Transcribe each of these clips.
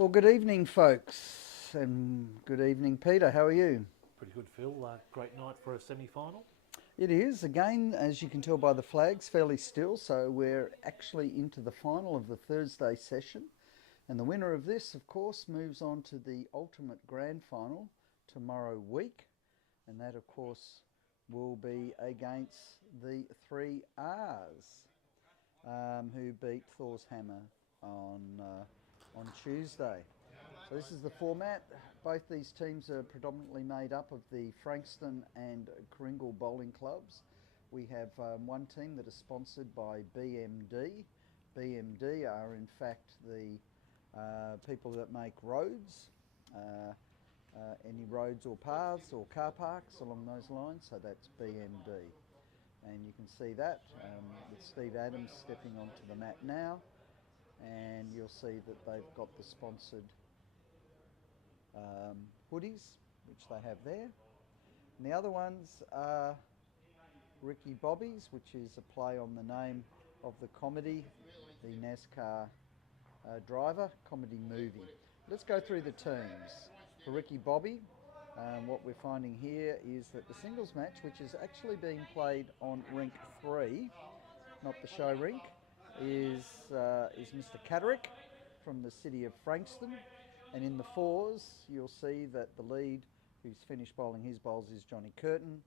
Well, good evening, folks, and good evening, Peter. How are you? Pretty good, Phil. Great night for a semi-final. It is, again, as you can tell by the flags, fairly still, so we're actually into the final of the Thursday session. And the winner of this, of course, moves on to the ultimate grand final tomorrow week. And that, of course, will be against the 3Rs, who beat Thor's Hammer on Tuesday. So this is the format. Both these teams are predominantly made up of the Frankston and Kringle bowling clubs. We have one team that is sponsored by BMD. BMD are in fact the people that make roads, any roads or paths or car parks along those lines, so that's BMD. And you can see that with Steve Adams stepping onto the mat now, and you'll see that they've got the sponsored hoodies, which they have there. And the other ones are Ricky Bobby's, which is a play on the name of the comedy, the NASCAR driver comedy movie. Let's go through the teams. For Ricky Bobby, what we're finding here is that the singles match, which is actually being played on rink 3, not the show rink, is Mr. Caderick from the city of Frankston. And in the fours, you'll see that the lead, who's finished bowling his bowls, is Johnny Curtin.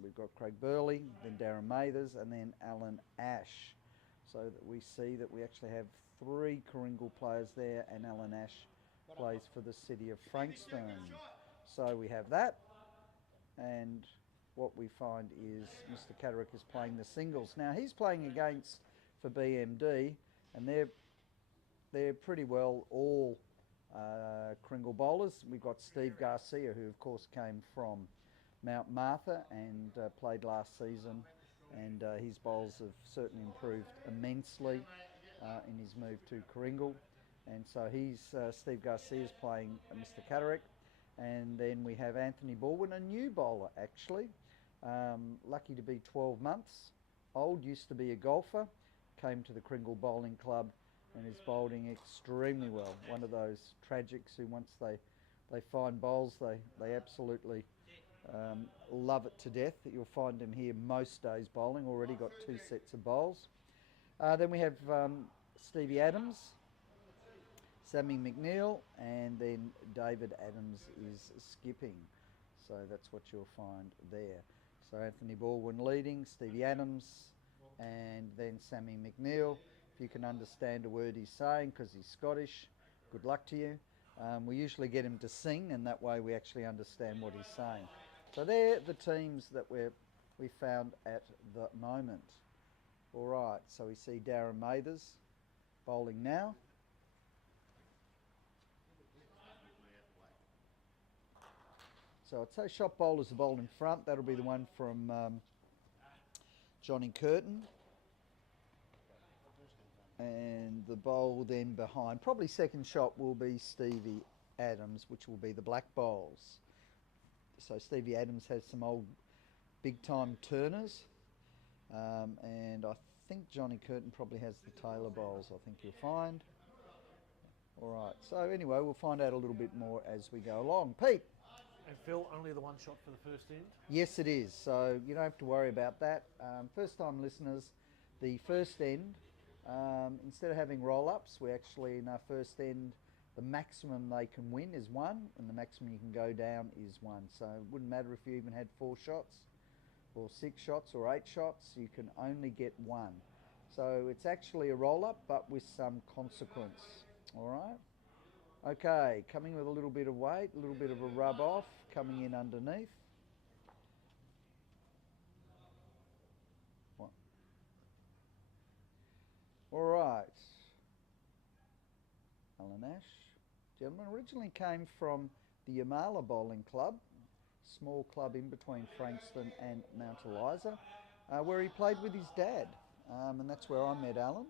We've got Craig Burley, then Darren Mathers, and then Alan Ash. So that we see that we actually have 3 Kringle players there, and Alan Ash plays for the city of Frankston. So we have that, and what we find is Mr. Caderick is playing the singles. Now he's playing against for BMD, and they're pretty well all Kringle bowlers. We've got Steve Garcia, who of course came from Mount Martha and played last season, and his bowls have certainly improved immensely in his move to Kringle. And so Steve Garcia's playing Mr. Caderick. And then we have Anthony Baldwin, a new bowler actually, lucky to be 12 months old, used to be a golfer, came to the Kringle Bowling Club and is bowling extremely well. One of those tragics who once they find bowls, they absolutely love it to death. You'll find him here most days bowling, already got 2 sets of bowls. Then we have Stevie Adams, Sammy McNeil, and then David Adams is skipping. So that's what you'll find there. So Anthony Baldwin leading, Stevie Adams, and then Sammy McNeil. If you can understand a word he's saying, because he's Scottish, good luck to you. We usually get him to sing, and that way we actually understand what he's saying. So they're the teams that we found at the moment. All right, so we see Darren Mathers bowling now. So I'd say shot bowlers are bowled in front. That'll be the one from Johnny Curtin. And the bowl then behind, probably second shot, will be Stevie Adams, which will be the black bowls. So Stevie Adams has some old big time turners, and I think Johnny Curtin probably has the Taylor bowls, I think you'll find. All right, so anyway, we'll find out a little bit more as we go along. Pete? And Phil, only the one shot for the first end? Yes, it is, so you don't have to worry about that. First time listeners, the first end, instead of having roll-ups, we actually, in our first end, the maximum they can win is 1, and the maximum you can go down is 1. So it wouldn't matter if you even had 4 shots, or 6 shots, or 8 shots, you can only get 1. So it's actually a roll-up, but with some consequence. All right? Okay, coming with a little bit of weight, a little bit of a rub off, coming in underneath. What? All right. Alan Ash, gentleman, originally came from the Yamala Bowling Club, small club in between Frankston and Mount Eliza, where he played with his dad, and that's where I met Alan.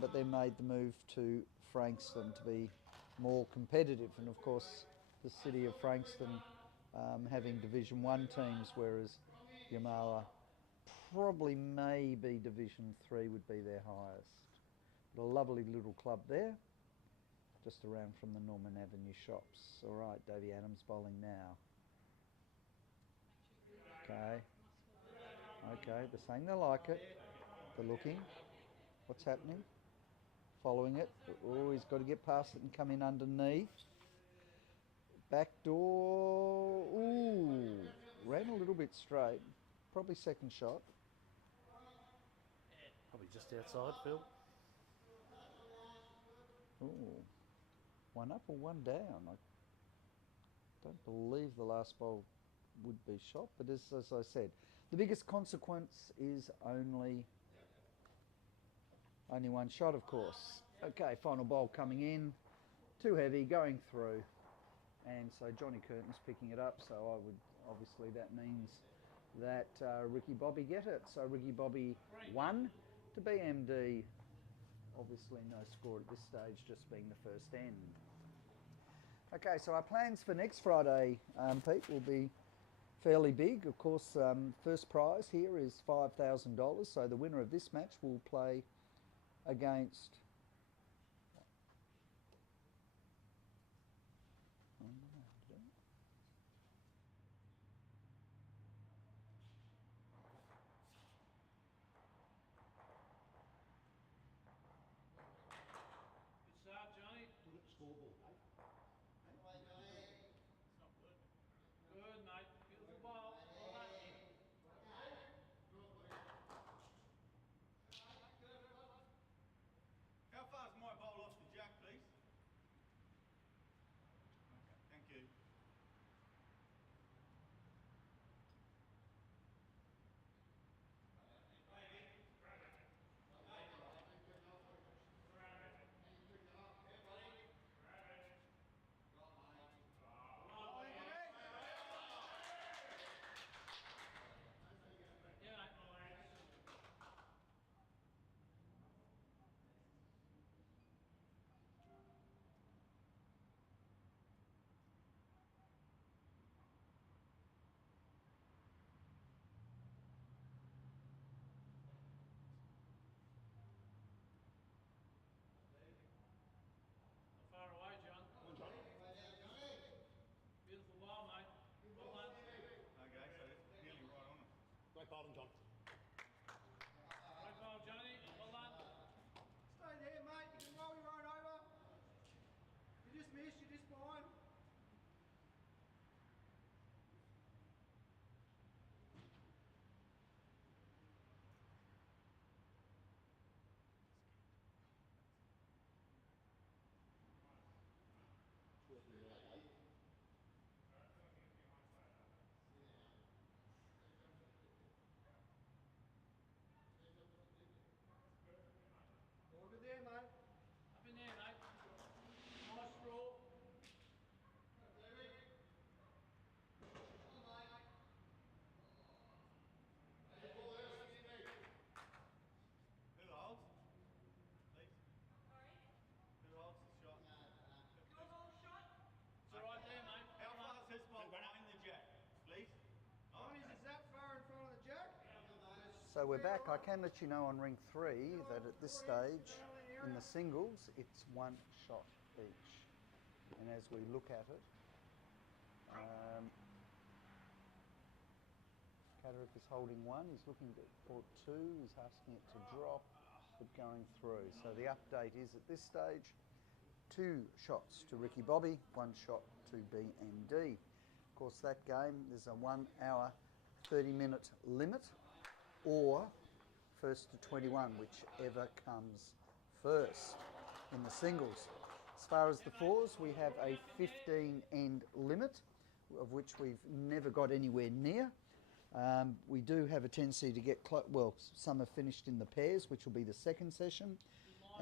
But then made the move to Frankston to be more competitive, and of course the city of Frankston having Division 1 teams, whereas Yamala probably maybe Division 3 would be their highest. But a lovely little club there. just around from the Norman Avenue shops. All right, Davey Adams bowling now. Okay. Okay, they're saying they like it. They're looking. What's happening? Following it. Oh, he's got to get past it and come in underneath. Back door. Ooh, ran a little bit straight. Probably second shot. Probably just outside, Phil. Ooh, one up or one down. I don't believe the last bowl would be shot, but as I said, the biggest consequence is only one shot, of course. Okay, final bowl coming in. Too heavy, going through. And so Johnny Curtin's picking it up, so obviously that means that Ricky Bobby get it. So Ricky Bobby 1 to BMD. Obviously no score at this stage, just being the first end. Okay, so our plans for next Friday, Pete, will be fairly big. Of course, first prize here is $5,000, so the winner of this match will play against... Johnny. Look at the scoreboard, mate. It's not good. Good, mate. Beautiful ball. Well done. How far is my bowl off the jack, please? Okay, thank you. Far away, John. Beautiful ball, mate. Well done. Okay, so it's nearly right on it. Great bowling, John. Great ball, Johnny. Well done. Stay there, mate. You can roll your own over. You just missed, you're just behind. All good there, mate. Up in there, mate. Nice draw. Who holds? Please. Who holds the shot? It's all right there, mate. How far is this ball behind the jack, please? Johnny's is that far in front of the jack? So we're back. I can let you know on ring 3 that at this stage in the singles it's one shot each. And as we look at it, Caderick is holding 1, he's looking for 2, he's asking it to drop, but going through. So the update is at this stage, 2 shots to Ricky Bobby, 1 shot to BMD. Of course that game, there's a 1 hour 30-minute limit, or first to 21, whichever comes first in the singles. As far as the fours, we have a 15-end limit, of which we've never got anywhere near. We do have a tendency to get close. Well, some have finished in the pairs, which will be the second session,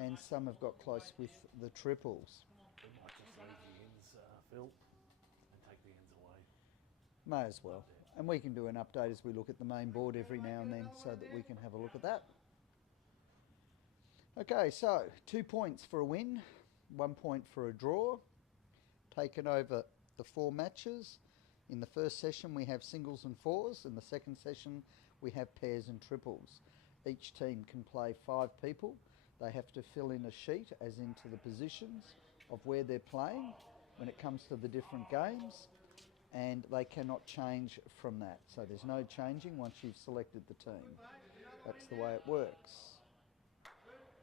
and some have got close with the triples. We might just leave the ends, Phil, and take the ends away. May as well. And we can do an update as we look at the main board every now and then so that we can have a look at that. Okay, so 2 points for a win, 1 point for a draw. Taken over the 4 matches. In the first session we have singles and fours. In the second session we have pairs and triples. Each team can play 5 people. They have to fill in a sheet as into the positions. of where they're playing when it comes to the different games, and they cannot change from that. So there's no changing once you've selected the team. That's the way it works.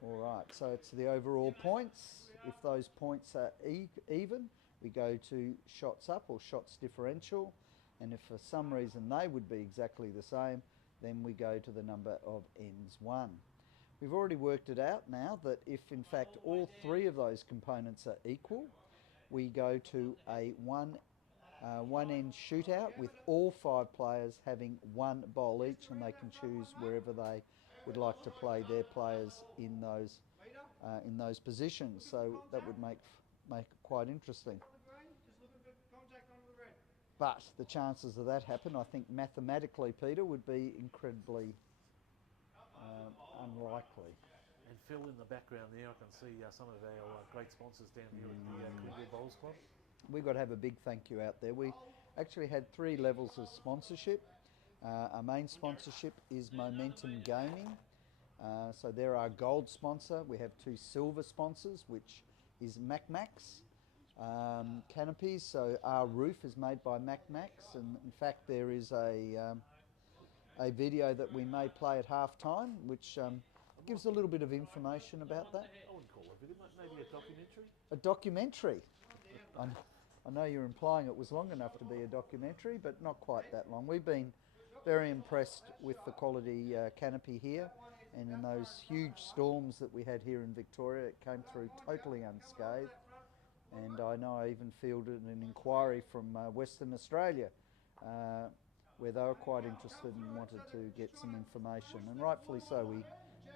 All right, so it's the overall points. If those points are even, we go to shots up or shots differential, and if for some reason they would be exactly the same, then we go to the number of ends won. We've already worked it out now that if in fact all three of those components are equal, we go to a one end shootout with all 5 players having 1 bowl each, and they can choose wherever they would like to play their players in those positions. So that would make it quite interesting. But the chances of that happen, I think mathematically, Peter, would be incredibly unlikely. And Phil, in the background there, I can see some of our great sponsors down here at the Clearville Bowls Club. We've got to have a big thank you out there. We actually had 3 levels of sponsorship. Our main sponsorship is Momentum Gaming. So they're our gold sponsor. We have 2 silver sponsors, which is MacMax canopies. So our roof is made by MacMax, and in fact there is a video that we may play at half time, which gives a little bit of information about that. I wouldn't call it a video, maybe a documentary? A documentary. I know you're implying it was long enough to be a documentary, but not quite that long. We've been very impressed with the quality canopy here, and in those huge storms that we had here in Victoria, it came through totally unscathed. And I know I even fielded an inquiry from Western Australia, where they were quite interested and wanted to get some information, and rightfully so. We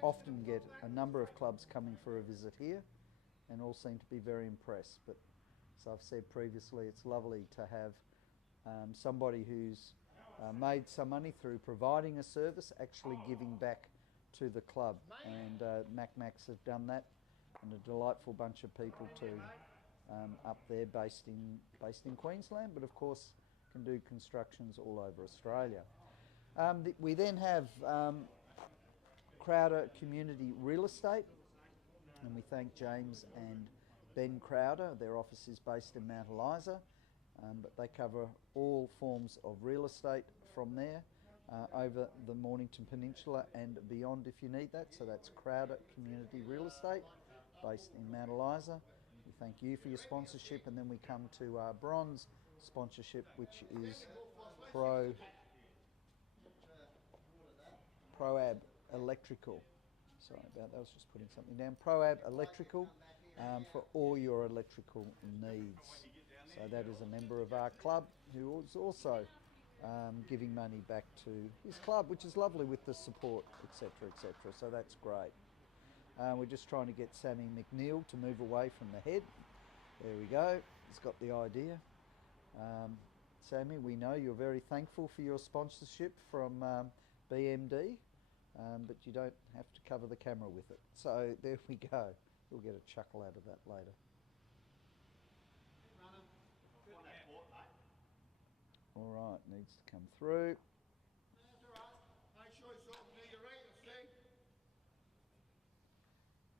often get a number of clubs coming for a visit here, and all seem to be very impressed. But as I've said previously, it's lovely to have somebody who's made some money through providing a service actually giving back to the club, and MacMax have done that, and a delightful bunch of people too, up there based in Queensland, but of course can do constructions all over Australia. We then have Crowder Community Real Estate, and we thank James and Ben Crowder. Their office is based in Mount Eliza, but they cover all forms of real estate from there over the Mornington Peninsula and beyond if you need that. So that's Crowder Community Real Estate based in Mount Eliza. We thank you for your sponsorship, and then we come to our bronze sponsorship, which is Proab Electrical. Sorry about that, I was just putting something down. Proab Electrical for all your electrical needs. So that is a member of our club who is also giving money back to his club, which is lovely with the support, etc., etc. So that's great. We're just trying to get Sammy McNeil to move away from the head. There we go. He's got the idea. Sammy, we know you're very thankful for your sponsorship from BMD, but you don't have to cover the camera with it. So there we go. You'll get a chuckle out of that later. All right, needs to come through.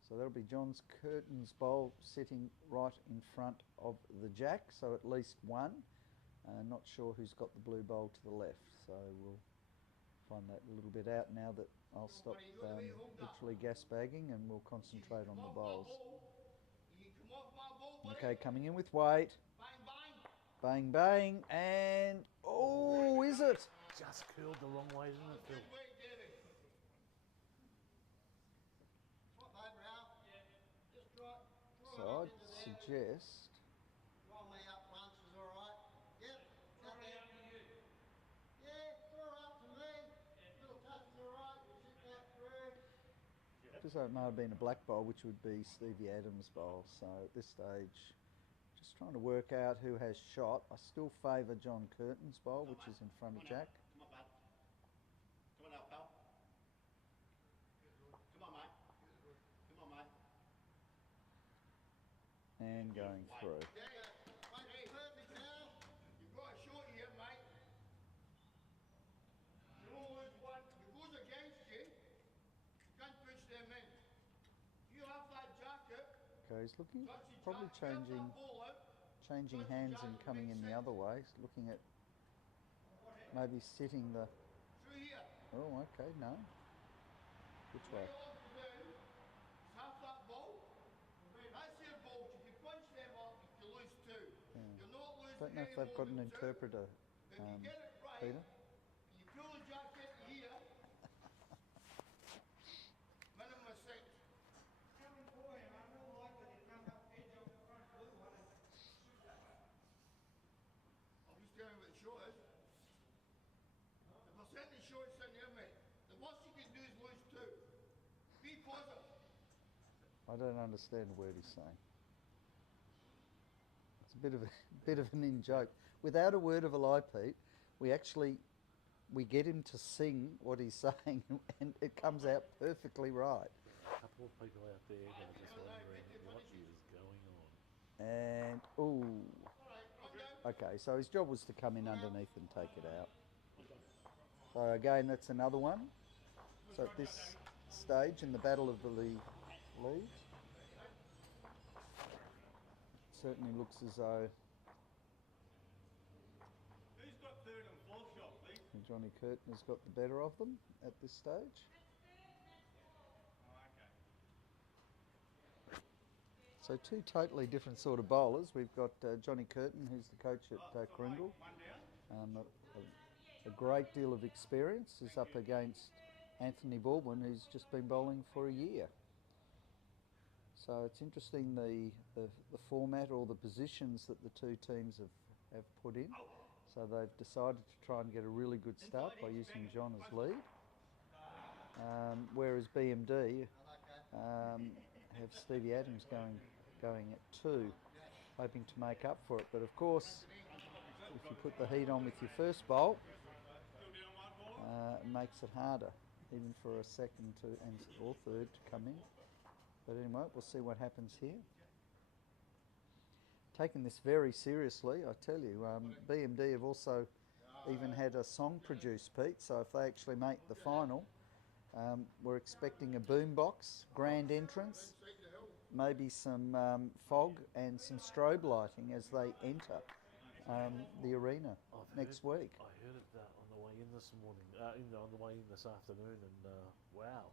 So that'll be John's Curtains bowl sitting right in front of the jack, so at least one. Not sure who's got the blue bowl to the left, so we'll find that a little bit out now that I'll stop literally gas bagging and we'll concentrate on the bowls. Okay, coming in with weight. Bang, bang, and oh, is it? Just curled the wrong way, isn't it, Phil? So I'd suggest so it may have been a black bowl, which would be Stevie Adams' bowl. So at this stage, just trying to work out who has shot. I still favour John Curtin's bowl, which is in front of Jack. Come on, bud. Come on out, pal. Come on, mate. Come on, mate. And going through. he's looking, probably changing hands and coming in the other way. He's looking at maybe sitting the. Through here. Oh, okay, no. Which way? All you do is half that ball. That's your balls. If you punch them up, you lose two. You're not losing Don't know if any they've more got an than interpreter, two. If you get it right, Peter. you pull the jacket here. Minimum 6. Coming for him, I don't like it. It comes up edge of the front blue one. I'm just telling you what the shot is. The percentage shot's in there, mate. The worst you can do is lose two. Be positive. I don't understand a word he's saying. It's a bit of an in joke. Without a word of a lie, Pete, we get him to sing what he's saying, and it comes out perfectly right. A couple of people out there that are just wondering what is going on. And ooh, okay. So his job was to come in underneath and take it out. So again, that's another one. So at this stage in the battle of the leads, certainly looks as though Who's got third and fourth shot, please? Johnny Curtin has got the better of them at this stage. Oh, okay. So two totally different sort of bowlers. We've got Johnny Curtin, who's the coach at Coringal. A great deal of experience is up against Anthony Baldwin, who's just been bowling for a year. So it's interesting the format or the positions that the two teams have put in. So they've decided to try and get a really good start by using John as lead. Whereas BMD have Stevie Adams going at 2, hoping to make up for it. But of course, if you put the heat on with your first bowl, it makes it harder, even for a second or third to come in. But anyway, we'll see what happens here. Taking this very seriously, I tell you. BMD have also even had a song produced, Pete, so if they actually make the final, we're expecting a boombox, grand entrance, maybe some fog and some strobe lighting as they enter the arena next week. I heard it on the way in this morning, on the way in this afternoon, and wow.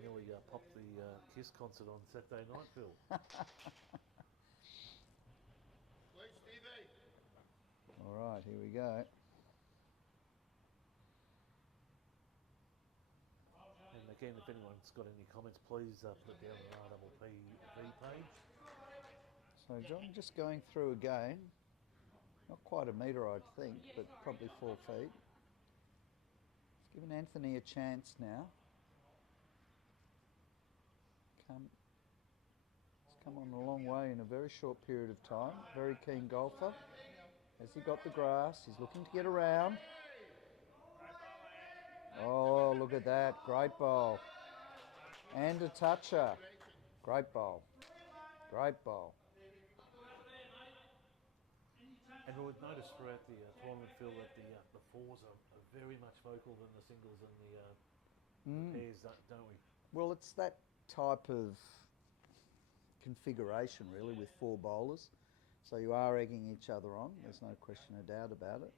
Nearly popped the Kiss concert on Saturday night, Phil. Wait, Stevie. All right, here we go. And again, if anyone's got any comments, please put it down on the RPPFM page. So John just going through again. Not quite a metre, I'd think, but probably 4 feet. It's given Anthony a chance now. He's come on a long way in a very short period of time. Very keen golfer. Has he got the grass? He's looking to get around. Oh, look at that. Great bowl. And a toucher. Great bowl. Great bowl. And we've noticed throughout the tournament, Phil, that the fours are very much vocal than the singles and the pairs, don't we? Well, it's that type of configuration, really, with 4 bowlers. So you are egging each other on. There's no question of doubt about it.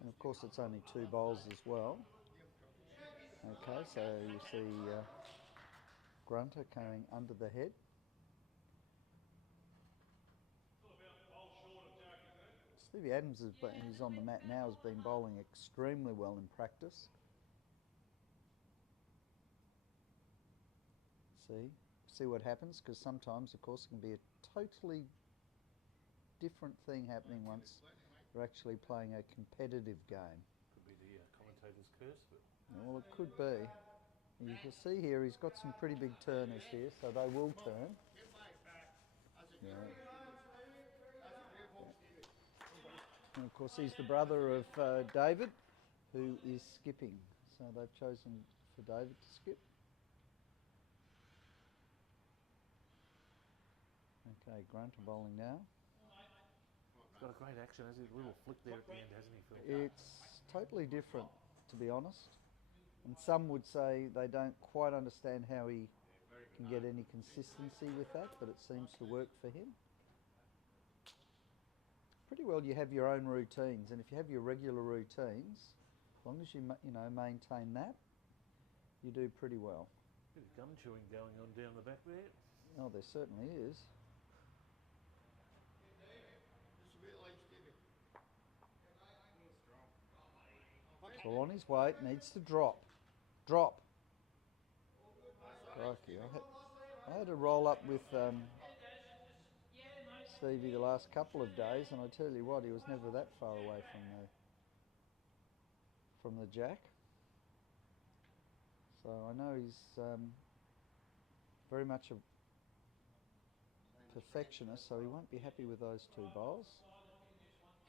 And of course, it's only 2 bowls as well. Okay, so you see Grunter coming under the head. Stevie Adams, who's on the mat now, has been bowling extremely well in practice. See what happens, because sometimes, of course, it can be a totally different thing happening once you're actually playing a competitive game. Could be the commentator's curse, but... Well, it could be. You can see here he's got some pretty big turners here, so they will turn. Yeah. And of course, he's the brother of David, who is skipping. So they've chosen for David to skip. Okay, Grunter bowling now. He's got a great action, has he? A little flick there at the end, hasn't he, Phil? It's totally different, to be honest. And some would say they don't quite understand how he can get any consistency with that, but it seems to work for him. Pretty well you have your own routines, and if you have your regular routines, as long as you maintain that, you do pretty well. Bit of gum chewing going on down the back there. Oh, there certainly is. Just a bit like Stevie. It's all on his way, needs to drop. Drop. Crikey, I had to roll up with Stevie the last couple of days, and I tell you what, he was never that far away from the jack. So I know he's very much a perfectionist, so he won't be happy with those two bowls.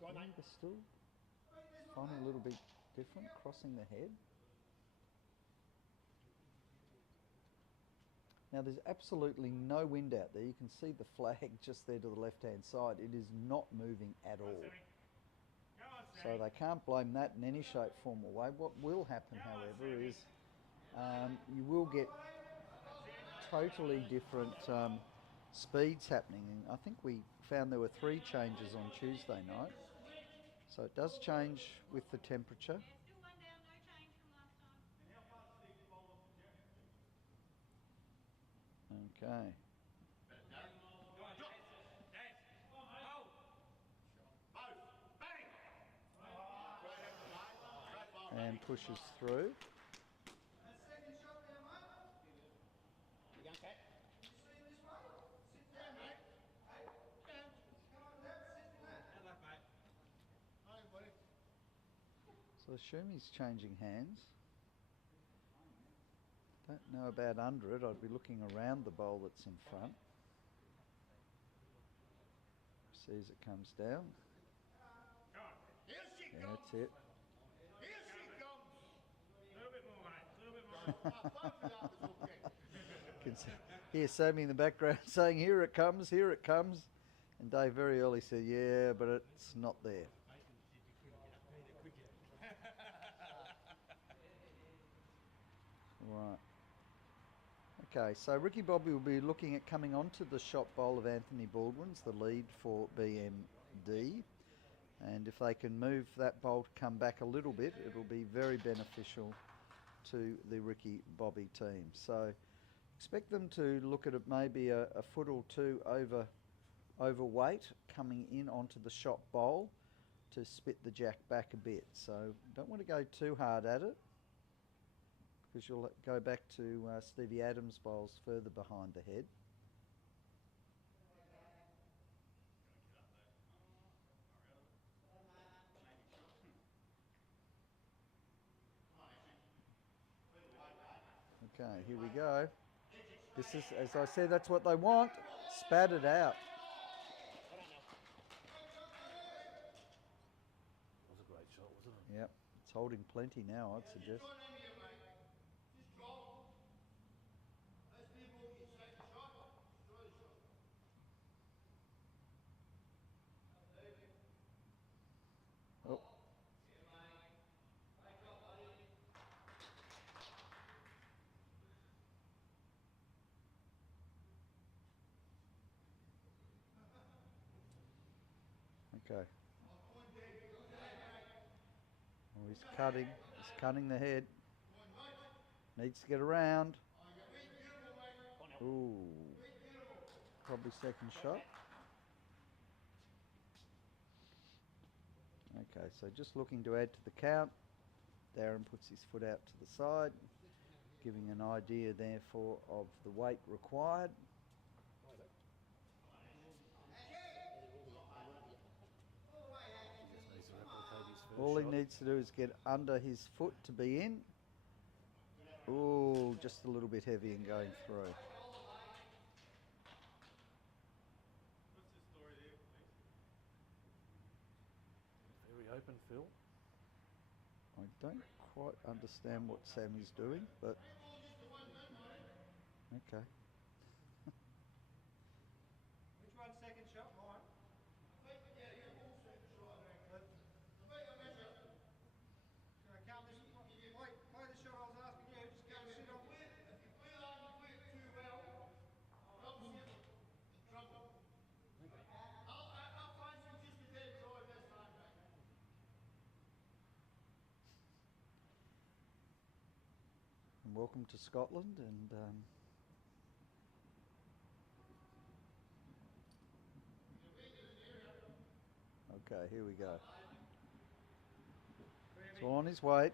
They're still finding a little bit different, crossing the head. Now there's absolutely no wind out there. You can see the flag just there to the left-hand side. It is not moving at all. So they can't blame that in any shape, form or way. What will happen, however, is you will get totally different speeds happening. And I think we found there were 3 changes on Tuesday night. So it does change with the temperature. Okay. And pushes through. So assume he's changing hands. Don't know about under it. I'd be looking around the bowl that's in front. See as it comes down. Here she Yeah, comes. that's it. Here she comes. A little bit more, mate. A little bit more. Both of that was okay. Can hear Sammy in the background saying, "Here it comes, here it comes." And Dave very early said, "Yeah, but it's not there." Right. Okay, so Ricky Bobby will be looking at coming onto the shot bowl of Anthony Baldwin's, the lead for BMD. And if they can move that bowl to come back a little bit, it will be very beneficial to the Ricky Bobby team. So expect them to look at it maybe a foot or two overweight coming in onto the shot bowl to spit the jack back a bit. So don't want to go too hard at it, because you'll go back to Stevie Adams' bowls further behind the head. Okay, here we go. This is, as I said, that's what they want. Spat it out. That was a great shot, wasn't it? Yep, it's holding plenty now, I'd suggest. Oh. Okay. Oh, he's cutting the head. Needs to get around. Ooh, probably second shot. Okay, so just looking to add to the count. Darren puts his foot out to the side, giving an idea therefore of the weight required. All he needs to do is get under his foot to be in. Ooh, just a little bit heavy and going through. Very open, Phil. I don't quite understand what Sammy's doing, but okay. Which one's second shot? Mine. Count this. Play the shot I was asking you. Just go and sit on. If you play that and you play it too well, welcome to Scotland, and okay, here we go. It's on his way.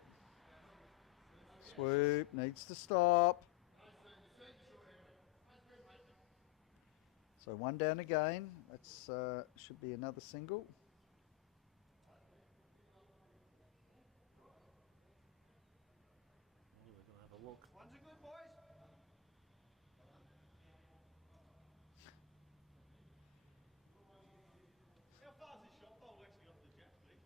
Swoop needs to stop. So one down again. That's should be another single. We're going to have a look. One's a good, boys. How far's this shot bowl actually off the jack, please?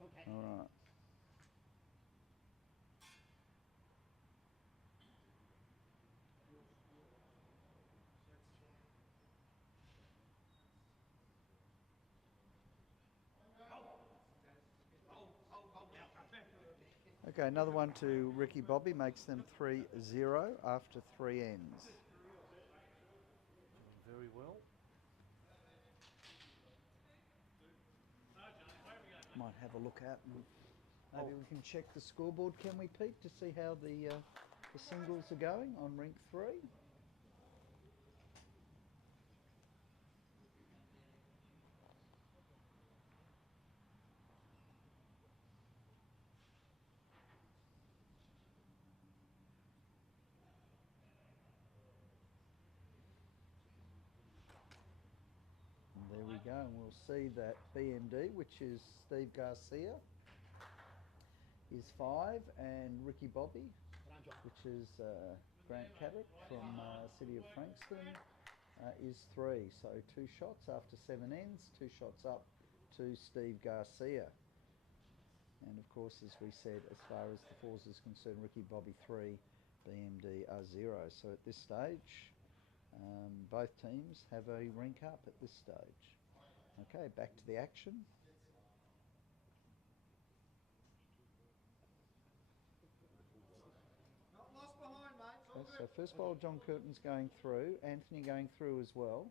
Okay. All right. Okay, another one to Ricky Bobby makes them 3-0 after 3 ends. Doing very well. Might have a look out and maybe we can check the scoreboard, can we, Pete, to see how the singles are going on rink 3? There we go, and we'll see that BMD, which is Steve Garcia, is 5, and Ricky Bobby, which is Grant Caddick from City of Frankston, is 3. So 2 shots after 7 ends, 2 shots up to Steve Garcia. And of course, as we said, as far as the fours is concerned, Ricky Bobby 3, BMD are 0. So at this stage, both teams have a rink up at this stage. Okay, back to the action. Not lost behind, mate. It's all Okay, good. so first ball, John Curtin's going through, Anthony going through as well.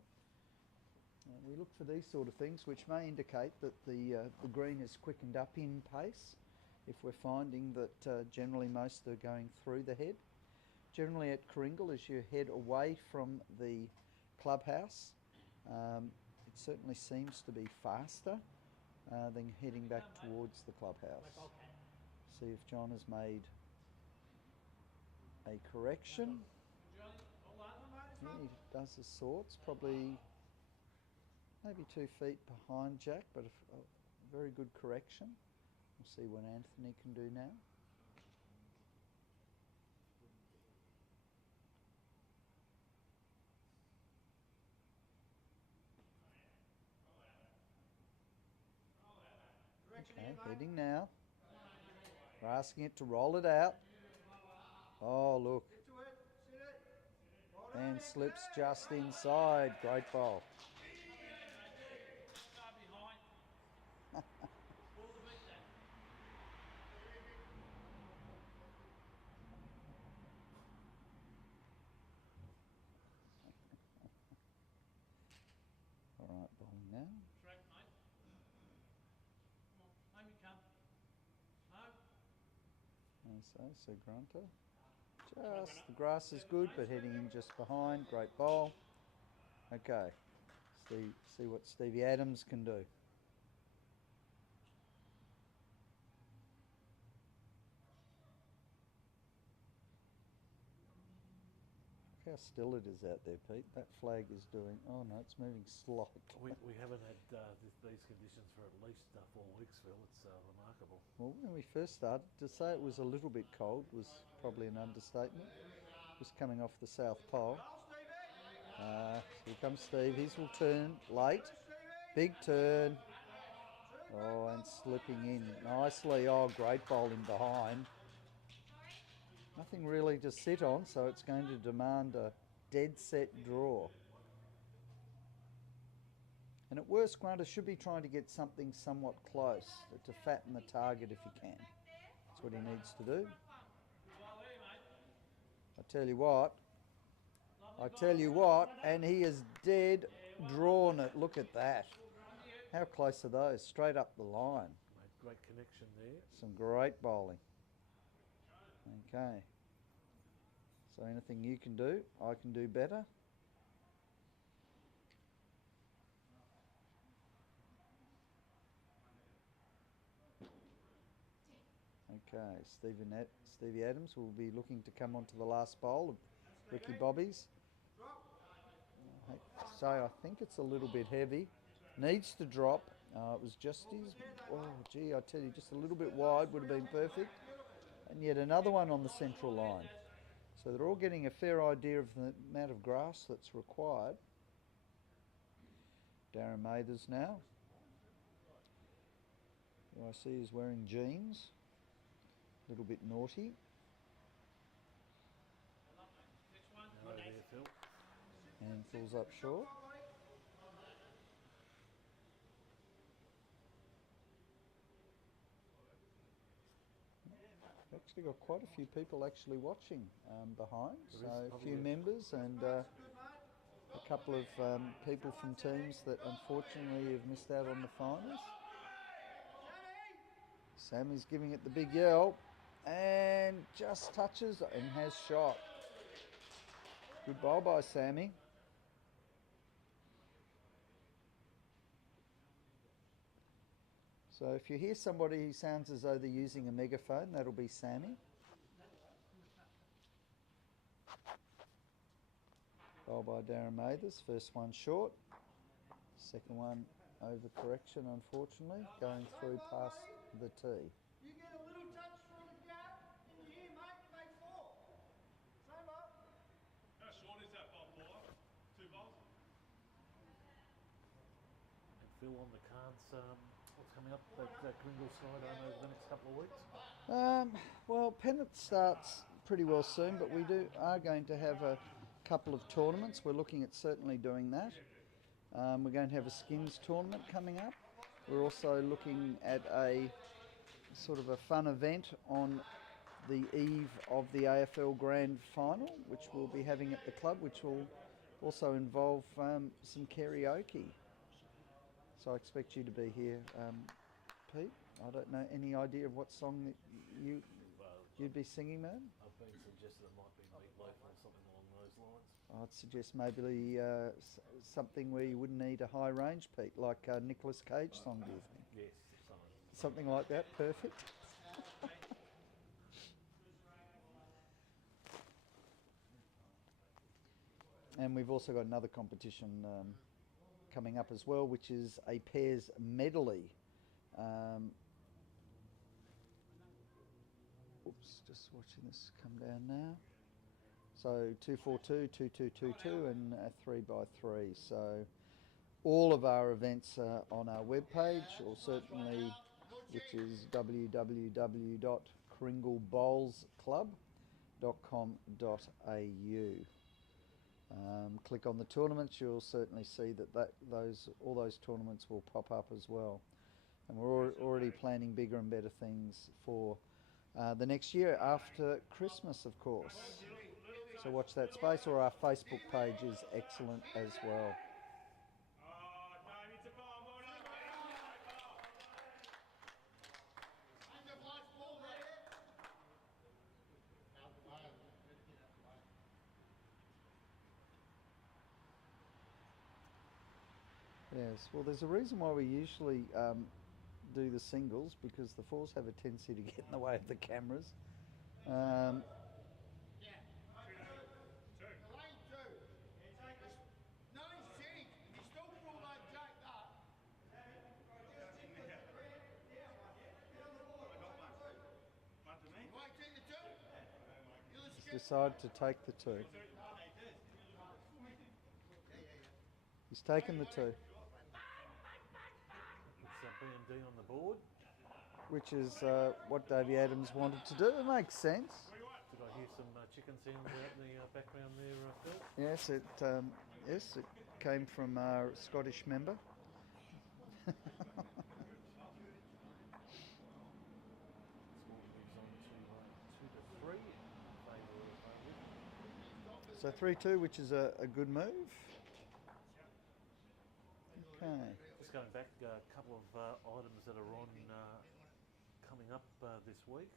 We look for these sort of things, which may indicate that the green is quickened up in pace. If we're finding that generally most are going through the head. Generally at Kringle, as you head away from the clubhouse, it certainly seems to be faster than heading back towards the clubhouse. See if John has made a correction. Yeah, he does the sorts, probably maybe 2 feet behind Jack, but a very good correction. We'll see what Anthony can do now. Okay, heading now. We're asking it to roll it out. Oh, look. Get to it. Sit it. Well done, And Anthony. slips just inside. Great bowl. All right, bowling now. Track, mate. Come on. Home you come. Home. So Grunter. Just, the grass is good, but heading in just behind. Great bowl. Okay. See what Stevie Adams can do. Look how still it is out there, Pete. That flag is doing... Oh, no, it's moving slightly. We haven't had these conditions for at least 4 weeks, Phil. It's remarkable. Well, when we first started, to say it was a little bit cold was probably an understatement. Just coming off the South Pole. Here comes Steve. His will turn late. Big turn. Oh, and slipping in nicely. Oh, great bowling behind. Nothing really to sit on, so it's going to demand a dead set draw. And at worst, Grunter should be trying to get something somewhat close to fatten the target if he can. That's what he needs to do. I tell you what, and he is dead drawn it. Look at that. How close are those? Straight up the line. Great connection there. Some great bowling. Okay. So anything you can do, I can do better. Okay, Stevie Adams will be looking to come onto the last bowl of Ricky Bobby's. So I think it's a little bit heavy. Needs to drop. It was just his, oh gee, I tell you, just a little bit wide would have been perfect. And yet another one on the central line. So they're all getting a fair idea of the amount of grass that's required. Darren Mathers now, who I see is wearing jeans. A little bit naughty. Hello there, Phil. And fills up short. We've actually got quite a few people actually watching behind. So a few members and a couple of people from teams that unfortunately have missed out on the finals. Sammy's giving it the big yell and just touches and has shot. Good bowl by Sammy. So if you hear somebody who sounds as though they're using a megaphone, that'll be Sammy. Bowl by Darren Mathers. First one short. Second one over correction, unfortunately, going through past the tee. You get a little touch from the gap in your ear, mate, you make 4. Same up. How short is that bowl, Paula? 2 bowls? And Phil, on the cards, what's coming up at Kringle Skyedome over the next couple of weeks? Well, pennant starts pretty well soon, but we are going to have a couple of tournaments. We're looking at certainly doing that. We're going to have a skins tournament coming up. We're also looking at a sort of a fun event on the eve of the AFL Grand Final, which we'll be having at the club, which will also involve some karaoke. So I expect you to be here, Pete. I don't know any idea of what song that you'd be singing, man. I've been suggested it might be Meatloaf or something along those lines. I'd suggest maybe something where you wouldn't need a high range, Pete, like Nicolas Cage song, do you think? Yes, Something like that, perfect. And we've also got another competition coming up as well, which is a pairs medley. Oops, just watching this come down now. So 242, 2222 and 3x3. So all of our events are on our webpage, or certainly, which is www.kringlebowlsclub.com.au. Click on the tournaments, you'll certainly see that all those tournaments will pop up as well. And we're already planning bigger and better things for the next year after Christmas, of course. So watch that space, or our Facebook page is excellent as well. Yes, well, there's a reason why we usually do the singles, because the fours have a tendency to get in the way of the cameras. Decided to take the 2. He's taken the 2. It's B&D on the board. Which is what Davey Adams wanted to do. It makes sense. Did I hear some chicken sounds out in the background there, Phil? Yes, it came from our Scottish member. So 3-2, which is a good move. Okay. Just going back, a couple of items that are on coming up this week.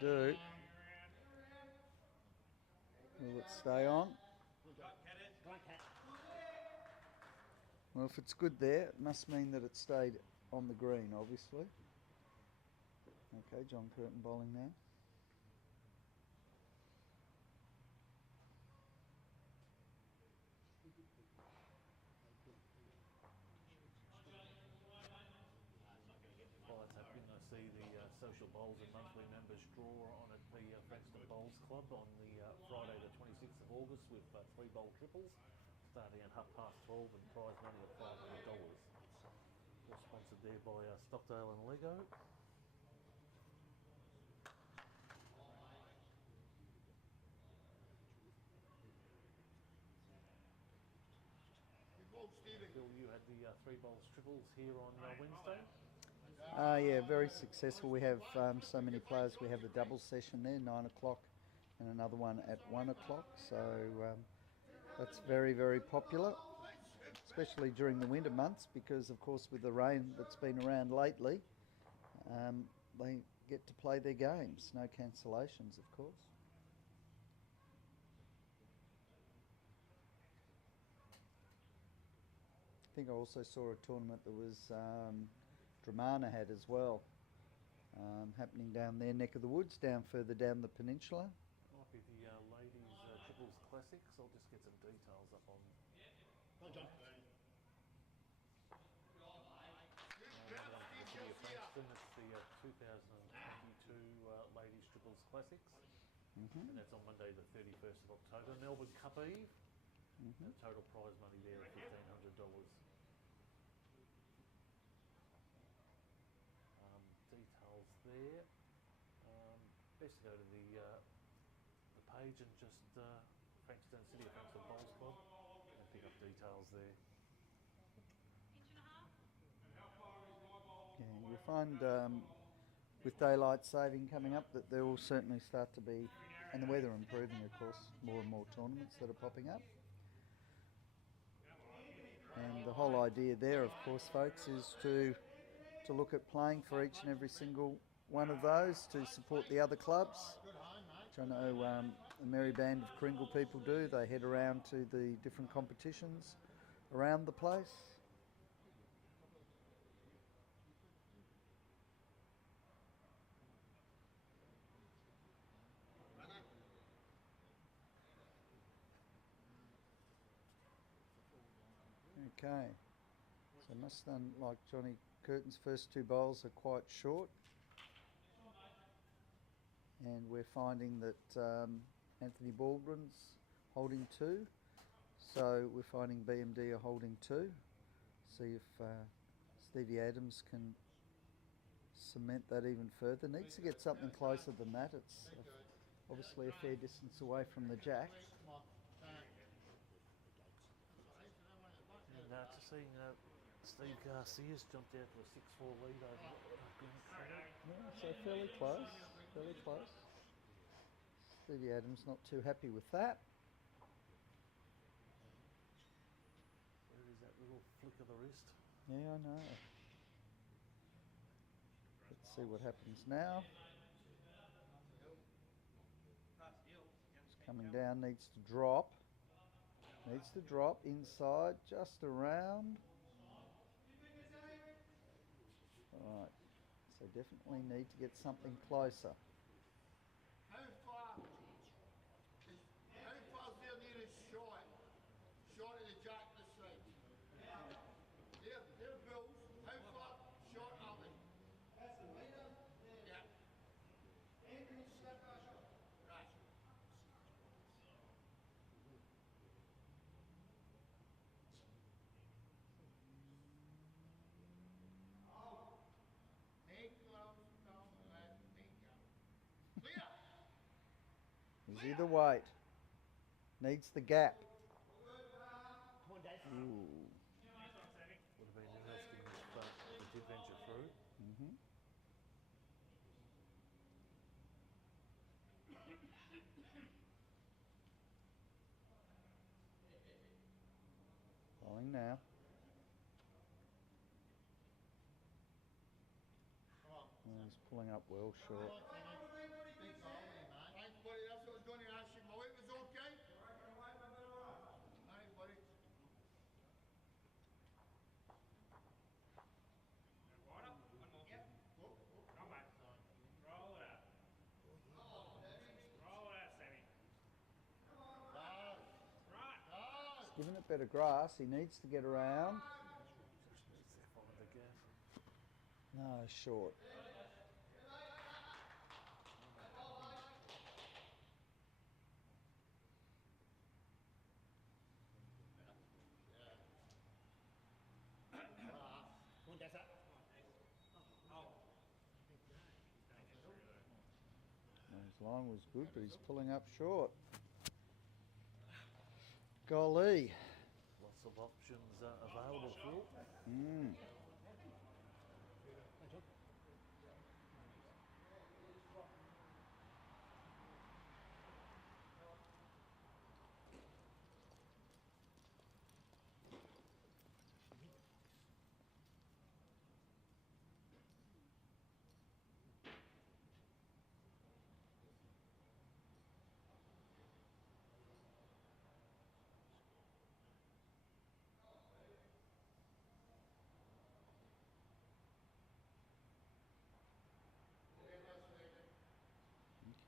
do. Will it stay on? Well, if it's good there, it must mean that it stayed on the green, obviously. Okay, John Curtin bowling now. While it's happening, I see the social bowls and monthly members draw on at the Frankston Bowls Club on the Friday the 26th of August with 3 bowl triples starting at 12:30 and prize money of $500. All sponsored there by Stockdale and Lego. Phil, you had the 3 bowls triples here on Wednesday. Yeah, very successful. We have so many players. We have a double session there, 9 o'clock, and another one at 1 o'clock. So that's very, very popular, especially during the winter months, because of course with the rain that's been around lately, they get to play their games. No cancellations, of course. I think I also saw a tournament that was Dramana had as well, happening down their neck of the woods, down further down the peninsula. Might be the ladies triples classics. I'll just get some details up on. Frankston, it's the 2022 ladies triples classics, and that's on Monday the 31st of October. Melbourne Cup Eve. The total prize money there of $1,500. Details there. Best to go to the page and just Frankston City of Frankston Bowls Club and pick up details there. Yeah, you'll find with daylight saving coming up that there will certainly start to be, and the weather improving of course, more and more tournaments that are popping up. And the whole idea there, of course, folks, is to look at playing for each and every single one of those to support the other clubs, which I know the merry band of Kringle people do. They head around to the different competitions around the place. Okay, so must unlike Johnny Curtin's first 2 bowls are quite short, and we're finding that Anthony Baldwin's holding 2, so we're finding BMD are holding 2. See if Stevie Adams can cement that even further. Needs to get something closer than that. It's obviously a fair distance away from the jack. And just seeing Steve Garcia's jumped out to a 6-4 lead over Yeah, so fairly close, fairly close. Stevie Adams not too happy with that. Where is that little flick of the wrist? Yeah, I know. Let's see what happens now. It's coming down, needs to drop. Needs to drop inside, just around. Right, so definitely need to get something closer. How far's their nearest shot? Shot of the jack this side. They're bills. How far short are they? That's the leader. Yeah. Anthony slap our shot. Right. Make close, don't let me go. Clear! He's either weight. Needs the gap. Ooh. Would have been interesting if it did venture through. Bowling now. Come on. Oh, he's pulling up well short. Big going to ask you, my weight was okay? Aye, buddy. Right up. One more. Yep. Come back. Roll it out. Roll it out, Sammy. Right. He's giving it better grass. He needs to get around. Just needs to find the gap. No, short. His line was good, but he's pulling up short. Golly. Lots of options available, Phil.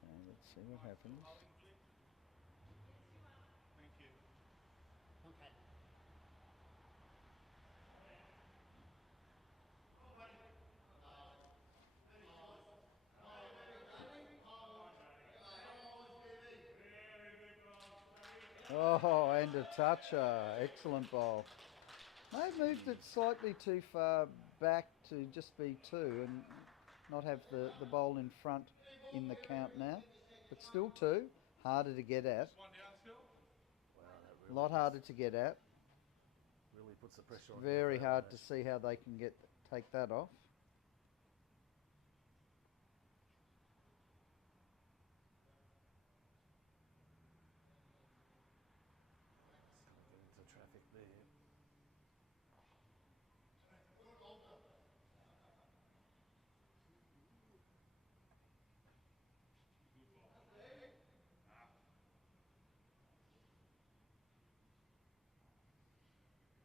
Okay, let's see what happens. Thank you. Oh, and a toucher. Excellent ball. They moved it slightly too far back to just be two and not have the bowl in front in the count now. But still two. Harder to get at. One down still. Wow, that A really lot harder to get at. really puts the pressure on. Very him, hard to see how they can take that off. Get into traffic there.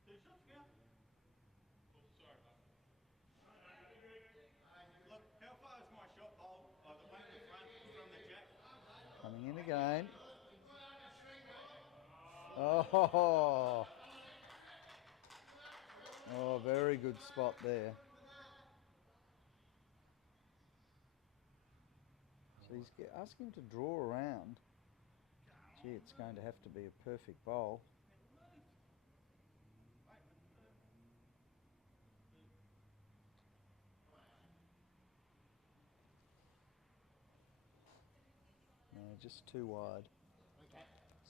Two shots now. Oh, sorry, mate. Look, how far is my shot bowl? Oh, the one in the front from the jack. Coming in again. Oh, oh, very good spot there. So he's asking him to draw around. Gee, it's going to have to be a perfect bowl. No, just too wide.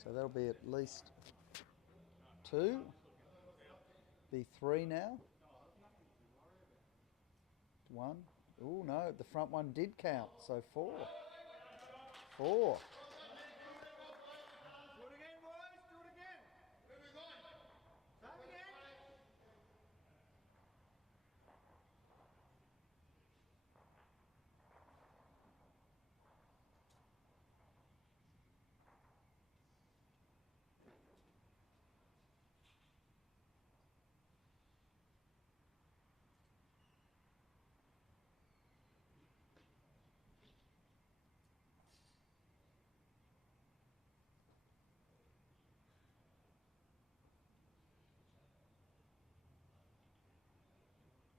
So that'll be at least two. Be three now. One. Oh no, the front one did count, so four. Four. Do it again, boys. Do it again. Where we going? Start again.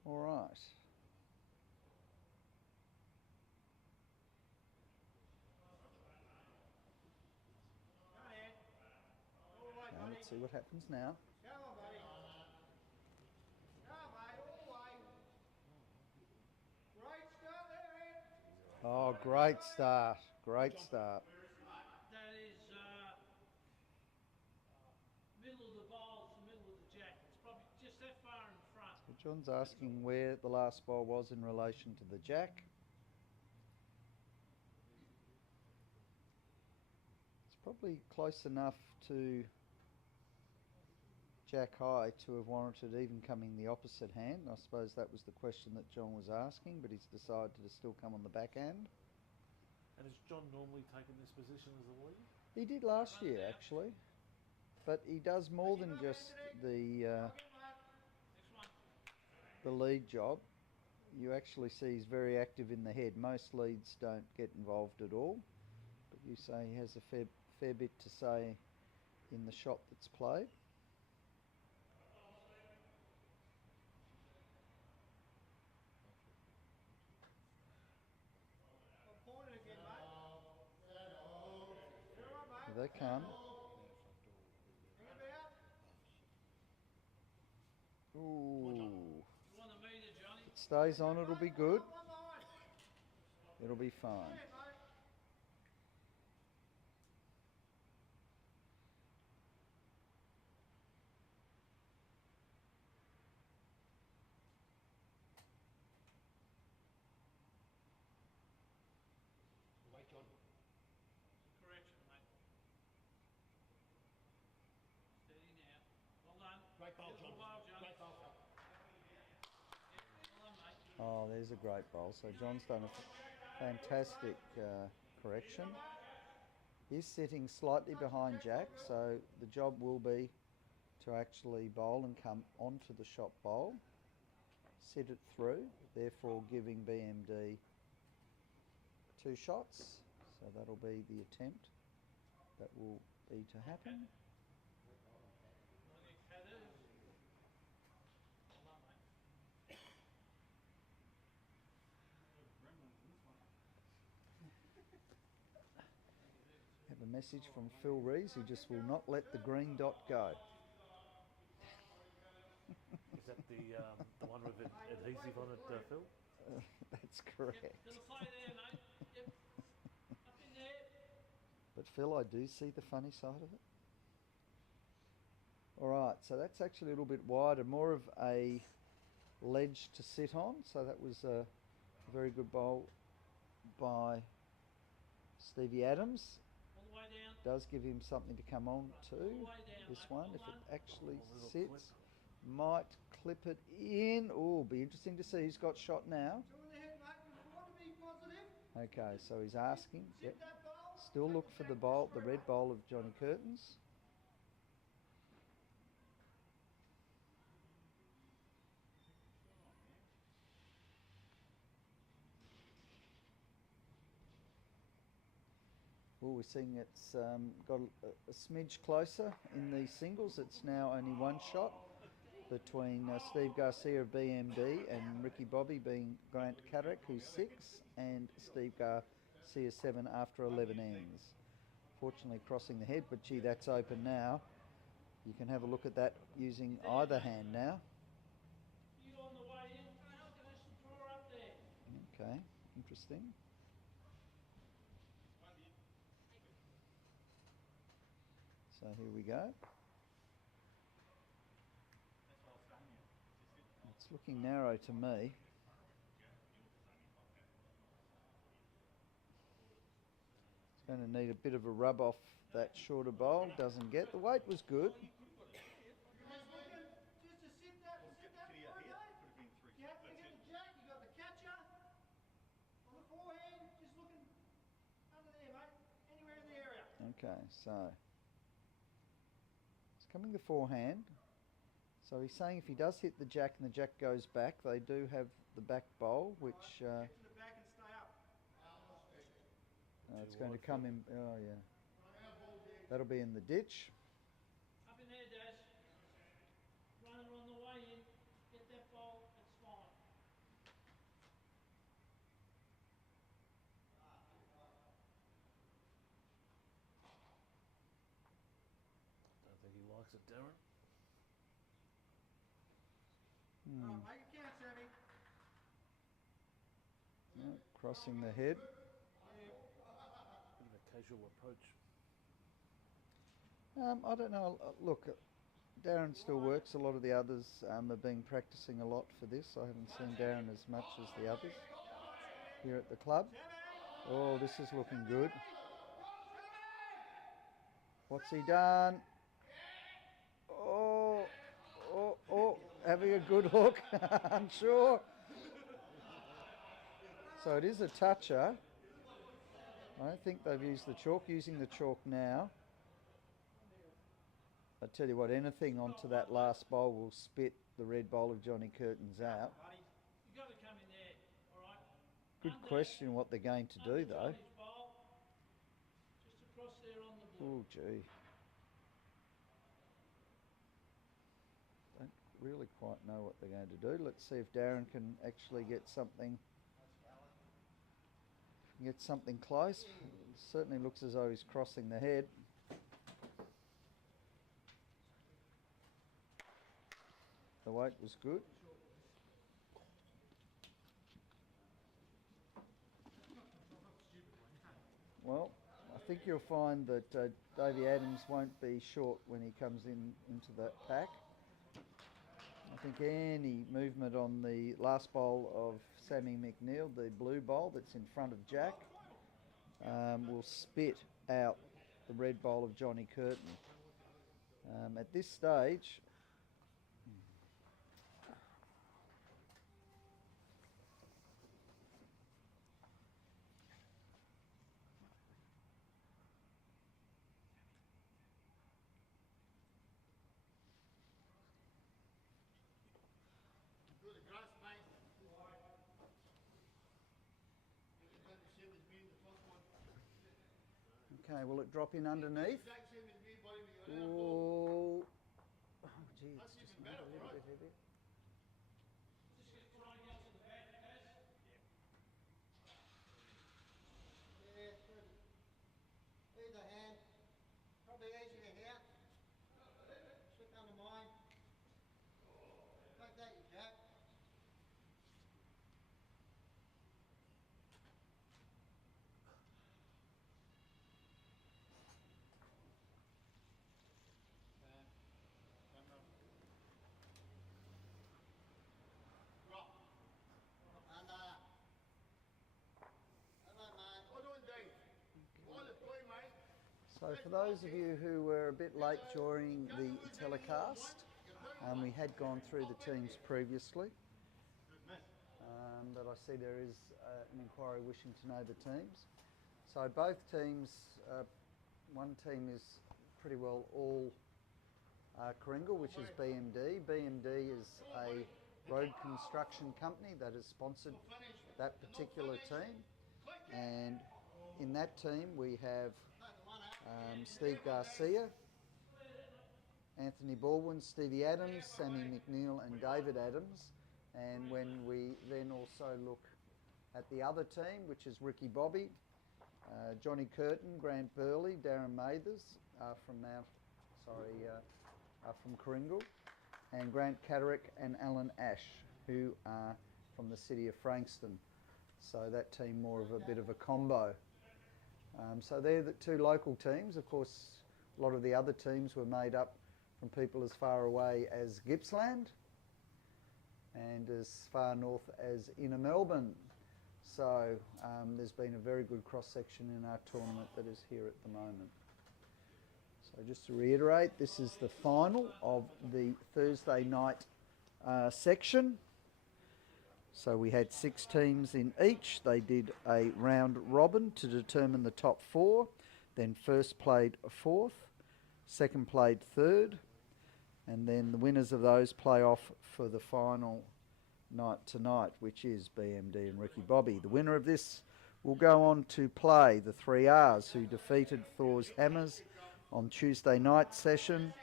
All right. Now let's see what happens now. Come on, buddy. Come on, mate. All the way. Great start there, Ed. Oh, great start. Great start. That is middle of the bowl to middle of the jack. It's probably just that far in front. So John's asking where the last ball was in relation to the jack. It's probably close enough to jack high to have warranted even coming the opposite hand. I suppose that was the question that John was asking, but he's decided to still come on the backhand. And has John normally taken this position as a lead? He did last year actually, but he does more than just the lead job. You actually see he's very active in the head. Most leads don't get involved at all, but you say he has a fair bit to say in the shot that's played. Here they come. Ooh. If it stays on, it'll be good. It'll be fine. Correction, mate. Steady now. Well done. Great ball, John. Well, John. Great ball. Well done, mate. Oh, there's a great bowl. So John's done a fantastic correction. He's sitting slightly behind Jack, so the job will be to actually bowl and come onto the shot bowl, sit it through, therefore giving BMD 2 shots. So that'll be the attempt that will be to happen. Have a message from Phil Rees, who just will not let the green dot go. Is that the one with adhesive on it, Phil? That's correct. Little play there, mate. Yep. Up in there. But Phil, I do see the funny side of it. All right, so that's actually a little bit wider, more of a ledge to sit on. So that was a very good bowl by Stevie Adams. All the way down. Does give him something to come on to. All the way down, This mate. one, Well if it done. actually Oh, little sits, might clip it in. Oh, be interesting to see who's got shot now. Two in the head, mate. You want to be positive. Okay, so he's asking. Yep. Sit that bowl. Still look for the bowl, the red bowl of Johnny Curtins. Oh, we're seeing it's got a smidge closer in the singles. It's now only 1 shot between Steve Garcia of BMD and Ricky Bobby being Grant Carrick, who's 6, and Steve Garcia 7 after 11 ends. Fortunately crossing the head, but gee, that's open now. You can have a look at that using either hand now. You on the way in. Look at this drawer up there. Okay, interesting. So here we go. It's looking narrow to me. It's going to need a bit of a rub off that shorter bowl. Doesn't get. The weight was good. Just to sit that through, mate. You have to get the jack. You got the catcher on the forehand. Just looking under there, mate. Anywhere in the area. Okay, so it's coming the forehand. So he's saying if he does hit the jack and the jack goes back, they do have the back bowl, which Get to the back and stay up. it's going to come in. Oh yeah, that'll be in the ditch. Up in there, Dash. Run it on the way in. Get that ball. It's fine. Don't think he likes it, Darren. Alright, make it count, Sammy. Yeah, crossing the head. Bit of a casual approach. I don't know. Look, Darren still works. A lot of the others have been practicing a lot for this. I haven't seen Darren as much as the others here at the club. Oh, this is looking good. What's he done? Oh, having a good hook, I'm sure. So it is a toucher. I don't think they've used the chalk. Using the chalk now. I tell you what, anything onto that last bowl will spit the red bowl of Johnny Curtin's out. You got to come in there, all right? Good question what they're going to do though. Johnny's bowl, just across there on the blue. Oh gee. Don't really quite know what they're going to do. Let's see if Darren can actually get something close. It certainly looks as though he's crossing the head. The weight was good. Well, I think you'll find that Davey Adams won't be short when he comes into that pack. I think any movement on the last bowl of Sammy McNeil, the blue bowl that's in front of Jack, will spit out the red bowl of Johnny Curtin. At this stage, Do the grass, mate. It's about the same as me in the first one. okay, will it drop in underneath? Exact same as me, buddy, when you're in a ball. Oh, gee, it's That's just even not a better, little right? bit heavy. Yeah, through either hand. Probably easier here. Slip under mine. Take that, you Jack. Drop. And hello, mate. Hold on, Dave. All the play, mate. So for those of you who were a bit late during the telecast, we had gone through the teams previously, but I see there is an inquiry wishing to know the teams. So both teams, one team is pretty well all Kringle, which is BMD. BMD is a road construction company that has sponsored that particular team, and in that team we have Steve Garcia, Anthony Baldwin, Stevie Adams, Sammy McNeil and David Adams. And when we then also look at the other team, which is Ricky Bobby, Johnny Curtin, Grant Burley, Darren Mathers from Kringle, and Grant Catterick and Alan Ash, who are from the city of Frankston. So that team more of a bit of a combo. So they're the two local teams. Of course, a lot of the other teams were made up from people as far away as Gippsland and as far north as inner Melbourne. So there's been a very good cross-section in our tournament that is here at the moment. So just to reiterate, this is the final of the Thursday night section. So we had 6 teams in each. They did a round robin to determine the top 4. Then first played 4th, second played 3rd, and then the winners of those play off for the final night tonight, which is BMD and Ricky Bobby. The winner of this will go on to play the 3Rs, who defeated Thor's Hammers on Tuesday night session,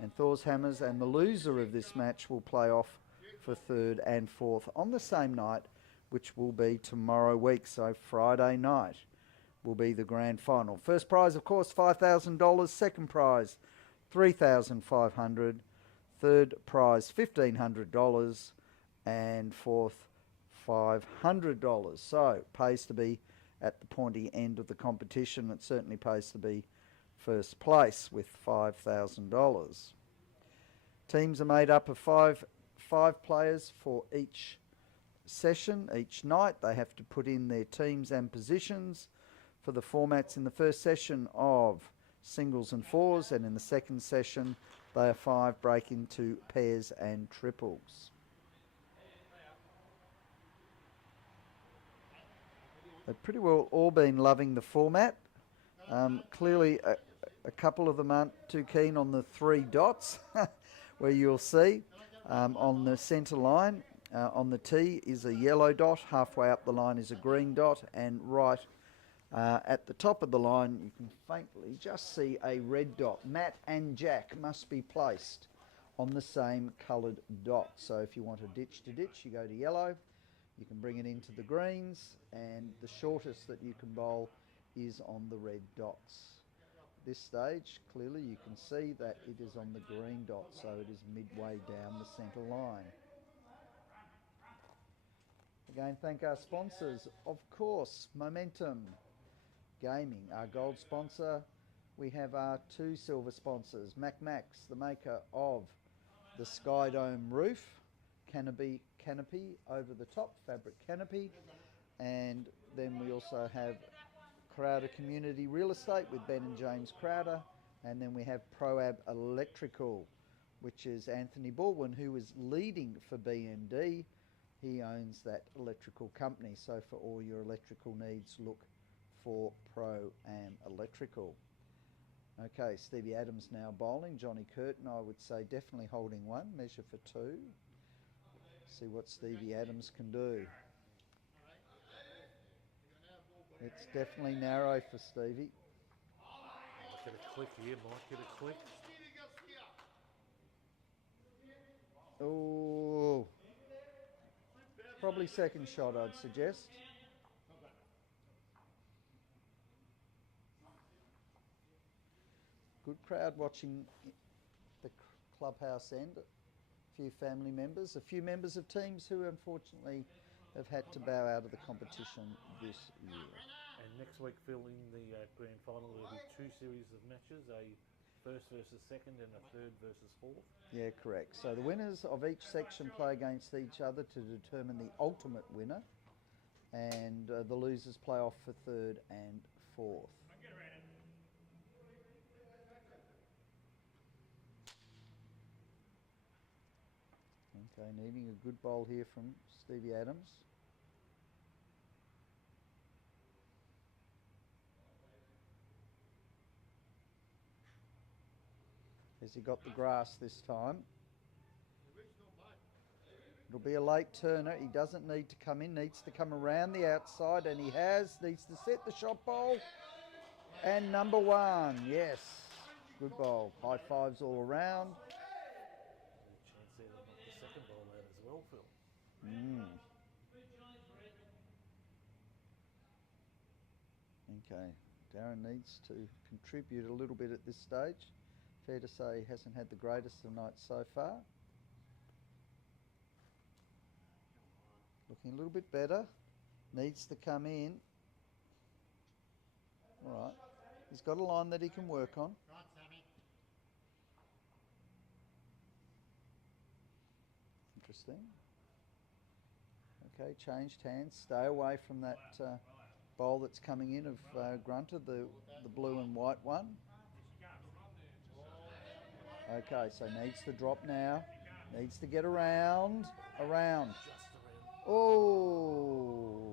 and Thor's Hammers, and the loser of this match will play off for 3rd and 4th on the same night, which will be tomorrow week. So Friday night will be the grand final. First prize, of course, $5,000. Second prize, $3,500. Third prize, $1,500. And fourth, $500. So it pays to be at the pointy end of the competition. It certainly pays to be first place with $5,000. Teams are made up of five players for each session, each night. They have to put in their teams and positions for the formats in the first session of singles and 4s, and in the second session they are 5 break into pairs and triples. They've pretty well all been loving the format. Clearly, a couple of them aren't too keen on the 3 dots, where you'll see on the centre line, on the tee is a yellow dot, halfway up the line is a green dot, and right at the top of the line you can faintly just see a red dot. Matt and Jack must be placed on the same coloured dot. So if you want a ditch to ditch, you go to yellow. You can bring it into the greens, and the shortest that you can bowl is on the red dots. This stage, clearly you can see that it is on the green dot, so it is midway down the centre line. Again, thank our sponsors, of course, Momentum Gaming, our gold sponsor. We have our 2 silver sponsors, Max, the maker of the Skydome roof, canopy over the top, fabric canopy, and then we also have Crowder Community Real Estate with Ben and James Crowder, and then we have Proab Electrical, which is Anthony Baldwin, who is leading for BMD. He owns that electrical company, so for all your electrical needs, look for Pro-Am Electrical. Okay, Stevie Adams now bowling. Johnny Curtin, I would say, definitely holding 1, measure for 2. See what Stevie Adams can do. It's definitely narrow for Stevie. Might get a click here, might get a click. Oh, probably second shot, I'd suggest. Good crowd watching the clubhouse end. A few family members, a few members of teams who unfortunately have had to bow out of the competition this year. And next week, Phil, in the grand final, there will be 2 series of matches, a first versus second and a third versus fourth. Yeah, correct. So the winners of each section play against each other to determine the ultimate winner, and the losers play off for third and fourth. Okay, needing a good bowl here from Stevie Adams. Has he got the grass this time? It'll be a late turner. He doesn't need to come in, needs to come around the outside, and he has. Needs to set the shot bowl. And number 1, yes. Good bowl. High fives all around. Chance there to knock the second ball out as well, Phil. Okay, Darren needs to contribute a little bit at this stage. Fair to say he hasn't had the greatest of nights so far. Looking a little bit better. Needs to come in. All right. He's got a line that he can work on. Interesting. Okay, changed hands. Stay away from that bowl that's coming in of Grunter, the blue and white one. Okay, so needs to drop now. Needs to get around. Around. Oh!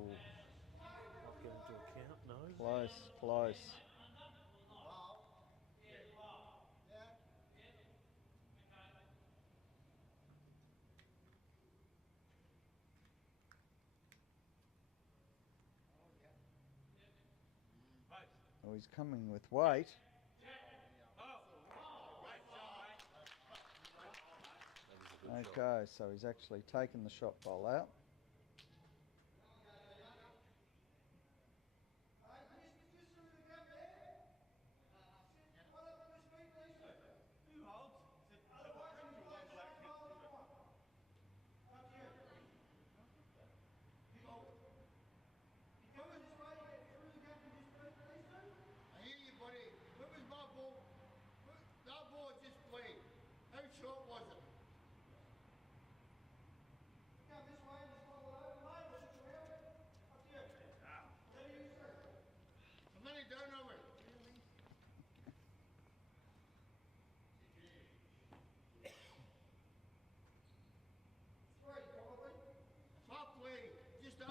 Not getting to account, no. Close, close. Oh, he's coming with weight. Okay, so he's actually taken the shot bowl out.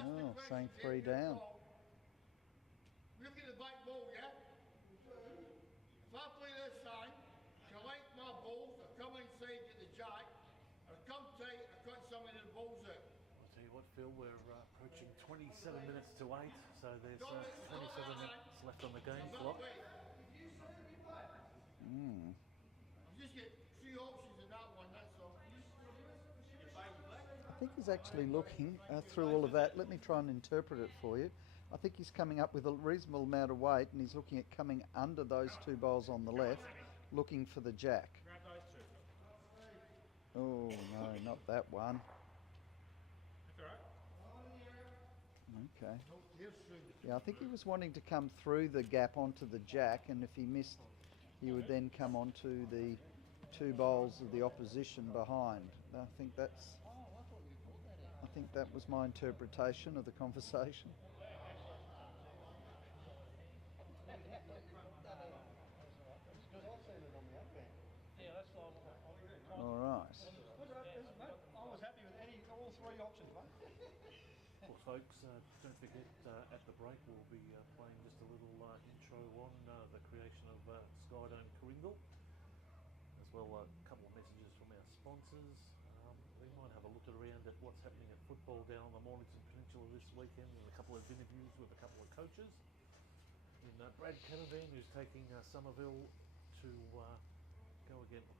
Oh, saying 3 down. Phil, we're approaching 27 minutes to 8, so there's 27 minutes left on the game clock. Mm. You just get 3 options in that one, that's all. I think he's actually looking through all of that. Let me try and interpret it for you. I think he's coming up with a reasonable amount of weight, and he's looking at coming under those 2 bowls on the left, looking for the jack. Grab those 2. Oh, no, not that one. That's all right. Okay. Yeah, I think he was wanting to come through the gap onto the jack, and if he missed, he would then come onto the 2 bowls of the opposition behind. I think that was my interpretation of the conversation. All right. I was happy with all 3 options, mate. Well, folks, don't forget at the break we'll be playing just a little intro on the creation of Skyedome Superleague, as well a couple of messages from our sponsors. We might have a look around at what's happening at football down on the Mornington Peninsula this weekend, and a couple of interviews with a couple of coaches. And Brad Canavan, who's taking Somerville to go against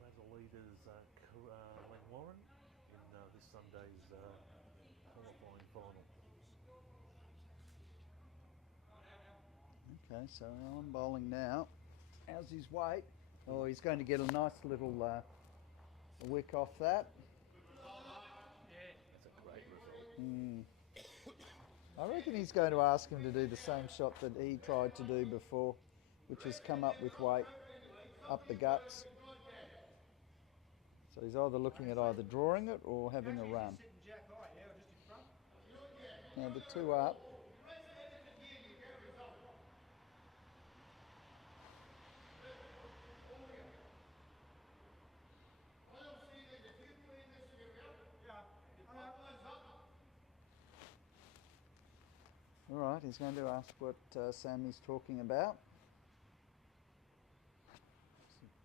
ladder leaders Langwarren in this Sunday's qualifying final. Okay, so I'm bowling now. How's his weight? Oh, he's going to get a nice little wick off that. That's a great result. I reckon he's going to ask him to do the same shot that he tried to do before, which is come up with weight up the guts. So he's either looking at either drawing it or having a run. Sitting jack high, yeah, or just in front. Now the 2 up. All right, he's going to ask what Sammy's talking about.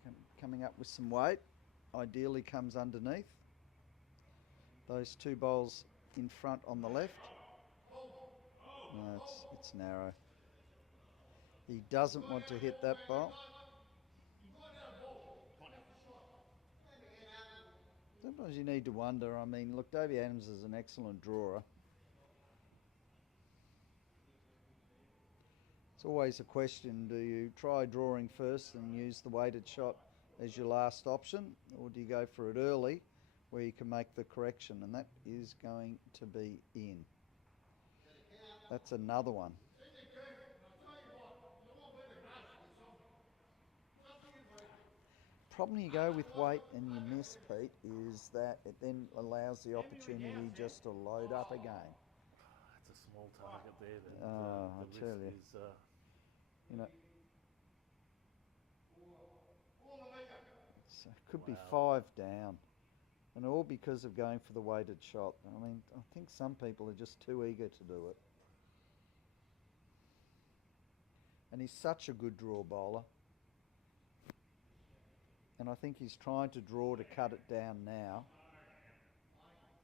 So coming up with some weight, ideally comes underneath. Those 2 bowls in front on the left. No, it's narrow. He doesn't want to hit that bowl. Sometimes you need to wonder. I mean, look, Davey Adams is an excellent drawer. It's always a question, do you try drawing first and use the weighted shot as your last option, or do you go for it early where you can make the correction? And that is going to be in. That's another one. Problem you go with weight and you miss, Pete, is that it then allows the opportunity just to load up again. It's a small target there. That, I tell you. Is, you know, it could be 5 down, and all because of going for the weighted shot. I mean, I think some people are just too eager to do it. And he's such a good draw bowler. And I think he's trying to draw to cut it down now.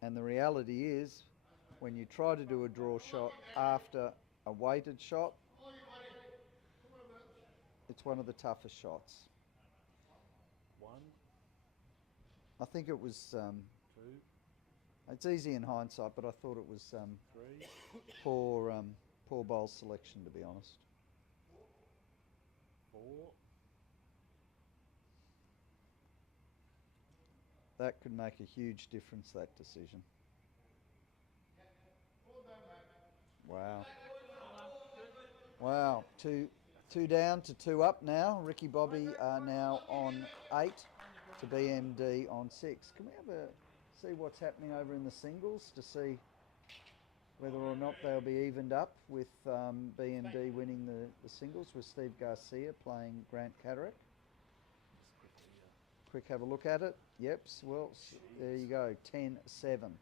And the reality is, when you try to do a draw shot after a weighted shot, it's one of the toughest shots. 1, I think it was, 2, it's easy in hindsight, but I thought it was 3, poor bowl selection, to be honest. 4. That could make a huge difference, that decision. Wow. Wow, two down to 2 up now. Ricky Bobby are now on 8 to BMD on 6. Can we have see what's happening over in the singles to see whether or not they'll be evened up with BMD winning the singles with Steve Garcia playing Grant Catterick? Quick have a look at it. Yep, well, there you go, 10-7.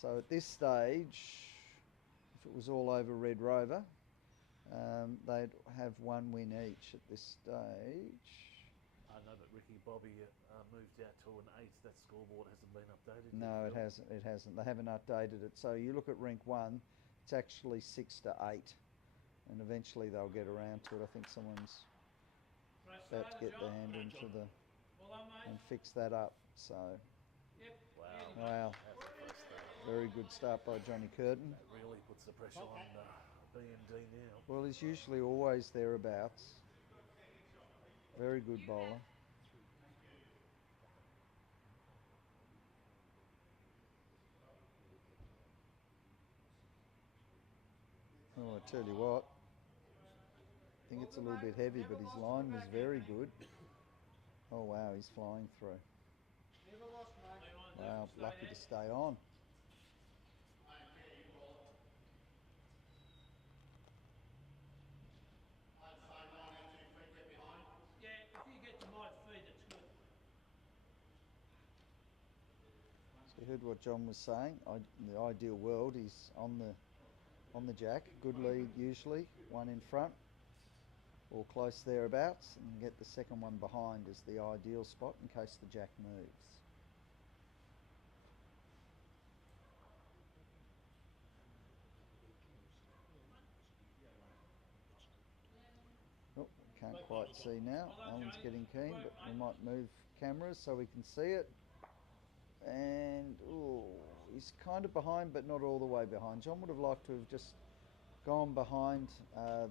So at this stage, if it was all over Red Rover, they'd have 1 win each at this stage. No, but Ricky Bobby moved out to an 8. That scoreboard hasn't been updated yet, No, it Phil. hasn't. It hasn't. They haven't updated it. So you look at rank 1, it's actually 6 to 8, and eventually they'll get around to it. I think someone's about to get their hand into the Well done, mate. and fix that up. So Yep. Wow. wow, That's a first start. very good start by Johnny Curtin. That really puts the pressure on BMD now. Well, he's usually always thereabouts. Very good bowler. Oh, I tell you what, I think it's a little bit heavy, but his line was very good. Oh wow, he's flying through. Never lost, mate. Wow, lucky to stay on. Yeah, if you get the right feed, it's good. So you heard what John was saying. In the ideal world, he's on the jack. Good lead usually, one in front or close thereabouts, and get the second one behind is the ideal spot in case the jack moves. Oh, can't quite see now. Alan's getting keen, but we might move cameras so we can see it. And ooh, he's kind of behind, but not all the way behind. John would have liked to have just gone behind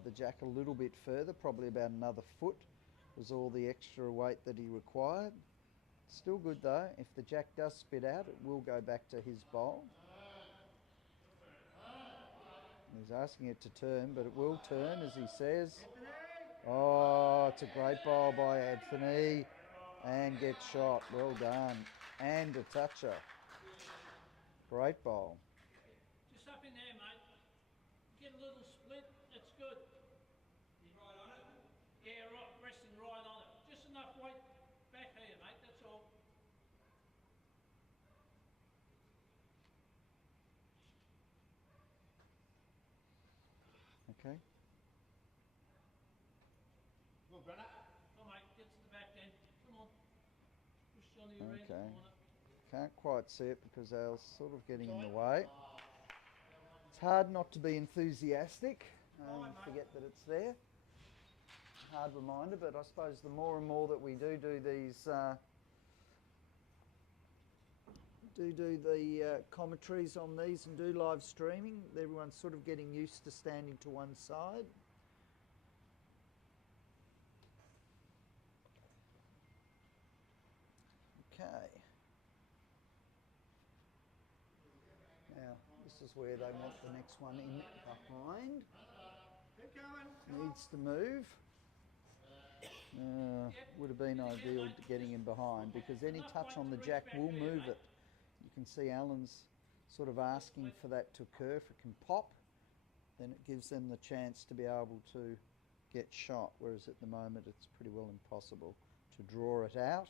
the jack a little bit further, probably about another foot was all the extra weight that he required. Still good though. If the jack does spit out, it will go back to his bowl. He's asking it to turn, but it will turn, as he says. Oh, it's a great bowl by Anthony, and gets shot. Well done. And a toucher. Great bowl. Just up in there, mate. Get a little split, it's good. Right on it? Yeah, right, resting right on it. Just enough weight back here, mate, that's all. Okay. Come on, mate, get to the back then. Come on. Push Johnny around Okay. the corner. Can't quite see it because Al's sort of getting in the way. It's hard not to be enthusiastic and forget that it's there. Hard reminder, but I suppose the more and more that we do these commentaries on these and do live streaming, everyone's sort of getting used to standing to one side. Okay. Now, this is where they want the next one in behind. Keep going. Needs to move. Would have been ideal getting him behind because any touch on the jack will move it. You can see Alan's sort of asking for that to occur. If it can pop, then it gives them the chance to be able to get shot, whereas at the moment it's pretty well impossible to draw it out.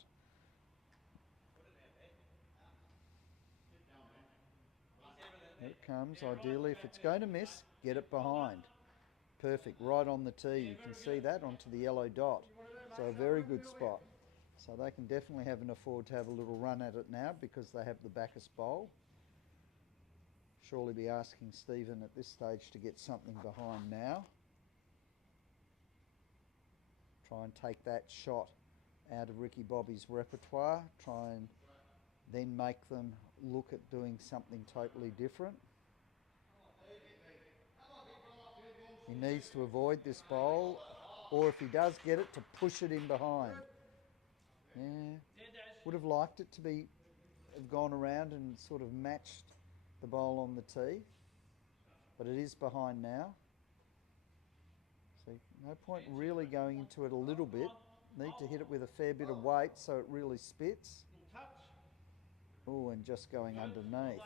Here it comes. Ideally, if it's going to miss, get it behind. Perfect, right on the tee. You can see that onto the yellow dot. So a very good spot. So they can definitely afford to have a little run at it now because they have the backest bowl. Surely be asking Stephen at this stage to get something behind now. Try and take that shot out of Ricky Bobby's repertoire. Try and then make them look at doing something totally different. He needs to avoid this bowl, or if he does get it, to push it in behind. Yeah, would have liked it to have gone around and sort of matched the bowl on the tee, but it is behind now. So no point really going into it a little bit. Need to hit it with a fair bit of weight so it really spits. Oh, and just going underneath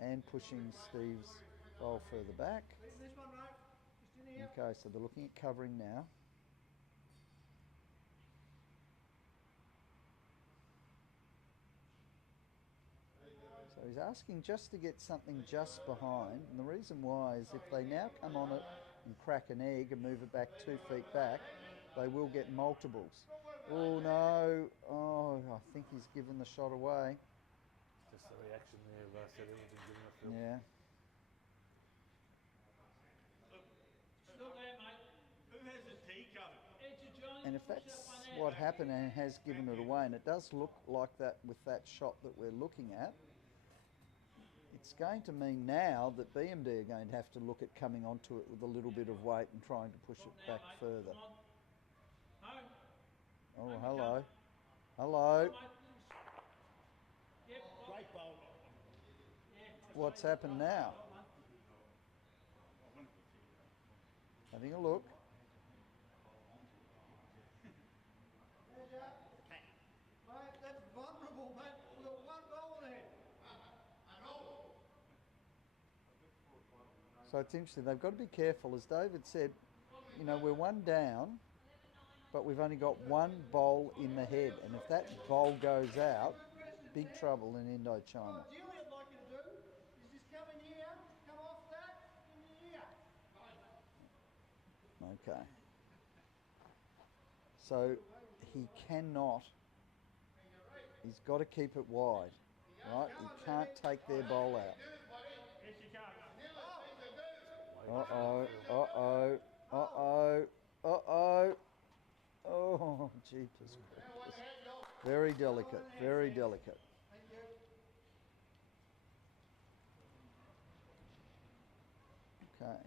and pushing Steve's bowl further back. This one, mate. Just in here. Okay, so they're looking at covering now. So he's asking just to get something just behind, and the reason why is if they now come on it and crack an egg and move it back 2 feet back, they will get multiples. Oh no, think he's given the shot away. Just the reaction there of said anything given a Phil. Yeah. Still there, mate. Who has a tea cup? Edge of Johnny. And if push that's up on what there. happened and has given it away, and it does look like that with that shot that we're looking at, it's going to mean now that BMD are going to have to look at coming onto it with a little bit of weight and trying to push it Now, back mate, further. come on. Home. Oh, Home hello. you Hello. come. Come, mate. Yep, well, Great bowl. yeah, What's happened now? Having a look. There's that. Mate, that's vulnerable, mate. We've got one goal there. So it's interesting. They've got to be careful. As David said, you know, we're one down, but we've only got one bowl in the head. And if that bowl goes out, big trouble in Indochina. Ideally, I'd like you to do is just come in here, come off that, into here. Okay. So he cannot, he's got to keep it wide, right? He can't take their bowl out. Yes, you can. Uh-oh, uh-oh, uh-oh, uh-oh. Oh, jeepers. Very delicate, very delicate. Thank you. Okay.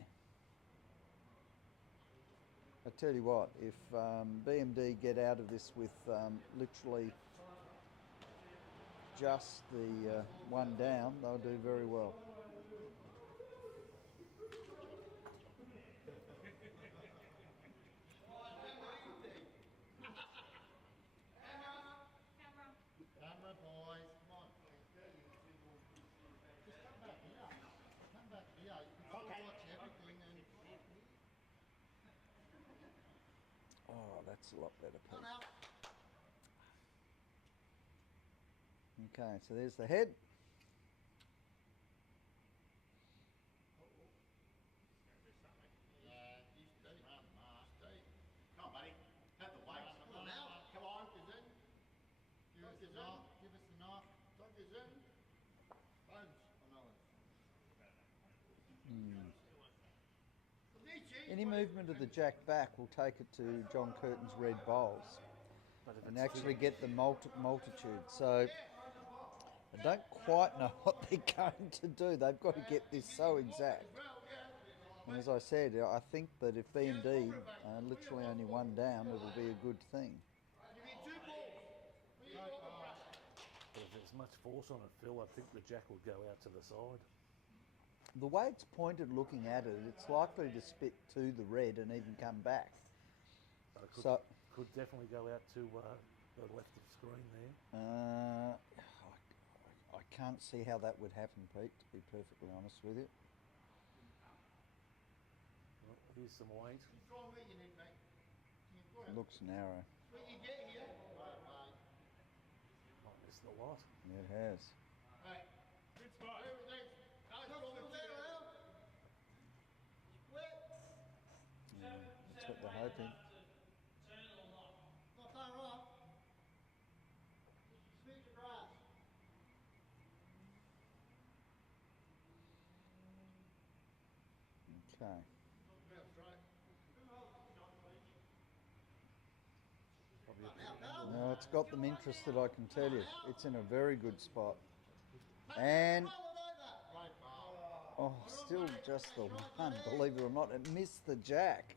I tell you what, if BMD get out of this with literally just the one down, they'll do very well. Camera boys, come on. Just come back here. Come back here. You can still watch everything and Oh, that's a lot better, Pete. come out. Okay, so there's the head. Yeah, you stay. Stay. Come on, buddy. Have the weight. Come on now. Come on. Tuck us in. Give us the knife. Give us the knife. Tuck us in. Bones. Oh, no. Any movement of the jack back will take it to John Curtin's red bowls But if and it's actually too- get the multitude. So I don't quite know what they're going to do. They've got to get this so exact. And as I said, I think that if BMD are literally only one down, it'll be a good thing. But if there's much force on it, Phil, I think the jack would go out to the side. The way it's pointed looking at it, it's likely to spit to the red and even come back. But it could definitely go out to the left of screen there. I can't see how that would happen, Pete, to be perfectly honest with you. Well, here's some weight. Try and where you need, mate. It looks narrow. When you get here. Might miss the lot. Yeah, it has. Right. Good spot. Everything. That's what they're hoping. Not far off. Speak to grass. Okay. Probably No, it's got them interested, I can tell you. It's in a very good spot. And, oh, still just the one, believe it or not. It missed the jack.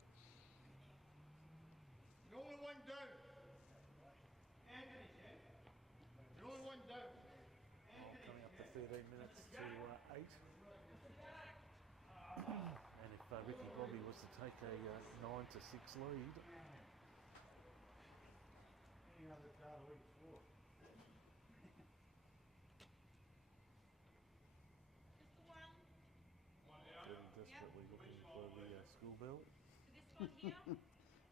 The only one down. The only one down. coming up to 13 minutes to 8. And if Ricky Bobby was to take a 9-6 lead, feeling desperately looking for the school bell.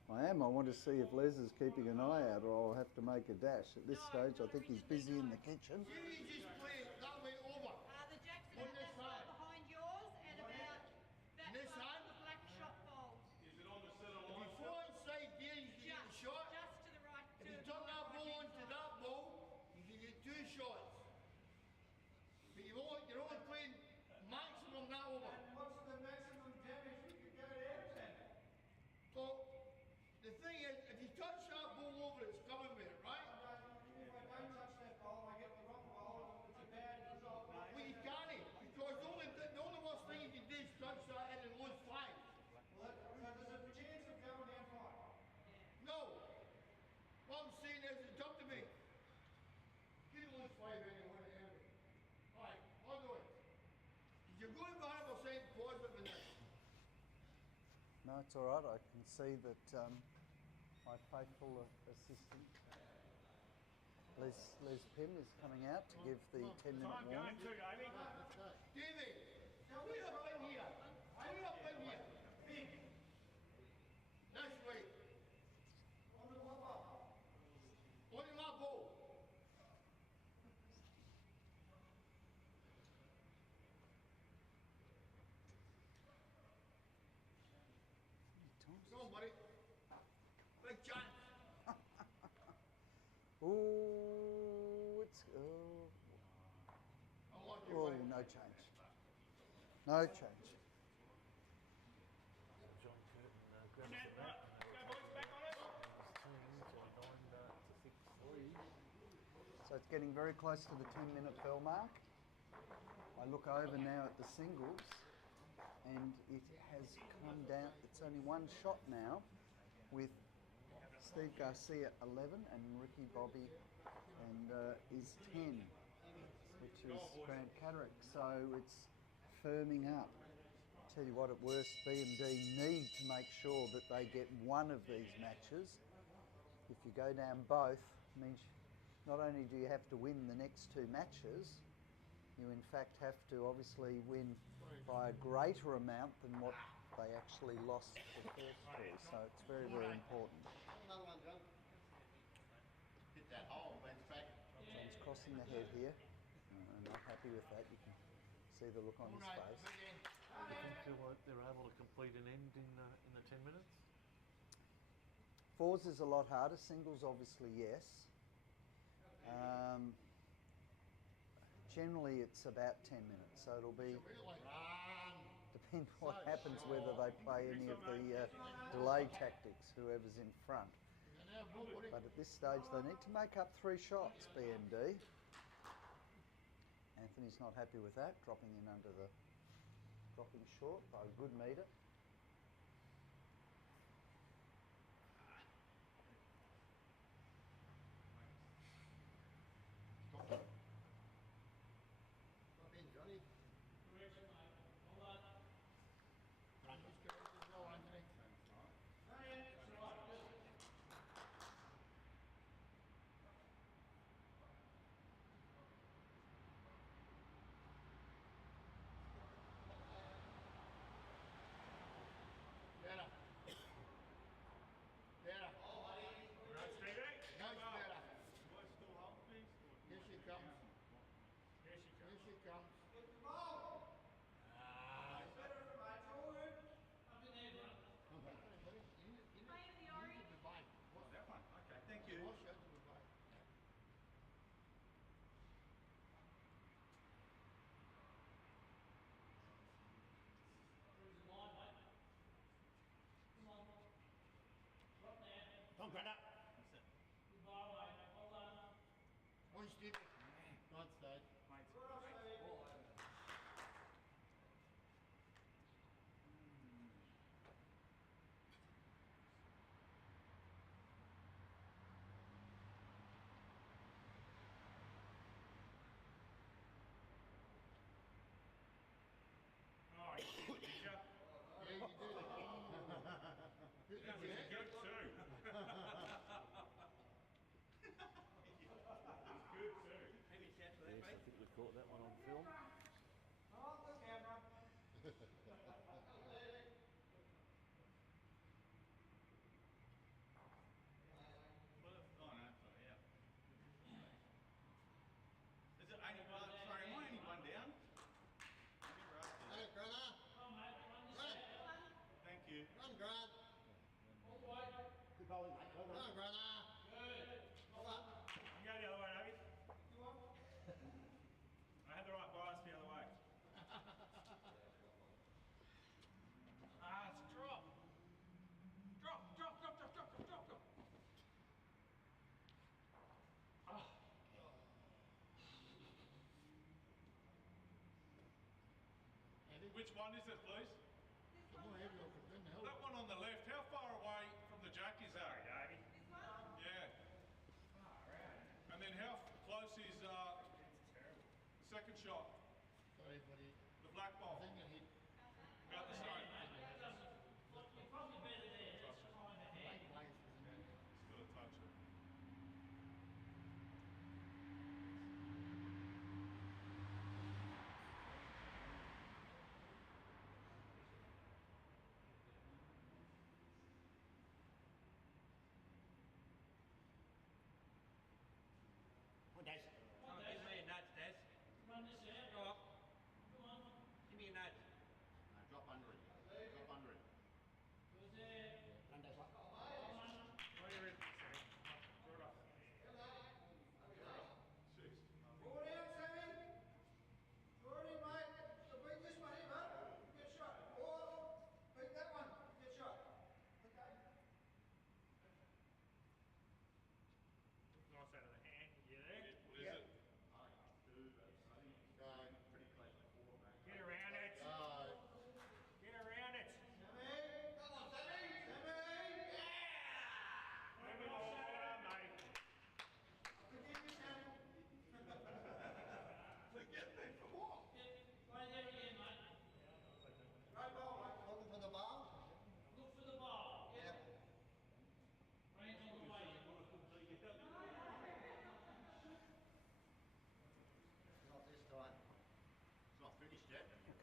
I am. I want to see if Les is keeping an eye out, or I'll have to make a dash. At this stage, I think he's busy in the kitchen. You just play it that way over. The jack's On about this that spot side. behind yours and about that This one side? with the black shot bowls. If you fall inside there, you can get the shot. Just to the right. If you turn that ball onto that ball, you No, it's all right. I can see that my faithful assistant, Les Pym, is coming out to give the 10-minute Time warning. going too, Davey. Davey, we up in here. We up in here. Next week. Only my ball. Come on, buddy. Big chance. Ooh, it's Unlucky, oh, buddy. no change. No change. John Curtin grabs Net, the bat. right. Go boys, back on it. His team to 9 to 6-3. So it's getting very close to the 10-minute bell mark. I look over now at the singles, and it has come down. It's only one shot now, with Steve Garcia 11 and Ricky Bobby and is 10, which is Grant Caderick. So it's firming up. Tell you what, at worst, B&D need to make sure that they get one of these matches. If you go down both, means not only do you have to win the next two matches, you in fact have to obviously win by a greater amount than what they actually lost the first two. So it's very, very important. Another one, John. Hit that hole, went back. John's crossing the head here. Not happy with that. You can see the look on his face. Do you think they're able to complete an end in the 10 minutes? Fours is a lot harder. Singles, obviously, yes. Generally, it's about 10 minutes, so it'll be depend what happens whether they play any of the delay tactics, whoever's in front. But at this stage, they need to make up 3 shots. BMD. Anthony's not happy with that, dropping short by a good metre. Right, Stevie. Much better. Boys still hold, please. Here she comes. Here she Here comes. she comes. Okay, thank you. Come, Greta. One, Stevie. Not side. Oh, you did ya? Yeah, you did. That was good too. Good too. Heavy catch for that, Yes, I mate. think we caught that one on film. Oh, no, sorry, yeah. Is it only one? Sorry, am I only one down? Hey, Greta. Thank you. Run, Grant. Good bowling, mate. Well done. Run, Greta. Hold up. You go the other way, Davey. I had the right bias the other way. Ah, it's drop. Drop. Which one is it, please? Come on, have a look. Then help. That one on the left. How far away from the jack is that? Davey. Yeah. And then how close is the second shot? Sorry, buddy. The black ball. I think you hit. About the same.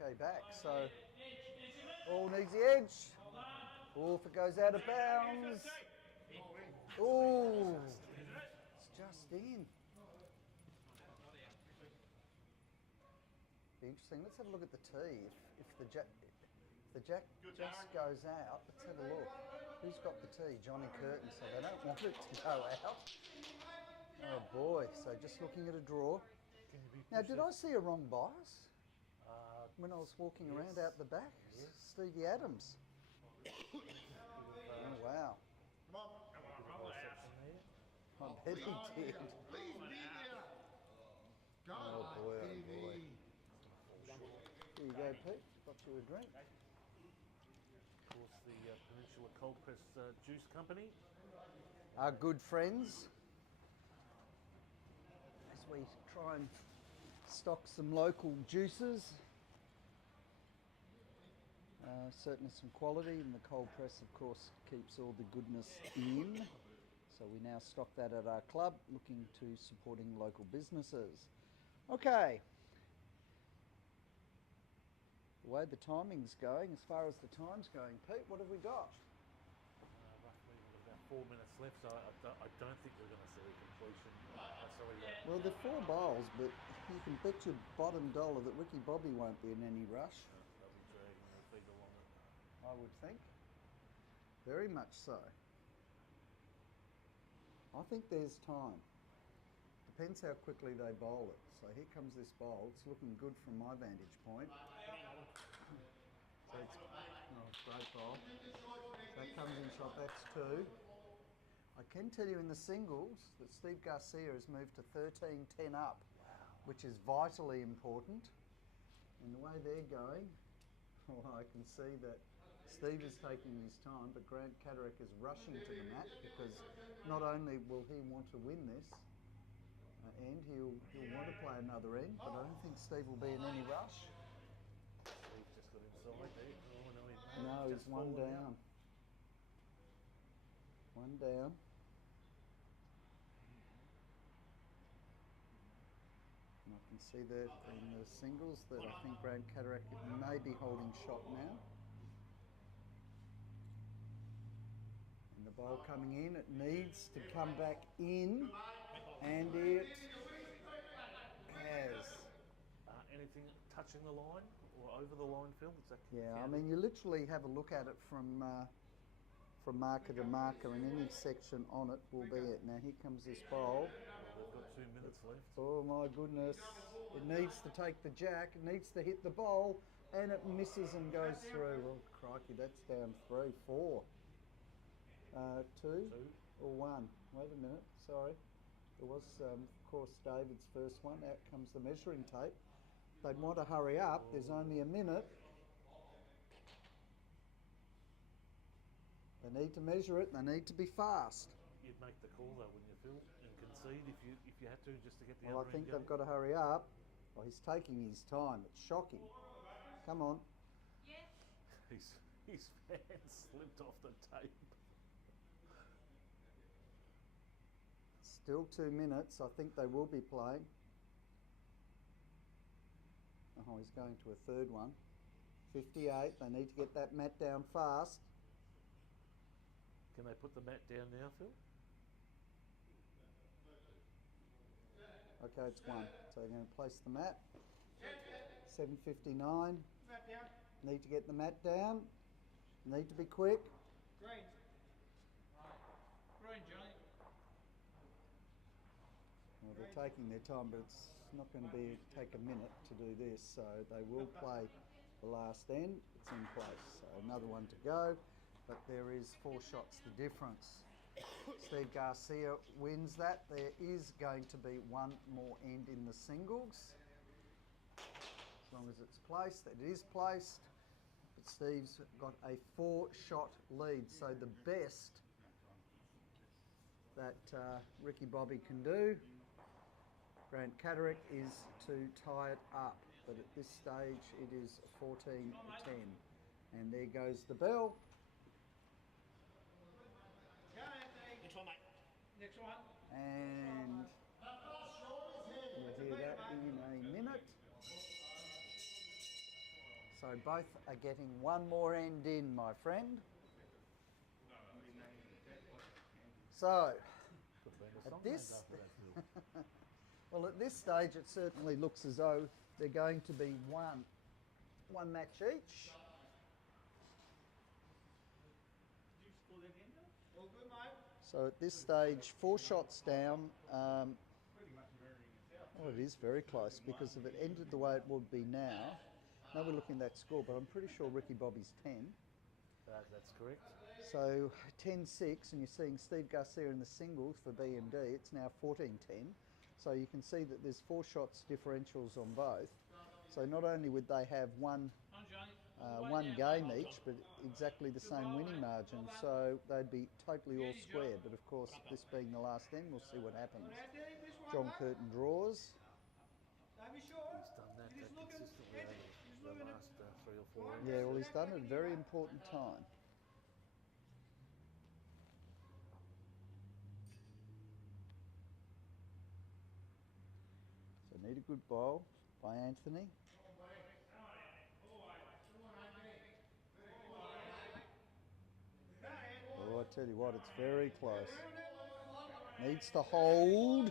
Okay, back. So, all needs the edge. Oh, if it goes out of bounds. Oh, it's just in. Be interesting. Let's have a look at the tee. If the jack just goes out, let's have a look. Who's got the tee? Johnny Curtin. So they don't want it to go out. Oh boy. So just looking at a draw. Now, did I see a wrong bias when I was walking around out the back? Yes. Stevie Adams. Oh wow. I bet he did. Please be there. Go Oh boy, oh boy. TV. Here you go, Pete. Got you a drink. Of course, the Peninsula Cold Press Juice Company. Our good friends. As we try and stock some local juices. Certainly some quality, and the cold press, of course, keeps all the goodness in. So we now stock that at our club, looking to supporting local businesses. Okay. The way the timing's going, as far as the time's going, Pete, what have we got? Roughly about 4 minutes left, so I don't think we're going to see a completion. Sorry, Well, they're 4 bowls, but you can bet your bottom dollar that Ricky Bobby won't be in any rush. they'll be dragging their feet along it. I would think. Very much so. I think there's time. Depends how quickly they bowl it. So here comes this bowl. It's looking good from my vantage point. So it's great bowl. That comes in shot. That's 2. I can tell you in the singles that Steve Garcia has moved to 13-10 up, which is vitally important. And the way they're going, well, I can see that Steve is taking his time, but Grant Caderick is rushing to the mat because not only will he want to win this, and he'll want to play another end, but I don't think Steve will be in any rush. Steve's just got inside there. Oh, no, No, he's just one fallen down. One down. And I can see that in the singles that I think Grant Caderick may be holding shot now. And the ball coming in, it needs to come back in, and it has. Anything touching the line or over the line, Phil? Is that Yeah, I counted? mean, you literally have a look at it from marker to marker, and any section on it will be it. Now here comes this bowl. They've got 2 minutes left. Oh my goodness. It needs to take the jack, it needs to hit the bowl, and it misses and goes through. Oh crikey, that's down 3, 4. 2 or 1. Wait a minute, sorry. It was, of course, David's first one. Out comes the measuring tape. They'd want to hurry up. There's only a minute. They need to measure it. They need to be fast. You'd make the call though, wouldn't you, Phil, and concede if you had to, just to get the Well, I other think end they've got to hurry up. Oh, he's taking his time. It's shocking. Come on. Yes. His fans slipped off the tape. Still 2 minutes. I think they will be playing. Oh, he's going to a third one. 58. They need to get that mat down fast. Can they put the mat down now, Phil? Okay, it's 1. So they're going to place the mat. 7:59. Mat down. Need to get the mat down. Need to be quick. Green. Green, Johnny. Well, they're taking their time, but it's not going to take a minute to do this. So they will play the last end. It's in place. So another one to go. But there is 4 shots the difference. Steve Garcia wins that. There is going to be 1 more end in the singles. As long as it's placed, it is placed. But Steve's got a 4-shot lead. So the best that Ricky Bobby can do, Grant Caderick, is to tie it up. But at this stage, it is 14-10. And there goes the bell. Next one, mate. Next one. And we'll hear that in a minute. So both are getting one more end in, my friend. So, at this, well, at this stage, it certainly looks as though they're going to be one match each. All good, mate? So at this stage, 4 shots down. Well, it is very close because if it ended the way it would be now, now we're looking at that score, but I'm pretty sure Ricky Bobby's 10. That's correct. So 10-6, and you're seeing Steve Garcia in the singles for BMD. It's now 14-10. So you can see that there's 4 shots differentials on both. So not only would they have one game each, but exactly the same winning margin. So they'd be totally all square. But of course, this being the last end, we'll see what happens. John Curtin draws. Don't be sure. He's done that You're just looking. consistently over Just the looking at. last 3 or 4 rounds. Yeah, well, he's done it at a very important time. So need a good bowl by Anthony. Oh, I tell you what, it's very close. Needs to hold,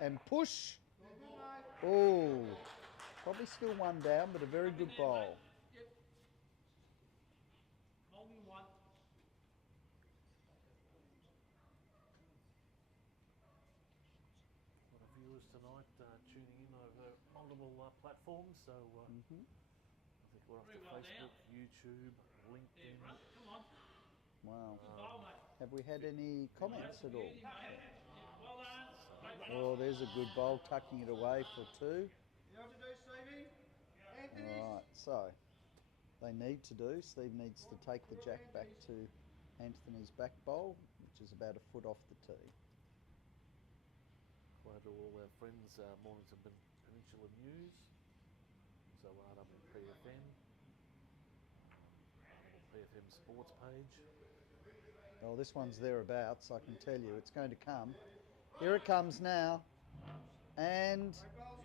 and push. Oh, probably still one down, but a very good bowl. Yep. Holding one. A lot of viewers tonight tuning in over multiple platforms, so I think we're off to Very well Facebook, down. YouTube, Yeah, LinkedIn. front. Come on. Wow. Bowl, mate. Have we had any comments at all? Beauty, mate. Yeah, well done. Great Oh, there's a good bowl, tucking it away for 2. You know what to do, Stevie? Anthony. All right, so they need to do. Steve needs to take the jack back to Anthony's back bowl, which is about a foot off the tee. Hello to all our friends, Mornington Peninsula News, so RPPFM, PFM Sports page. Oh, this one's thereabouts, I can tell you. It's going to come. Here it comes now. And,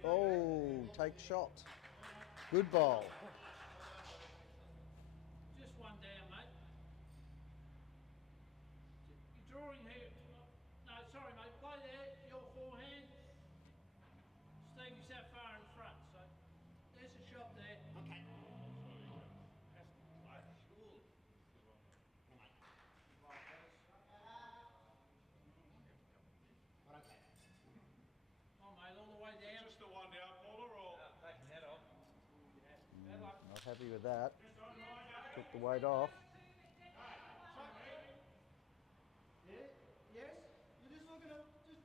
oh, take shot. Good bowl. Just one down, mate. You're drawing here. No, sorry, mate. Play there. Your forehand. Steve, you're that far in front, so there's a shot there. Okay. Oh, mate, all the way down. Just the one down, Paula, or? Not happy with that. Took the weight off. Yeah. Yes. You're just looking at. Just.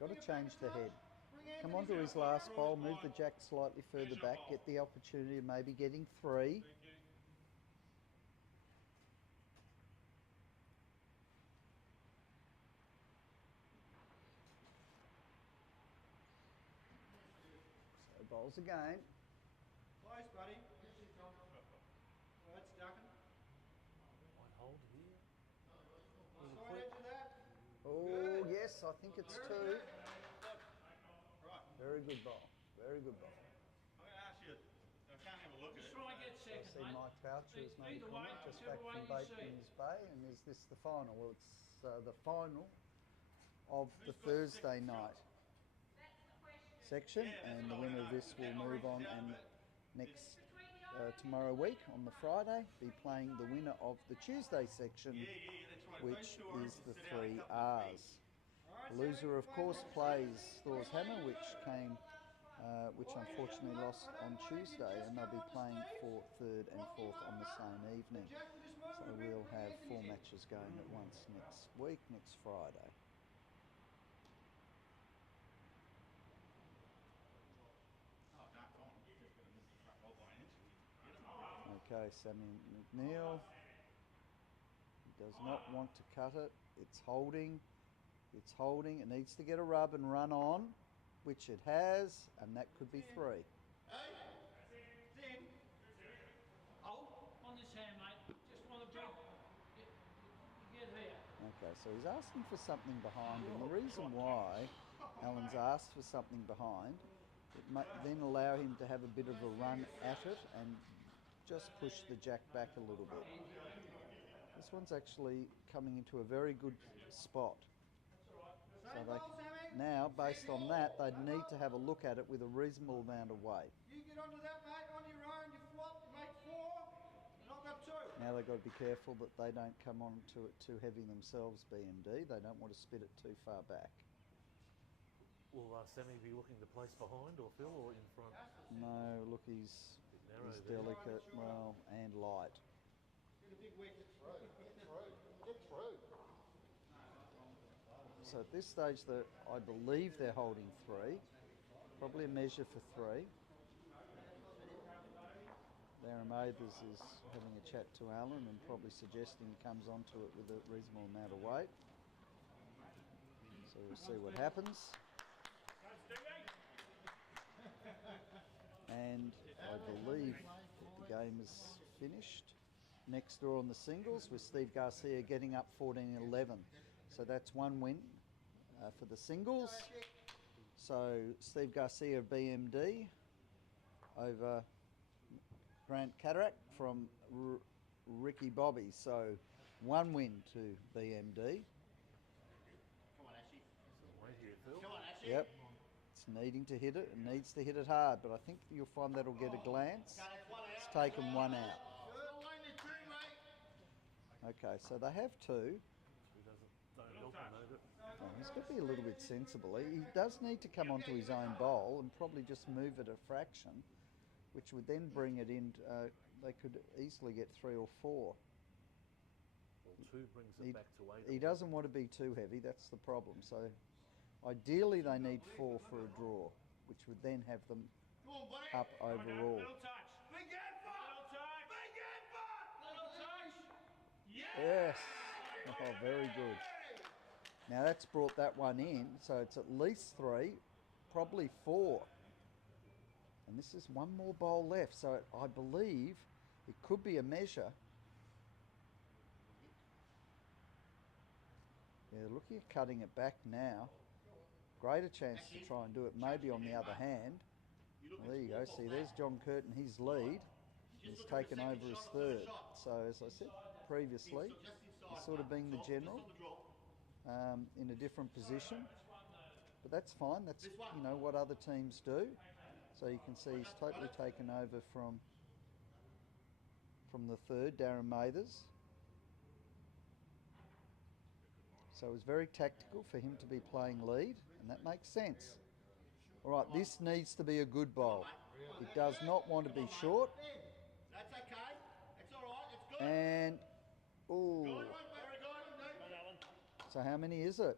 Got to change the head. Bring Come Anthony on to his last bowl, move the jack slightly further back, get the opportunity of maybe getting 3. So bowls again. Close, buddy. That's ducking. Might hold here. Side edge of that. Oh, yes, I think it's 2. Right, Very good bowl. Very good bowl. I'm going to ask you, I can't have a look at Just it. try and get I second, see mate. Mike Boucher has made a Either way, comment just whichever back way from you see it. Bateman's Bay, and is this the final? Well, it's the final of the Thursday night section, and the winner of this will move on and tomorrow week on the Friday be playing the winner of the Tuesday section, which is the 3 R's. The loser, of course, plays Thor's Hammer, which unfortunately lost on Tuesday, and they'll be playing for 3rd and 4th on the same evening. So we'll have 4 matches going at once next week, next Friday. Okay, Sammy McNeil. He does not want to cut it. It's holding. It's holding. It needs to get a rub and run on, which it has, and that could be 3. On this hand, mate. Just want to bring. You get here. Okay, so he's asking for something behind, and the reason why Alan's asked for something behind It might then allow him to have a bit of a run at it and just push the jack back a little bit. This one's actually coming into a very good spot. So they, now, based on that, they'd need to have a look at it with a reasonable amount of weight. You get onto that, mate, on your own, you flop, you make 4, and I've got 2. Now they've got to be careful that they don't come onto it too heavy themselves, BMD. They don't want to spit it too far back. Will Sammy be looking to place behind or Phil or in front? No, look, he's Narrow there. delicate, well, and light. Get a big wicket. Get through. So at this stage, I believe they're holding 3. Probably a measure for 3. Darren Mathers is having a chat to Alan and probably suggesting he comes onto it with a reasonable amount of weight. So we'll see what happens. And I believe that the game is finished. Next door on the singles with Steve Garcia getting up 14-11. So that's 1 win for the singles. So Steve Garcia of BMD over Grant Cataract from Ricky Bobby. So 1 win to BMD. Wait here, Phil. Yep. It's needing to hit it. It needs to hit it hard, but I think you'll find that'll get a glance. It's taken 1 out. Okay, so they have 2. Don't help him, though, but Oh, he's got to be a little bit sensible. He does need to come onto his own bowl and probably just move it a fraction, which would then bring it in. They could easily get 3 or 4. well, 2 brings it back to 8. He doesn't want to be too heavy. That's the problem. So ideally they need 4 for a draw, which would then have them up overall. Little touch. Big effort! Little touch! Big effort! Little touch! Yes. Oh, very good. Now that's brought that one in, so it's at least 3, probably 4. And this is 1 more bowl left, so I believe it could be a measure. Yeah, looking at cutting it back now. Greater chance to try and do it maybe on the other hand. Well, there you go, see there's John Curtin, his lead. He's taken over his 3rd. So as I said previously, he's sort of being the general. In a different position, but that's fine. That's what other teams do. So you can see he's totally taken over from the 3rd, Darren Mathers. So it was very tactical for him to be playing lead, and that makes sense. All right, this needs to be a good bowl. It does not want to be short. That's okay. It's all right. It's good. And ooh. Very good. So how many is it?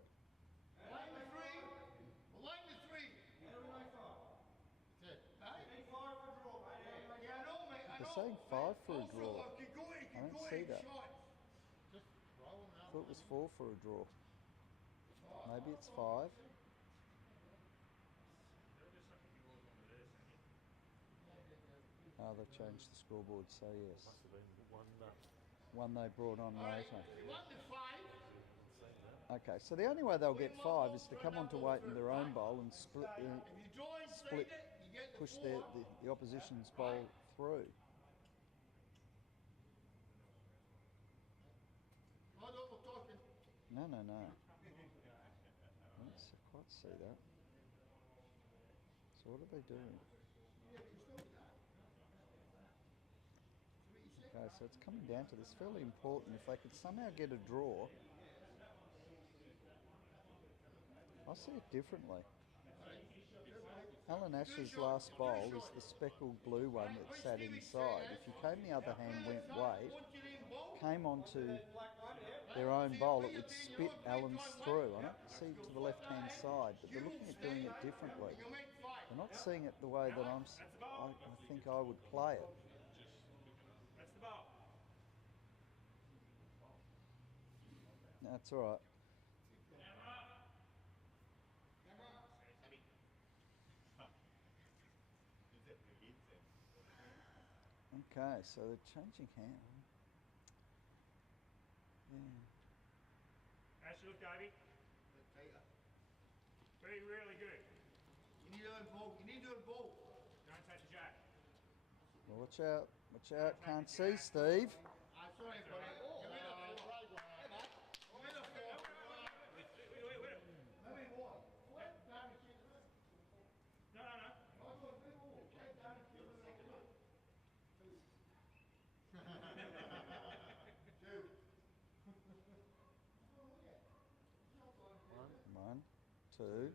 Line with 3. Line with 3. That's it. Yeah, I know, mate. I They're know. saying 5 for a draw. Keep going. I don't see that. Just roll them I out. thought it was 4 for a draw. Maybe it's 5. Oh, they've changed the scoreboard, so yes. must have been 1 One they brought on later. You want the 5? Okay, so the only way they'll get 5 is to come onto weight in their own bowl and split, If you draw inside split it, you get the push 4. the opposition's bowl through. Hold on, we're talking. No. I don't quite see that. So what are they doing? Okay, so it's coming down to this. Fairly important. If they could somehow get a draw, I see it differently. Alan Ash's last bowl is the speckled blue one that sat inside. If you came the other hand, went weight, came onto their own bowl, it would spit Alan's through. I don't see it to the left-hand side, but they're looking at doing it differently. They're not seeing it the way that I think I would play it. That's the ball. That's all right. Okay, so they're changing hand. Yeah. Actually, look, Davey. Really, really good. You need a doing both. You need doing both. Don't touch the jack. Well, watch out. Watch out. Can't see, Steve. I'm sorry, buddy. Give me the four. Hey, mate. Give me the four. Let me walk. What? Down the kid. No. I'm going to move. Get down the kid. One, two,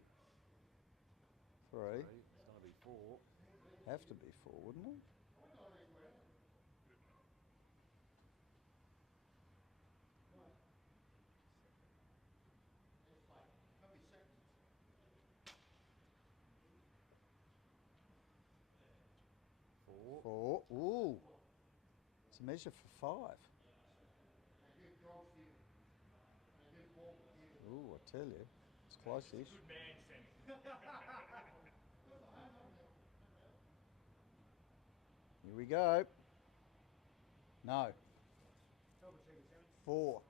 three. It's going to be 4. Have to be 4, wouldn't it? Four. Ooh. It's a measure for 5. Ooh, I tell you, it's close-ish. Good man, Sammy. Here we go. No. 4.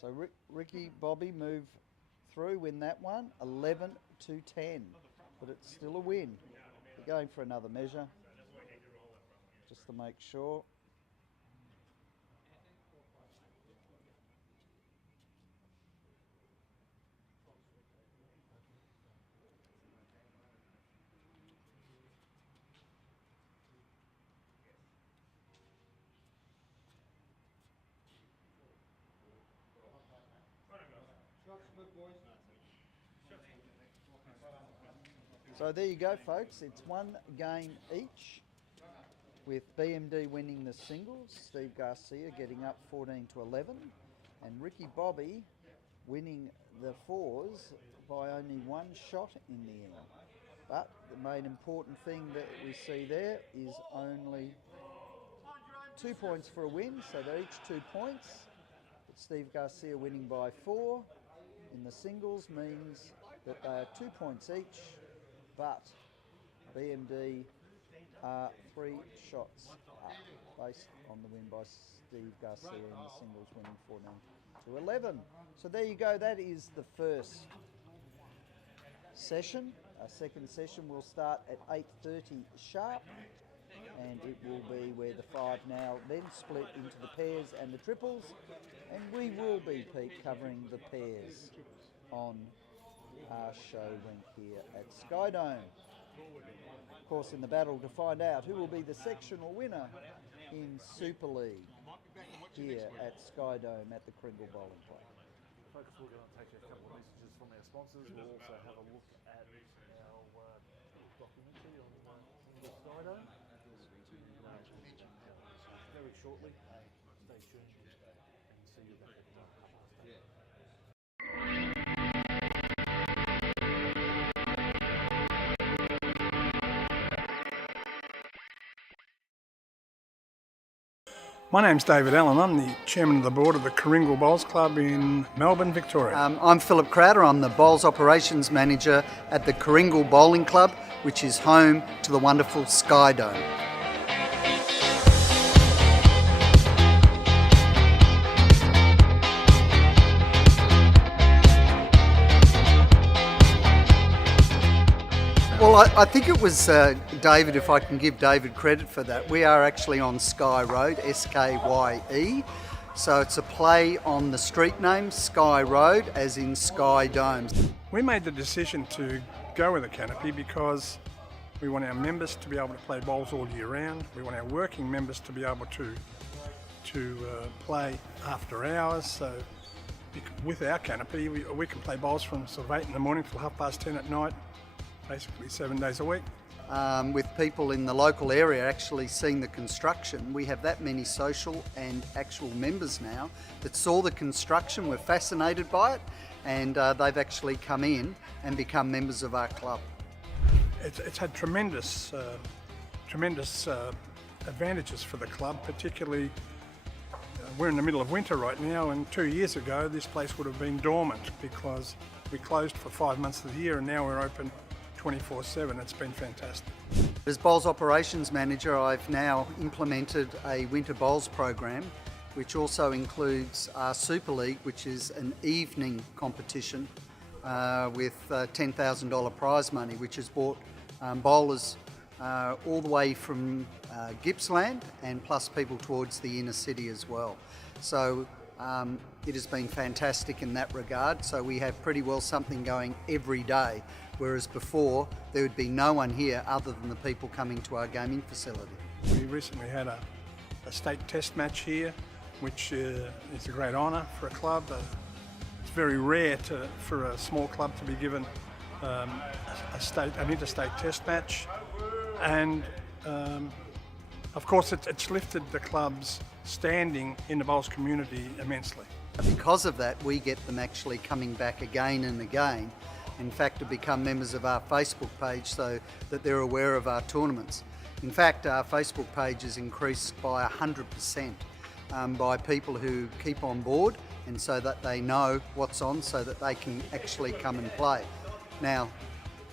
So Ricky, Bobby move through, win that one, 11 to 10. But it's still a win. We're going for another measure, just to make sure. So there you go, folks. It's 1 game each, with BMD winning the singles, Steve Garcia getting up 14 to 11, and Ricky Bobby winning the fours by only 1 shot in the end. But the main important thing that we see there is only 2 points for a win, so they're each 2 points. But Steve Garcia winning by 4 in the singles means that they are 2 points each, but BMD are 3 shots up based on the win by Steve Garcia in the singles, winning 14 to 11. So there you go, that is the first session. Our second session will start at 8:30 sharp, and it will be where the 5 now then split into the pairs and the triples, and we will be, Pete, covering the pairs on our show when here at Skyedome. Of course, in the battle to find out who will be the sectional winner in Super League here at Skyedome at the Kringle Bowling Club. Folks, we're going to take a couple of messages from our sponsors. We'll also have a look at our documentary on the Skyedome. Very shortly. Stay tuned and see you back at the My name's David Allen. I'm the chairman of the board of the Kringle Bowls Club in Melbourne, Victoria. I'm Philip Crowder. I'm the bowls operations manager at the Kringle Bowling Club, which is home to the wonderful Skyedome. Well, I think it was David, if I can give David credit for that. We are actually on Sky Road, S-K-Y-E. So it's a play on the street name, Sky Road, as in Skyedome. We made the decision to go with a canopy because we want our members to be able to play bowls all year round. We want our working members to be able to play after hours. So with our canopy, we can play bowls from sort of 8 in the morning till 10:30 at night, basically 7 days a week. With people in the local area actually seeing the construction, we have that many social and actual members now that saw the construction, were fascinated by it, and they've actually come in and become members of our club. It's had tremendous advantages for the club, particularly we're in the middle of winter right now, and 2 years ago this place would have been dormant because we closed for 5 months of the year, and now we're open 24/7. It's been fantastic. As Bowls Operations Manager, I've now implemented a Winter Bowls program, which also includes our Super League, which is an evening competition with $10,000 prize money, which has brought bowlers all the way from Gippsland and plus people towards the inner city as well. So it has been fantastic in that regard. So we have pretty well something going every day, whereas before there would be no one here other than the people coming to our gaming facility. We recently had a state test match here, which is a great honour for a club. It's very rare for a small club to be given an interstate test match, and of course it's lifted the club's standing in the bowls community immensely. Because of that, we get them actually coming back again and again, in fact to become members of our Facebook page so that they're aware of our tournaments. In fact, our Facebook page is increased by 100% by people who keep on board, and so that they know what's on so that they can actually come and play. Now,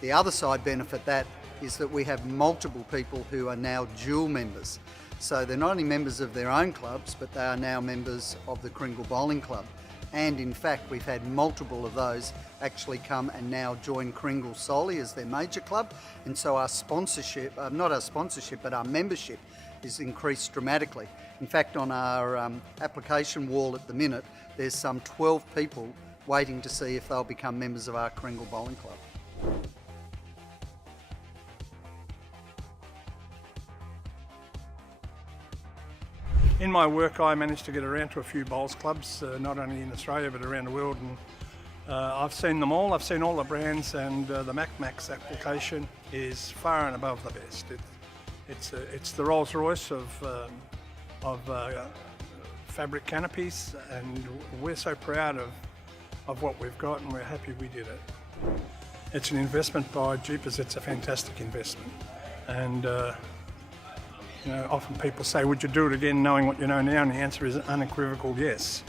the other side benefit that is that we have multiple people who are now dual members. So they're not only members of their own clubs, but they are now members of the Kringle Bowling Club. And in fact, we've had multiple of those actually come and now join Kringle solely as their major club. And so our sponsorship, not our sponsorship, but our membership is increased dramatically. In fact, on our application wall at the minute, there's some 12 people waiting to see if they'll become members of our Kringle Bowling Club. In my work, I managed to get around to a few bowls clubs, not only in Australia but around the world, and I've seen them all. I've seen all the brands, and the MacMax application is far and above the best. It's the Rolls Royce of fabric canopies, and we're so proud of what we've got, and we're happy we did it. It's an investment by Jeepers. It's a fantastic investment, and you know, often people say, would you do it again knowing what you know now? And the answer is an unequivocal yes.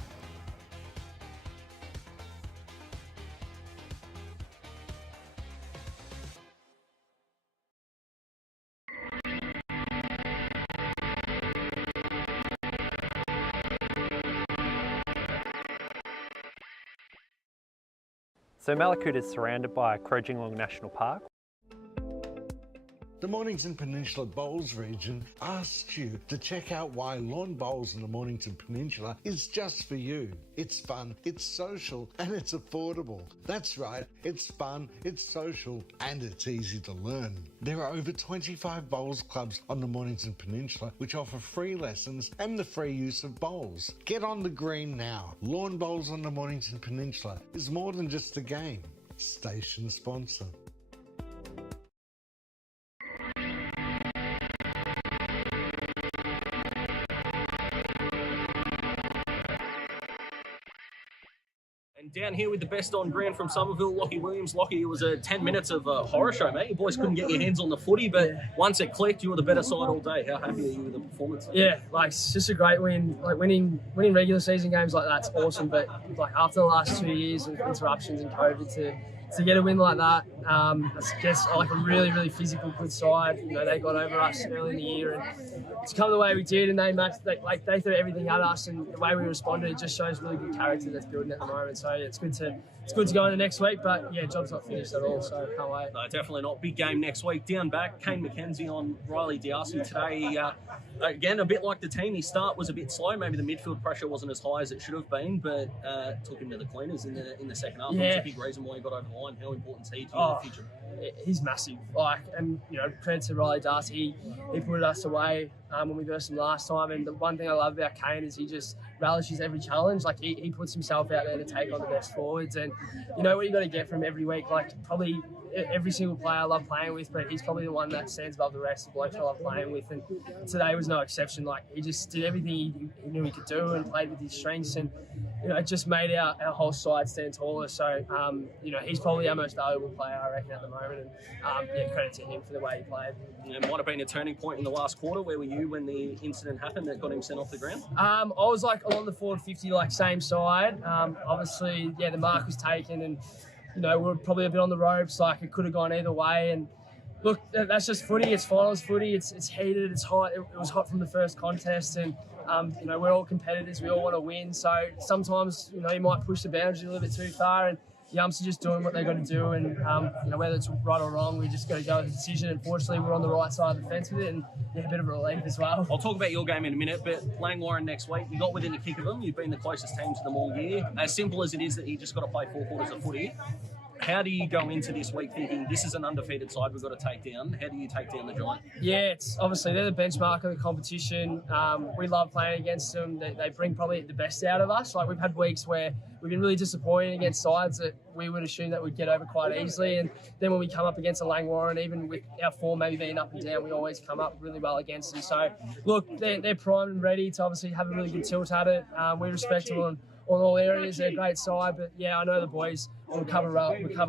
So Malakut is surrounded by Crojinglong National Park. The Mornington Peninsula Bowls region asks you to check out why lawn bowls in the Mornington Peninsula is just for you. It's fun, it's social, and it's affordable. That's right, it's fun, it's social, and it's easy to learn. There are over 25 bowls clubs on the Mornington Peninsula which offer free lessons and the free use of bowls. Get on the green now. Lawn bowls on the Mornington Peninsula is more than just a game. Station sponsor. Down here with the best on ground from Somerville, Lockie Williams. Lockie, it was 10 minutes of a horror show, mate. You boys couldn't get your hands on the footy, but once it clicked, you were the better side all day. How happy are you with the performance? Yeah, like it's just a great win. Like winning regular season games like that's awesome, but like after the last 2 years of interruptions and COVID to get a win like that, it's just like a really, really physical, good side. You know, they got over us early in the year, and to come the way we did, and they threw everything at us, and the way we responded, it just shows really good character that's building at the moment. So yeah, it's good to go into next week, but yeah, job's not finished at all, so can't wait. No, definitely not. Big game next week. Down back, Kane McKenzie on Riley D'Arcy today. Again, a bit like the team, his start was a bit slow. Maybe the midfield pressure wasn't as high as it should have been, but took him to the cleaners in the second half. Yeah. That's a big reason why he got over the line. How important is he to your future? He's massive. And you know, credit to Riley D'Arcy, he put us away when we versed him last time. And the one thing I love about Kane is he just relishes every challenge. Like he puts himself out there to take on the best forwards, and you know what you got to get from him every week. Like probably every single player I love playing with, but he's probably the one that stands above the rest of the blokes I love playing with. And today was no exception. Like he just did everything he knew he could do and played with his strengths, and you know, it just made our whole side stand taller. So you know, he's probably our most valuable player, I reckon, at the moment. And yeah, credit to him for the way he played. It might have been a turning point in the last quarter. Where were you when the incident happened that got him sent off the ground? I was like along the forward 50, like same side. Obviously, yeah, the mark was taken, and you know, we're probably a bit on the ropes. Like it could have gone either way. And look, that's just footy. It's finals footy. It's heated. It's hot. It was hot from the first contest, and you know, we're all competitors. We all want to win. So sometimes, you know, you might push the boundaries a little bit too far, and youngsters just doing what they got to do, and you know, whether it's right or wrong, we just got to go with the decision. And fortunately, we're on the right side of the fence with it, and yeah, a bit of a relief as well. I'll talk about your game in a minute, but Langwarrin next week, you got within a kick of them. You've been the closest team to them all year. As simple as it is that you just got to play 4 quarters of footy, how do you go into this week thinking this is an undefeated side we've got to take down? How do you take down the Giant? Yeah, it's obviously they're the benchmark of the competition. We love playing against them. They bring probably the best out of us. Like, we've had weeks where we've been really disappointed against sides that we would assume that we'd get over quite easily. And then when we come up against a Langwarrin, even with our form maybe being up and down, we always come up really well against them. So, look, they're primed and ready to obviously have a really good tilt at it. We respect them on all areas. They're a great side, but yeah, I know the boys will recover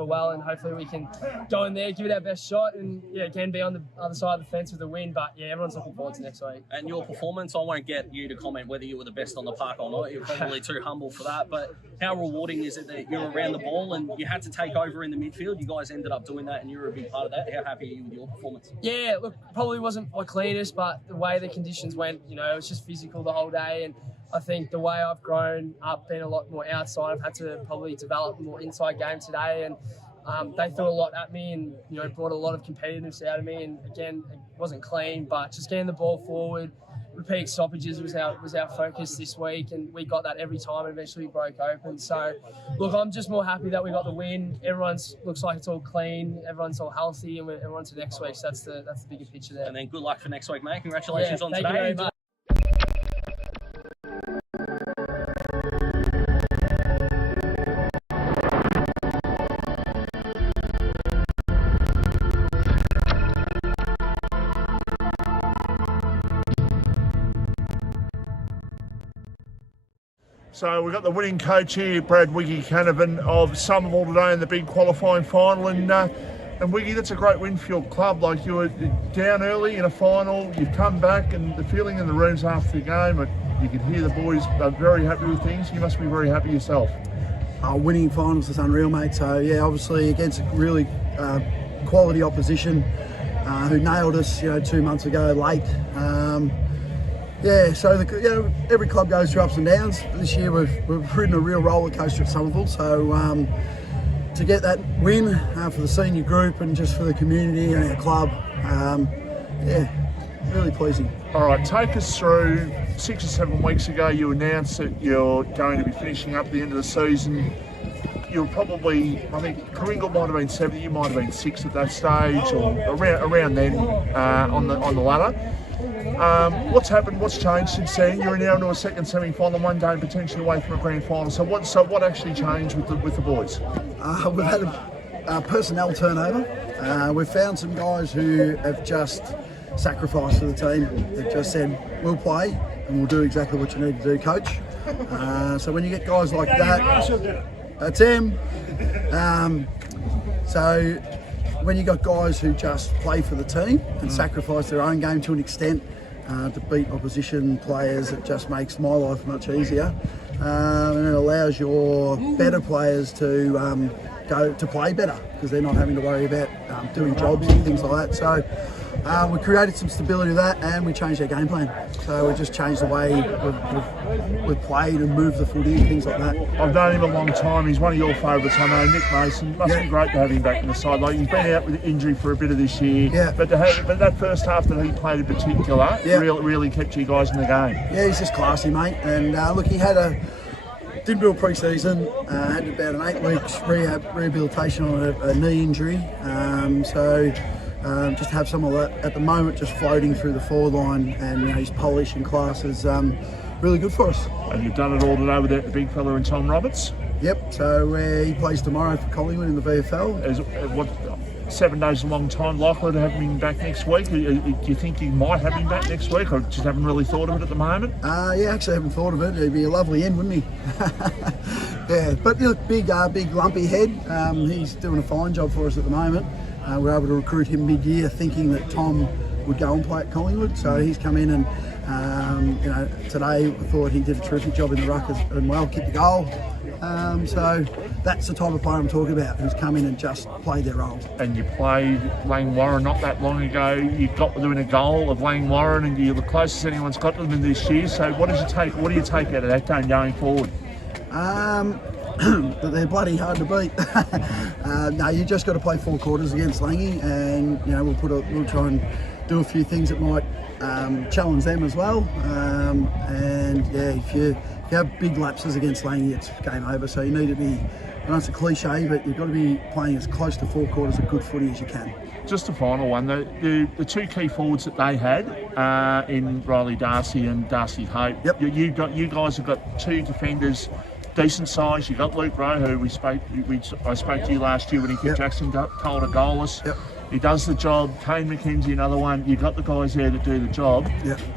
well, and hopefully we can go in there, give it our best shot, and yeah, again be on the other side of the fence with a win. But yeah, everyone's looking forward to next week. And your performance, I won't get you to comment whether you were the best on the park or not. You're probably too humble for that. But how rewarding is it that you're around the ball and you had to take over in the midfield? You guys ended up doing that, and you were a big part of that. How happy are you with your performance? Yeah, look, probably wasn't my cleanest, but the way the conditions went, you know, it was just physical the whole day. And I think the way I've grown up, being a lot more outside, I've had to probably develop a more inside game today, and they threw a lot at me, and you know, brought a lot of competitiveness out of me. And again, it wasn't clean, but just getting the ball forward, repeat stoppages was our focus this week, and we got that every time, and eventually we broke open. So look, I'm just more happy that we got the win. Everyone's looks like it's all clean, everyone's all healthy, and we're on to next week. So that's the bigger picture there. And then good luck for next week, mate. Congratulations on today. Thank you very much. So we've got the winning coach here, Brad Wiggy Canavan of Somerville today in the big qualifying final. And Wiggy, that's a great win for your club. Like, you were down early in a final, you've come back, and the feeling in the rooms after the game, you could hear the boys are very happy with things. You must be very happy yourself. Winning finals is unreal, mate. So yeah, obviously against a really quality opposition who nailed us, 2 months ago late. Yeah, so every club goes through ups and downs. This year we've ridden a real roller coaster at Somerville. So to get that win for the senior group and just for the community and our club, yeah, really pleasing. All right, take us through 6 or 7 weeks ago. You announced that you're going to be finishing up the end of the season. You were probably, I think, Kringle might have been 7, you might have been 6 at that stage, or around then on the ladder. What's happened? What's changed since then? You're now into a second semi-final, 1 game potentially away from a grand final. So what actually changed with the boys? We've had a personnel turnover. We've found some guys who have just sacrificed for the team. They've just said, we'll play and we'll do exactly what you need to do, coach. So when you get guys like that, that's him. So when you got guys who just play for the team and sacrifice their own game to an extent to beat opposition players, it just makes my life much easier, and it allows your better players to go to play better because they're not having to worry about doing jobs and things like that. So we created some stability of that, and we changed our game plan. So we just changed the way we've played and moved the footy and things like that. I've known him a long time. He's one of your favourites, I know. Nick Mason. Must be great to have him back in the side. Like, he's been out with injury for a bit of this year. Yeah. But that first half that he played in particular really kept you guys in the game. Yeah, he's just classy, mate. And look, he didn't do a pre-season, had about an 8 weeks rehabilitation on a knee injury. Just have some of that at the moment just floating through the forward line, and his polish and class is really good for us. And you've done it all today without the big fella and Tom Roberts? Yep, so he plays tomorrow for Collingwood in the VFL. 7 days is a long time. Likely to have him back next week? Do you think you might have him back next week, or just haven't really thought of it at the moment? Yeah, actually haven't thought of it. It'd be a lovely end, wouldn't he? Yeah, but look, big lumpy head. He's doing a fine job for us at the moment. We're able to recruit him mid-year thinking that Tom would go and play at Collingwood. So he's come in and, today I thought he did a terrific job in the ruck and well, kicked the goal. So that's the type of player I'm talking about, who's come in and just played their role. And you played Langwarrin not that long ago. You got within a goal of Langwarrin, and you're the closest anyone's got to them in this year. So what do you take out of that game going forward? but they're bloody hard to beat. No, you just got to play 4 quarters against Langy, and you know we'll try and do a few things that might challenge them as well. And yeah, if you have big lapses against Langy, it's game over. So you need to be, I know it's a cliche, but you've got to be playing as close to 4 quarters of good footy as you can. Just a final one, the 2 key forwards that they had in Riley Darcy and Darcy Hope. Yep. You guys have got 2 defenders, decent size. You got Luke Rowe, who I spoke to you last year when he kicked Jackson Calder goalless. Yep. He does the job. Kane McKenzie, another one. You've got the guys there that do the job,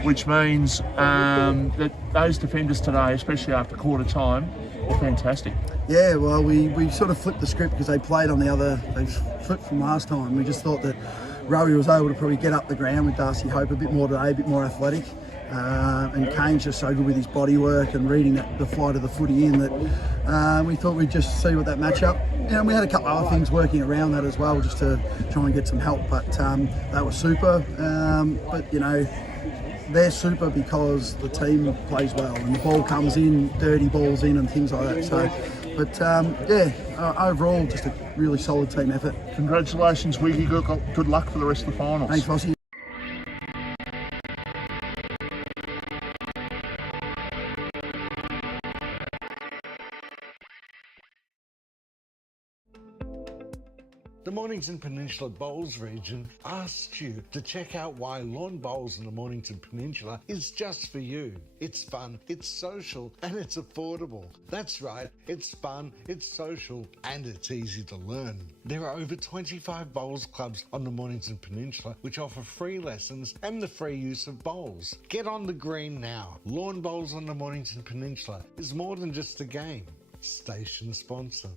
which means that those defenders today, especially after quarter time, are fantastic. Yeah, well, we sort of flipped the script because they played on they flipped from last time. We just thought that Rowie was able to probably get up the ground with Darcy Hope a bit more today, a bit more athletic. And Kane's just so good with his body work and reading the flight of the footy in that we thought we'd just see what that matchup. You know, we had a couple of other things working around that as well, just to try and get some help. But that was super. But you know, they're super because the team plays well and the ball comes in, dirty balls in, and things like that. So, but yeah, overall, just a really solid team effort. Congratulations, Wiggy. Good luck for the rest of the finals. Thanks, Vossi. The Mornington Peninsula Bowls region asks you to check out why lawn bowls in the Mornington Peninsula is just for you. It's fun, it's social, and it's affordable. That's right, it's fun, it's social, and it's easy to learn. There are over 25 bowls clubs on the Mornington Peninsula which offer free lessons and the free use of bowls. Get on the green now. Lawn bowls on the Mornington Peninsula is more than just a game. Station sponsor.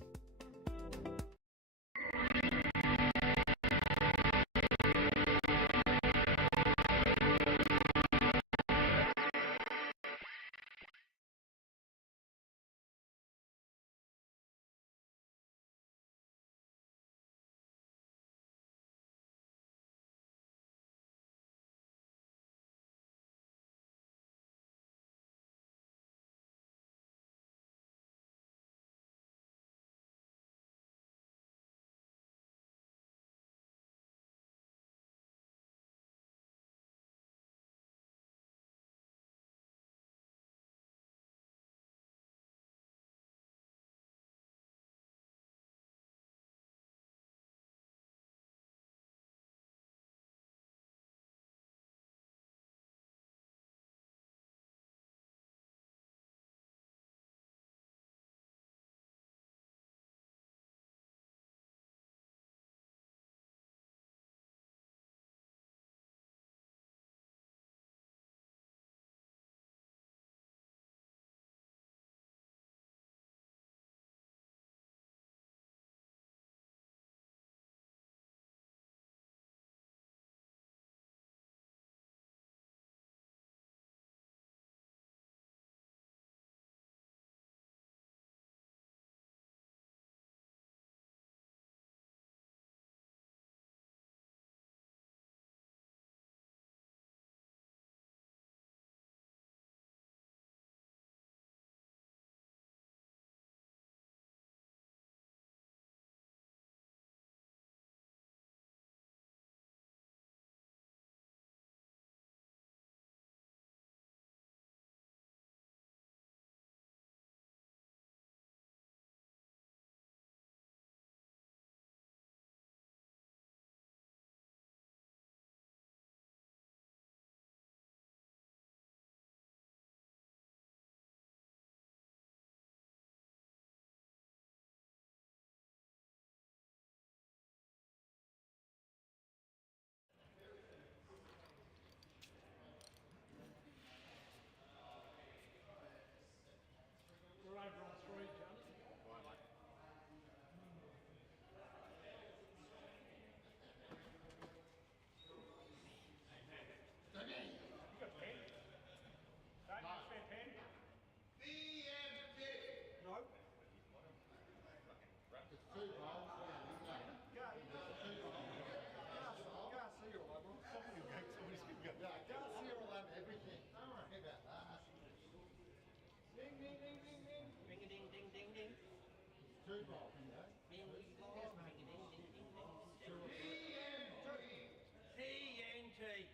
TNT.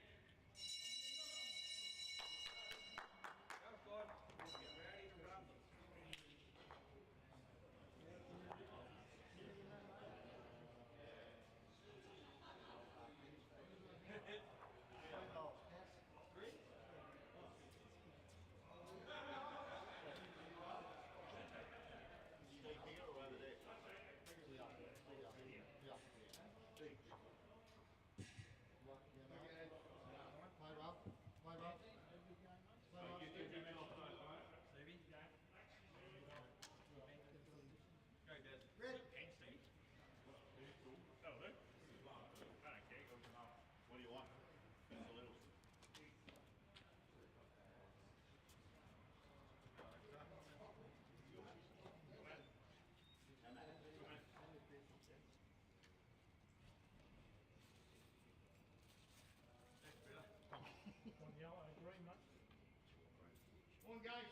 One guys.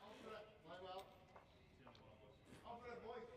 Off for it. Play well. Off for it, boys.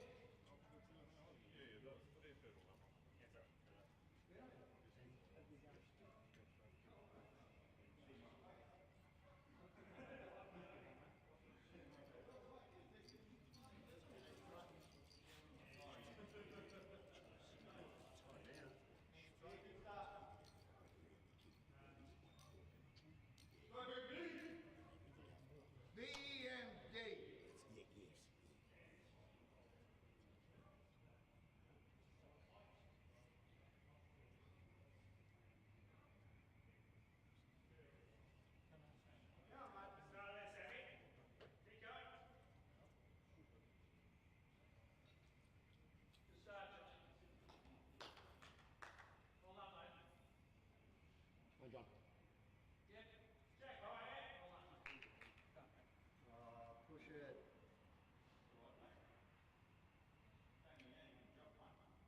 Push it.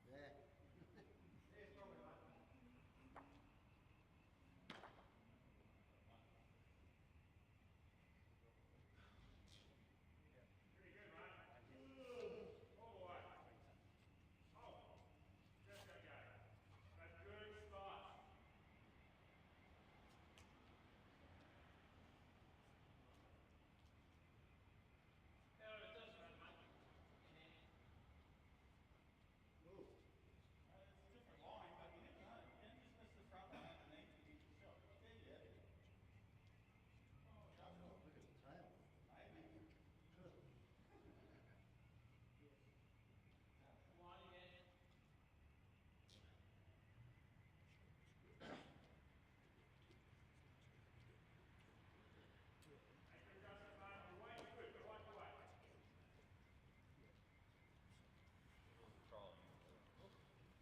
Yeah.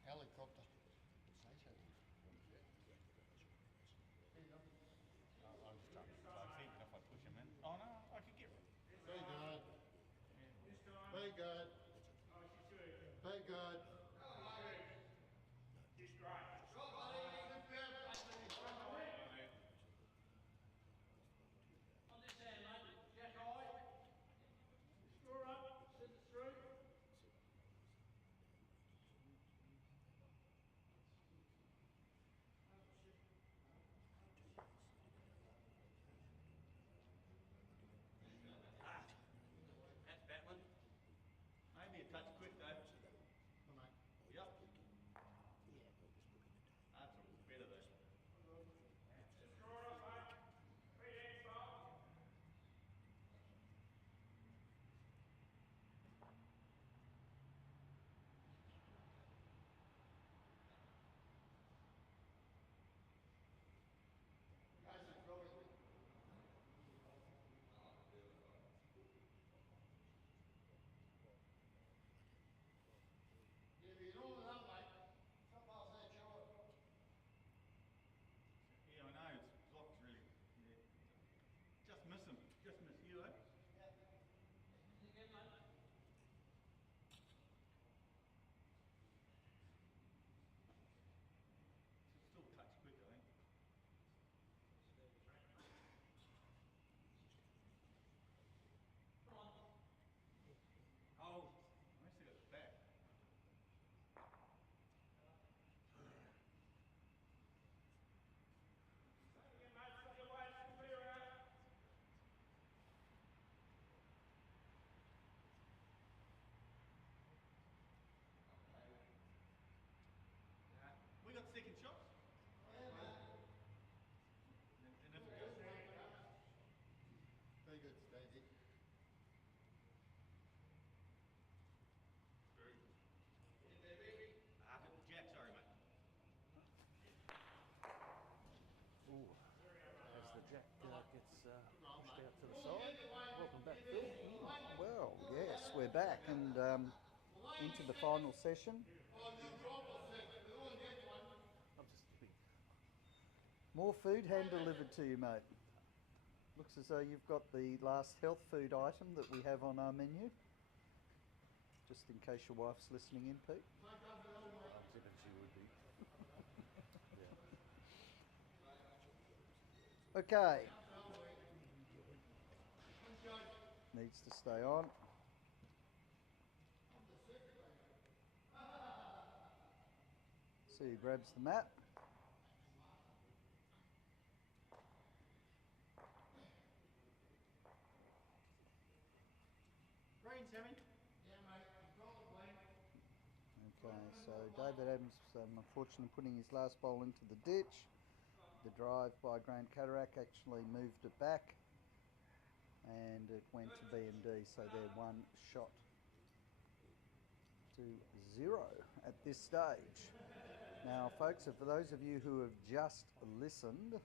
Helicopter. I think if I push him in. Oh no, I could get Be good. Be good. Be good. On this hand, mate. Jack high. Screw up. Send it through. That's Batman. Maybe a touch quick though. we're back and into the final session. More food hand delivered to you, mate. Looks as though you've got the last health food item that we have on our menu. Just in case your wife's listening in, Pete. I'm thinking she would be. Yeah. Okay. Needs to stay on. See who grabs the mat. Green, Sammy. Okay, so David Adams unfortunately putting his last bowl into the ditch. The drive by Grand Cataract actually moved it back and it went to BMD, so they're 1 shot to 0 at this stage. Now folks, for those of you who have just listened,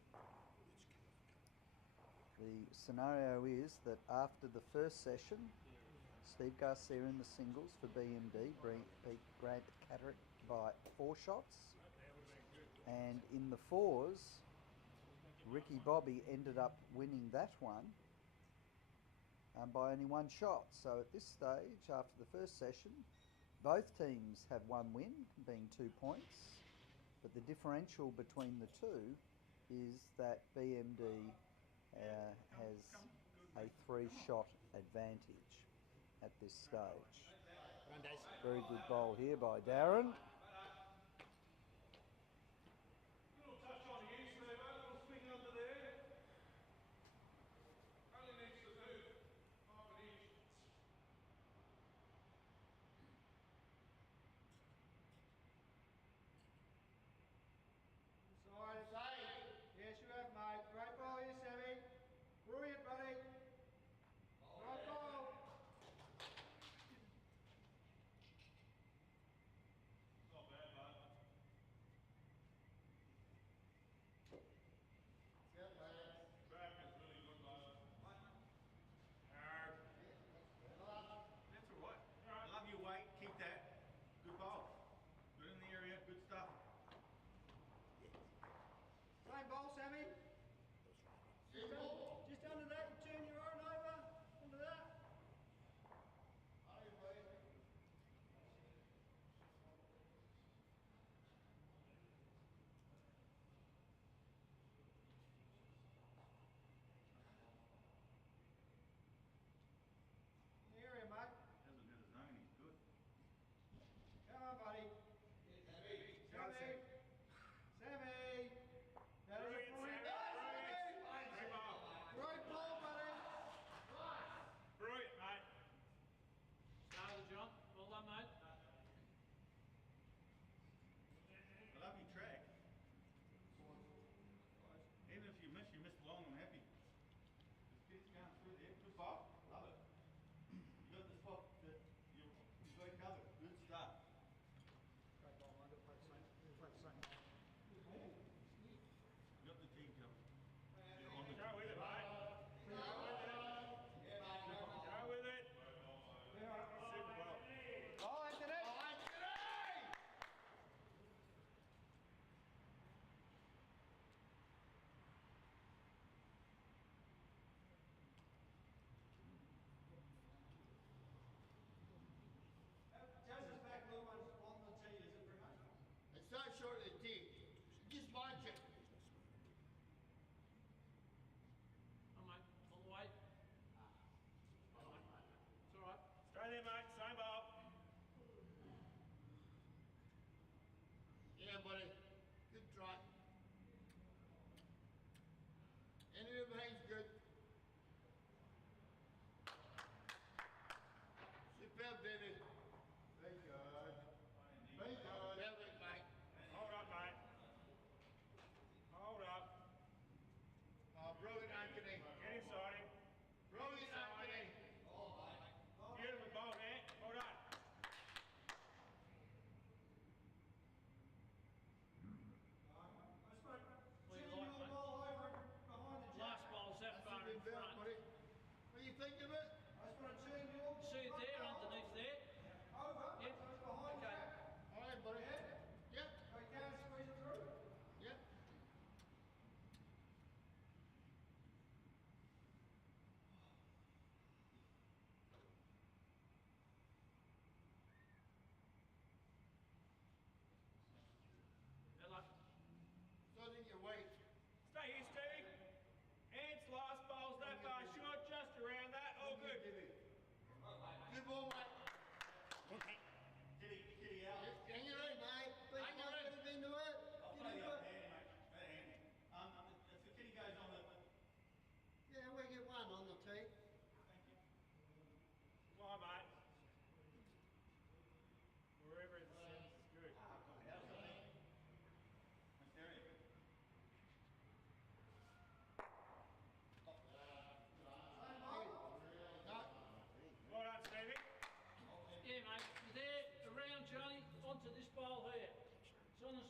the scenario is that after the first session, Steve Garcia in the singles for BMD beat Grand Cataract by 4 shots, and in the fours, Ricky Bobby ended up winning that one by only 1 shot. So at this stage, after the first session, both teams have 1 win, being 2 points, but the differential between the two is that BMD has a 3-shot advantage at this stage. Very good bowl here by Darren. Little touch on you, Steve. A little swing under there. Only needs to move half an inch. Side. Yes, you have, mate. Great ball here, Sammy. Brilliant, buddy. Right ball. Not bad, bud. Back is really good, bud. That's all right. Love your weight. Keep that. Good bowl. Good in the area. Good stuff. Same ball, Sammy. Just under that, you turn your own over. Under that. In the area, mate. Hasn't hit his zone. He's good. Come on, buddy. Sammy. Sammy. That is a Brilliant, brilliant. Sammy. Great ball. Great ball, buddy. Brilliant, mate. Started, John. Well done, mate. I love your track. Even if you miss long. I'm happy. Just keep going through there. Good ball. Love it. You got the spot that you've got covered. Good stuff. Great ball, mate. Play the same. Play the same. You got the team covered. You're on the Go with it, mate. Go with it. Super ball. Oh, Anthony. Joseph's back blue one's on the tee, is it, Primo? It's not short of the tee. Just watch it. Come on, mate. All the way. It's all right. Stay there, mate. Same ball. Yeah, buddy. Good try. And everything's good. Superb, David. Very good. Very good. Perfect, mate. Hold up, mate. Hold up. Oh, brilliant, Anthony. Get inside him. Brilliant, Anthony. Beautiful ball, man. Hold on. Turn your ball over behind the jack. Last ball's that far in front. What do you think of it? I just want to turn your ball See it there underneath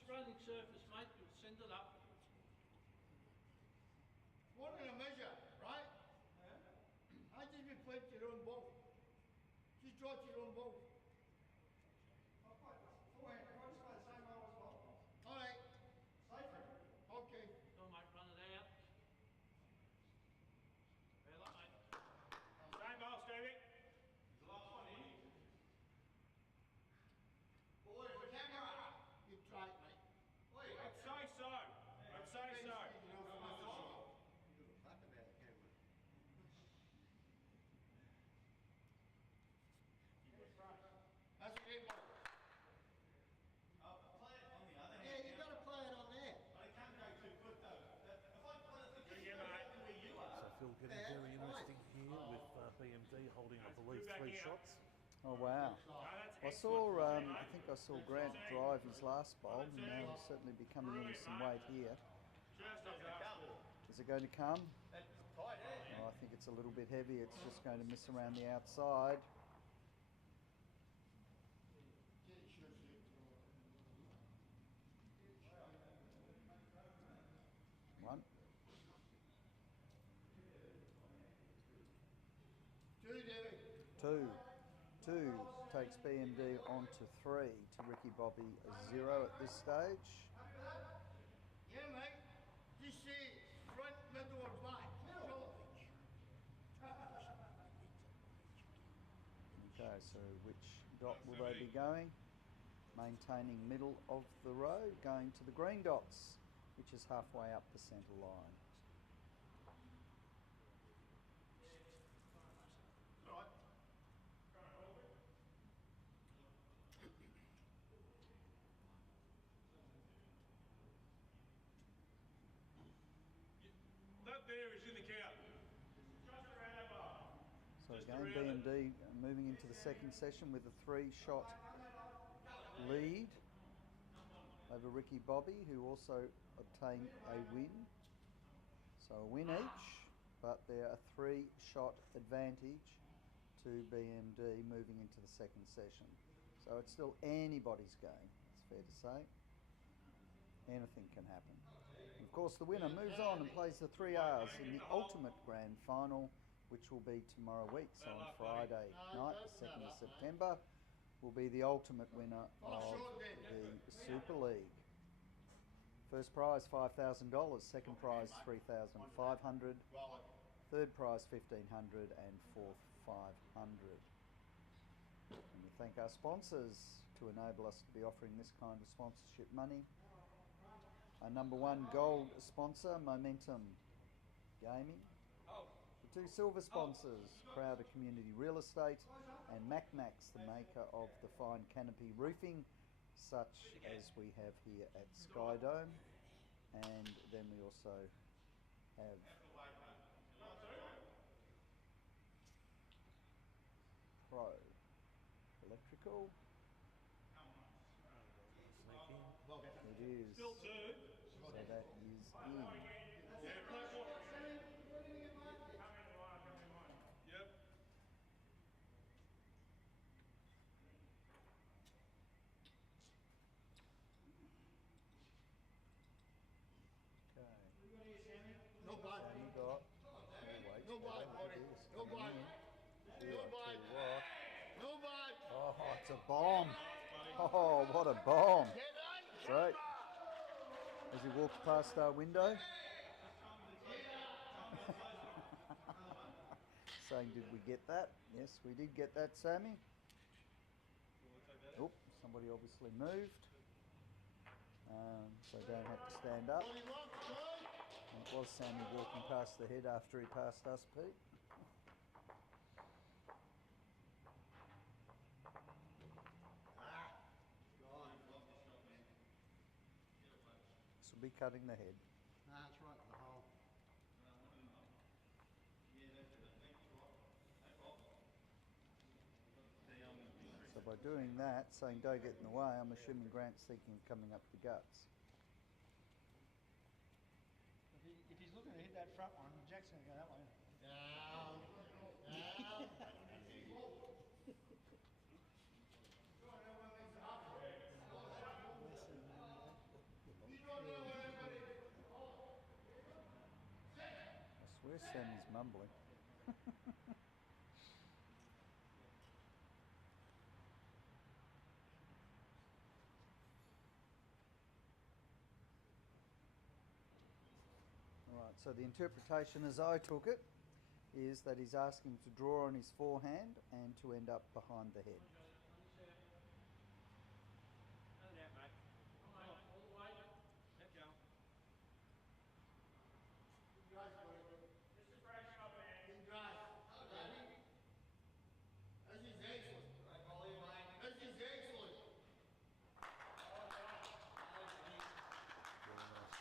running surface, mate. You'll send it up. What in a measure, right? I just be playing your own ball. Just draw your own ball. Forehand, I just play the same role as well. All right. Safer. Okay. Go, mate, run it out. Well up, mate. Same ball, Stevie. The last one in. Boy, the camera. You try it, mate. I'd say so. I'd say so. That's a great ball. Play it on the other hand. Yeah, you got to play it on there. But it can't go too good though. If I play it where you are. So Phil, getting very interesting here with BMD holding, I believe, 3 shots. Oh wow! I saw. I think I saw Grant drive his last bowl, and now he's certainly becoming into some weight here. Is it going to come? Oh, I think it's a little bit heavy. It's just going to miss around the outside. One. Two. Two takes BMD on to 3 to Ricky Bobby 0 at this stage. Yeah, mate. Just say front, middle, or back. Okay, so which dot will they be going? Maintaining middle of the road, going to the green dots, which is halfway up the centre line. That there is in the count. Just around that bar. So again, BMD moving into the second session with a 3-shot lead over Ricky Bobby, who also obtained a win. So a win each, but they're a 3-shot advantage to BMD moving into the second session. So it's still anybody's game, it's fair to say. Anything can happen. Of course, the winner moves on and plays the 3 Rs in the ultimate grand final, which will be tomorrow week. So on Friday night, the 2nd of September, will be the ultimate winner of the Super League. First prize $5,000, second prize $3,500, third prize $1,500, and fourth $500. And we thank our sponsors to enable us to be offering this kind of sponsorship money. Our number 1 gold sponsor, Momentum Gaming. The 2 silver sponsors, Crowder Community Real Estate and MacMax, the maker of the fine canopy roofing, such as we have here at Skyedome. And then we also have Pro Electrical. It is. So that is in. Yep. No bite. Sammy got. No bite, buddy. No bite. No bite. No bite. Oh, it's a bomb. Oh, what a bomb. Great. As he walks past our window. Saying, did we get that? Yes, we did get that, Sammy. Oh, somebody obviously moved. So don't have to stand up. And it was Sammy walking past the head after he passed us, Pete. This will be cutting the head. Nah, it's right in the hole. So by doing that, saying don't get in the way, I'm assuming Grant's thinking of coming up the guts. If he's looking to hit that front one, Jack's going to go that way. Sammy's mumbling. Alright, so the interpretation as I took it is that he's asking to draw on his forehand and to end up behind the head.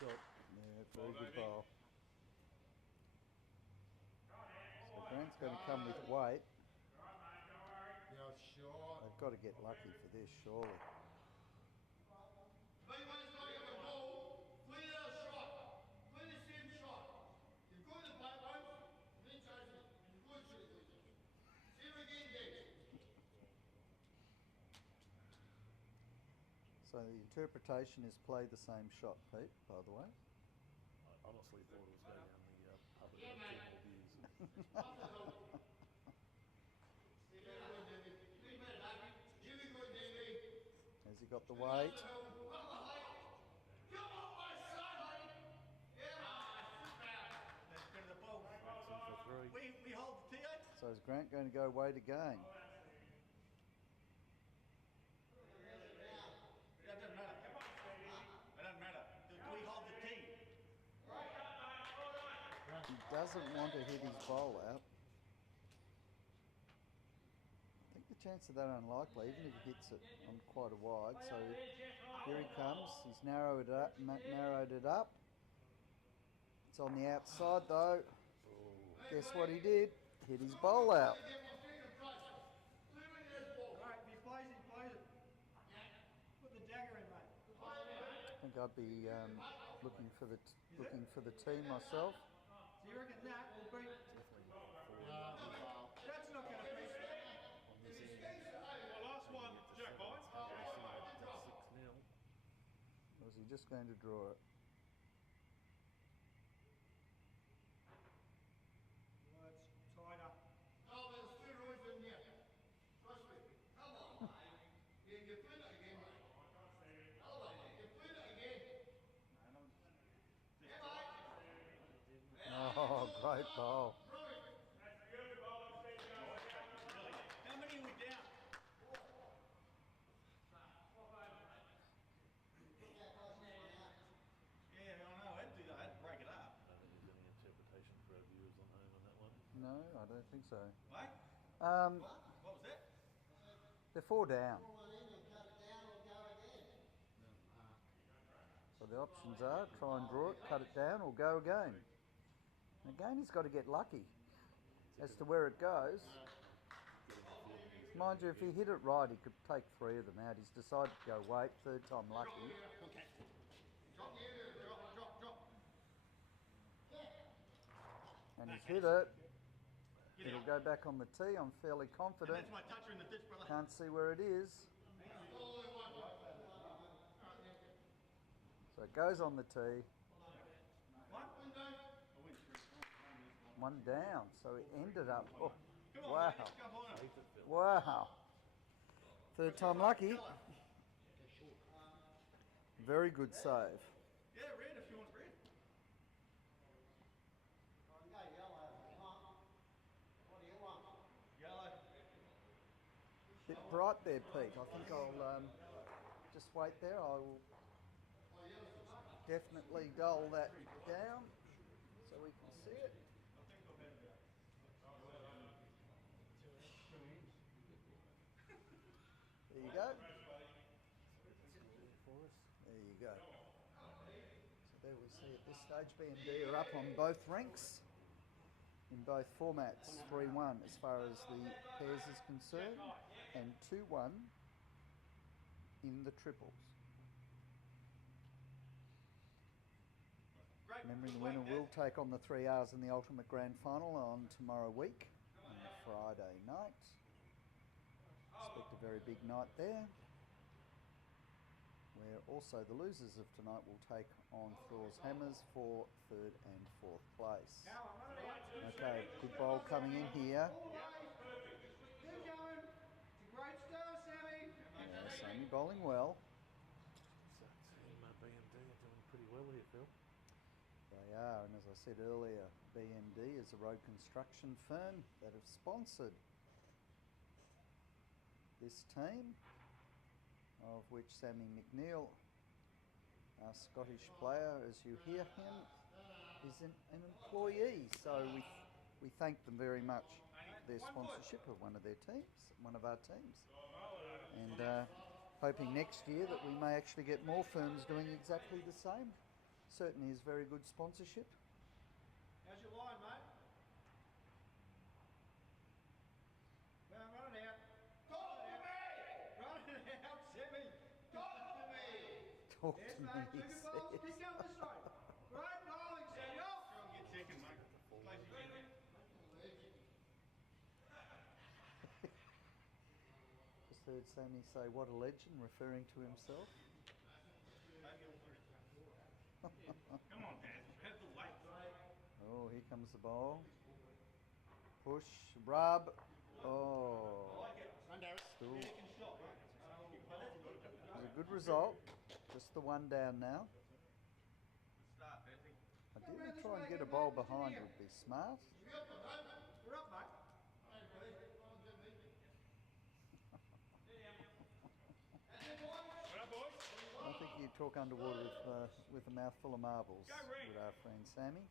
Shot. Yeah, very good ball. So Grant's going to come with weight. They've got to get lucky for this, surely. So the interpretation is play the same shot, Pete, by the way. I honestly thought it was going down the public general views. Has he got the weight? We hold the tee. So is Grant going to go weight again? That doesn't matter. That doesn't matter. Do we hold the tee? He doesn't want to hit his bowl out. I think the chance of that unlikely, even if he hits it on quite a wide. So here he comes. He's narrowed it up. It's on the outside though. Guess what he did? Hit his bowl out. I think I'd be looking for the tee myself. So you reckon that will beat? That's not going to beat. Last one, Jack Boyd. 6-0. Or is he just going to draw it? Well, it's tighter. Oh, there's steroids in here. Trust me. Come on, mate. You put it again, mate. Hold on, mate. You put it again. Oh, great ball. How many are we down? Yeah, I know. I'd do that. I'd break it up. I don't think there's any interpretation for our viewers on home on that one. No, I don't think so. What? What was that? They're 4 down. So the options are try and draw it, cut it down, or go again. And again, he's got to get lucky as to where it goes. Mind you, if he hit it right, he could take 3 of them out. He's decided to go weight, third time lucky. And he's hit it. It'll go back on the tee, I'm fairly confident. Can't see where it is. So it goes on the tee. 1 down, so it ended up, oh, wow, wow. Third time lucky. Very good save. Yeah, red if you want red. Yellow. Bit bright there, Pete. I think I'll just wait there. I will definitely dull that down so we can see it. There you go. There you go. So there we see at this stage B&D are up on both ranks in both formats, 3-1 as far as the pairs is concerned and 2-1 in the triples. Remembering the winner will take on the 3 Rs in the Ultimate Grand Final on tomorrow week, on Friday night. Expect a very big night there, where also the losers of tonight will take on Thor's Hammers for 3rd and 4th place. Okay, good ball coming in here. Keep going. It's a great start, Sammy. Yeah, Sammy bowling well. So team BMD are doing pretty well here, Phil. They are, and as I said earlier, BMD is a road construction firm that have sponsored this team, of which Sammy McNeil, our Scottish player, as you hear him, is an employee. So we thank them very much for their sponsorship of one of their teams, one of our teams. And hoping next year that we may actually get more firms doing exactly the same. Certainly is very good sponsorship. How's your line, mate? Well, run it out. Talk to me! Run it out, Sammy. Talk to me! Talk Yes, to me, mate. he Two good balls. says. Keep going this way. Great bowling, Samuel. Go and get second, mate. Close your game. Just heard Sammy say, "What a legend," referring to himself. Come on, Dad. Head the light. Oh, here comes the ball. Push, rub. Oh, still. It was a good result. Just the one down now. Start, Betsy. Ideally, try and get a bowl behind would be smart. We're up, mate. I think you talk underwater with a mouthful of marbles with our friend Sammy.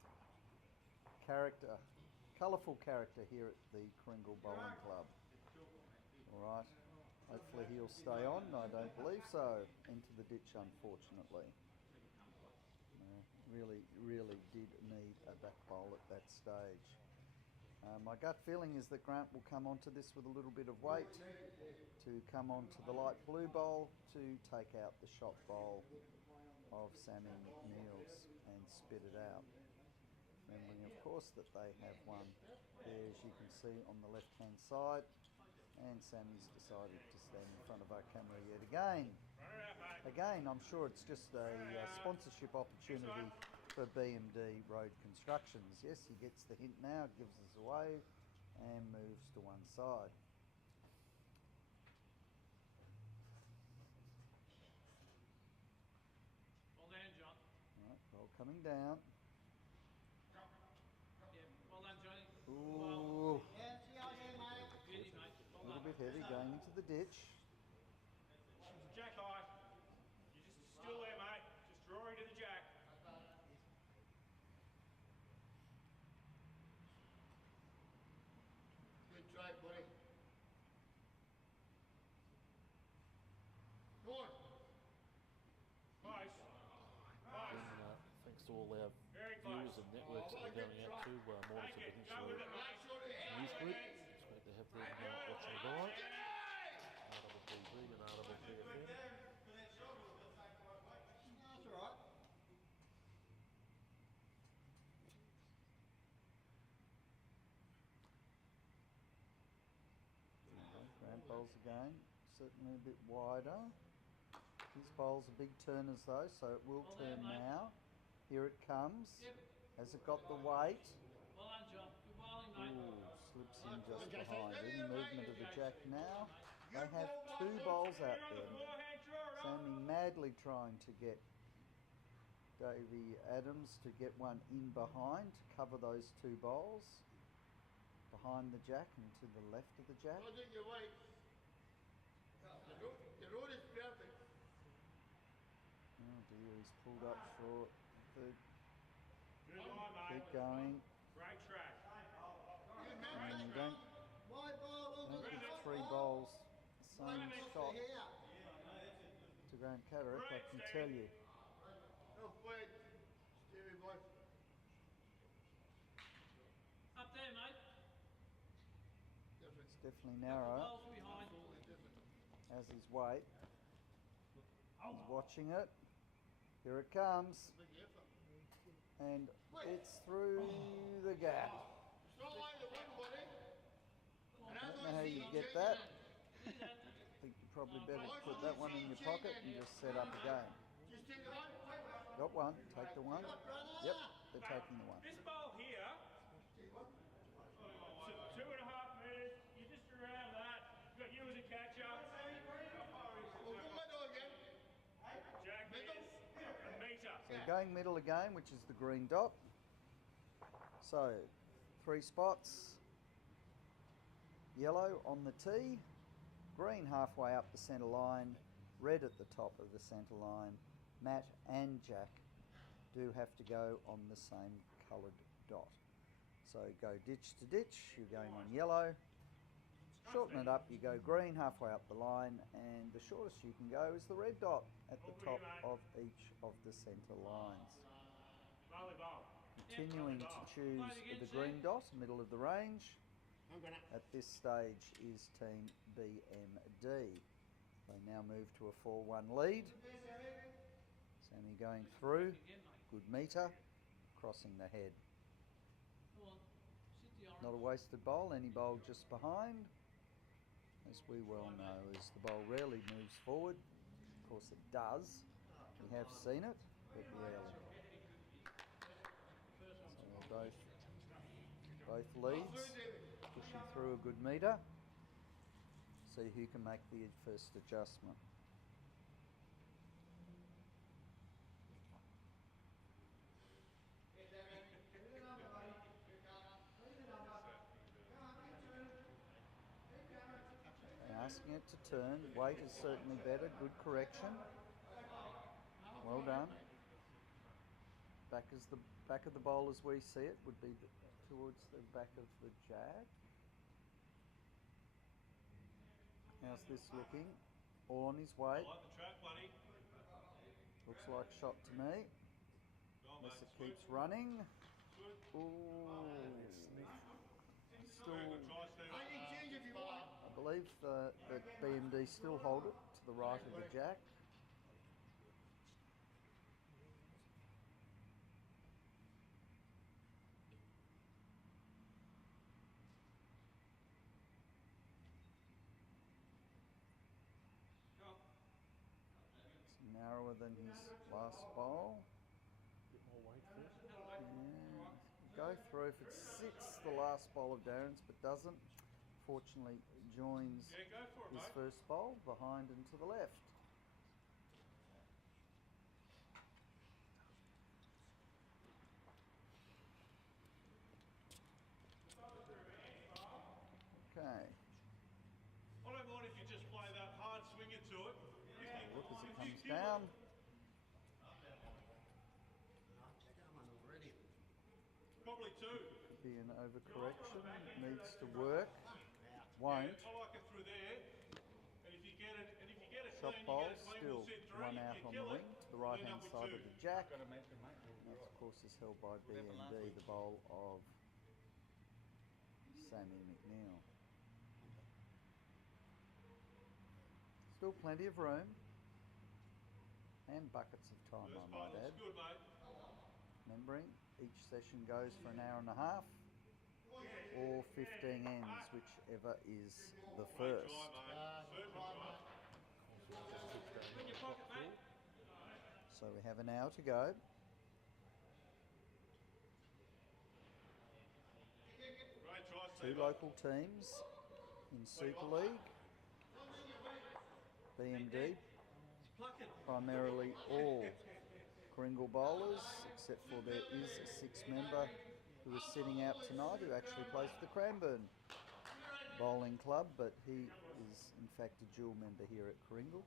Character, colourful character here at the Kringle Bowling Club. All right, hopefully he'll stay on. I don't believe so. Into the ditch, unfortunately. Really did need a back bowl at that stage. My gut feeling is that Grant will come onto this with a little bit of weight to come onto the light blue bowl to take out the shot bowl of Sammy McNeil's and spit it out. Remembering, of course, that they have one there, as you can see, on the left-hand side. And Sammy's decided to stand in front of our camera yet again. Again, I'm sure it's just a sponsorship opportunity for BMD Road Constructions. Yes, he gets the hint now, gives us a wave, and moves to one side. Well done, John. Right, ball coming down. Yeah, well done, Johnny. Ooh, Yeah, see how you, mate. Beauty, mate. a little bit heavy going into the ditch. Jack high. You're just still there, mate. Just draw into the jack. Good try, buddy. Go on. Close. And, thanks to all our viewers and networks that are going out to Mornington Peninsula News Group. It's great to have them watching the night. RPPFM and RPPFM. That's all right. Grant bowls again, certainly a bit wider. His bowls are big turners though, so it will turn now. Here it comes. Has it got the weight? Well done, John. Good bowling, mate. Ooh, slips in just behind. Any movement of the jack now? They have two bowls out there. Sammy madly trying to get Davey Adams to get one in behind to cover those two bowls. Behind the jack and to the left of the jack. Don't think you're right. The road is perfect. Oh dear, he's pulled up short. Good line, mate. Keep going. Great track. And you don't My ball, give three bowls the same shot to Grant Catterick, I can tell you. No point. Stevie boy. Up there, mate. It's definitely narrow, Bowls behind. as his weight. He's watching it. Here it comes. And it's through the gap. It's not like the wind, buddy. I don't know how you get that. I think you probably better put that one in your pocket and just set up again. Just take it on. Got one, take the one. Yep, they're taking the one. This bowl here, 2.5 metres. You just around that. Got you as a catcher. Jack is a metre. So we're going middle again, which is the green dot. So 3 spots. Yellow on the tee, green halfway up the centre line, red at the top of the centre line. Matt and Jack do have to go on the same coloured dot. So go ditch to ditch, you're going on yellow. Shorten it up, you go green halfway up the line, and the shortest you can go is the red dot at the top of each of the centre lines. Continuing to choose the green dot, middle of the range. At this stage is Team BMD. They now move to a 4-1 lead. Sammy going through, good metre, crossing the head. Not a wasted bowl, any bowl just behind. As we well know, as the bowl rarely moves forward. Of course it does, we have seen it, but rarely. So both leads, pushing through a good metre. See who can make the first adjustment. Asking it to turn. Weight is certainly better. Good correction. Well done. Back of the bowl as we see it would be towards the back of the jag. How's this looking? All on his way. I like the track, buddy. Looks like shot to me. Unless it keeps running. Ooh. Still, I believe that BMD still hold it to the right of the jack. It's narrower than his last bowl. Bit more weight first. Yeah. Go through if it sits the last bowl of Darren's but doesn't. Fortunately joins his first bowl behind and to the left. Okay. I don't mind if you just play that hard swinger to it. Look as it comes down. Probably 2. Could be an overcorrection. Needs to work. Won't. Yeah, I like it through there. And if you get it, Shot clean, bowl you get it clean, still we'll sit 3. one If out you on the kill wing it, to the right end hand up with side 2. of the jack. And that of course is held by BMD, the bowl of Sammy McNeil. Still plenty of room and buckets of time, I might add. Good, mate. Remembering each session goes for an hour and a half or 15 ends, whichever is the first. So we have an hour to go. Two local teams in Super League. BMD, primarily all Kringle bowlers, except for there is a 6th member who is sitting out tonight who actually plays for the Cranbourne Bowling Club, but he is in fact a dual member here at Kringle.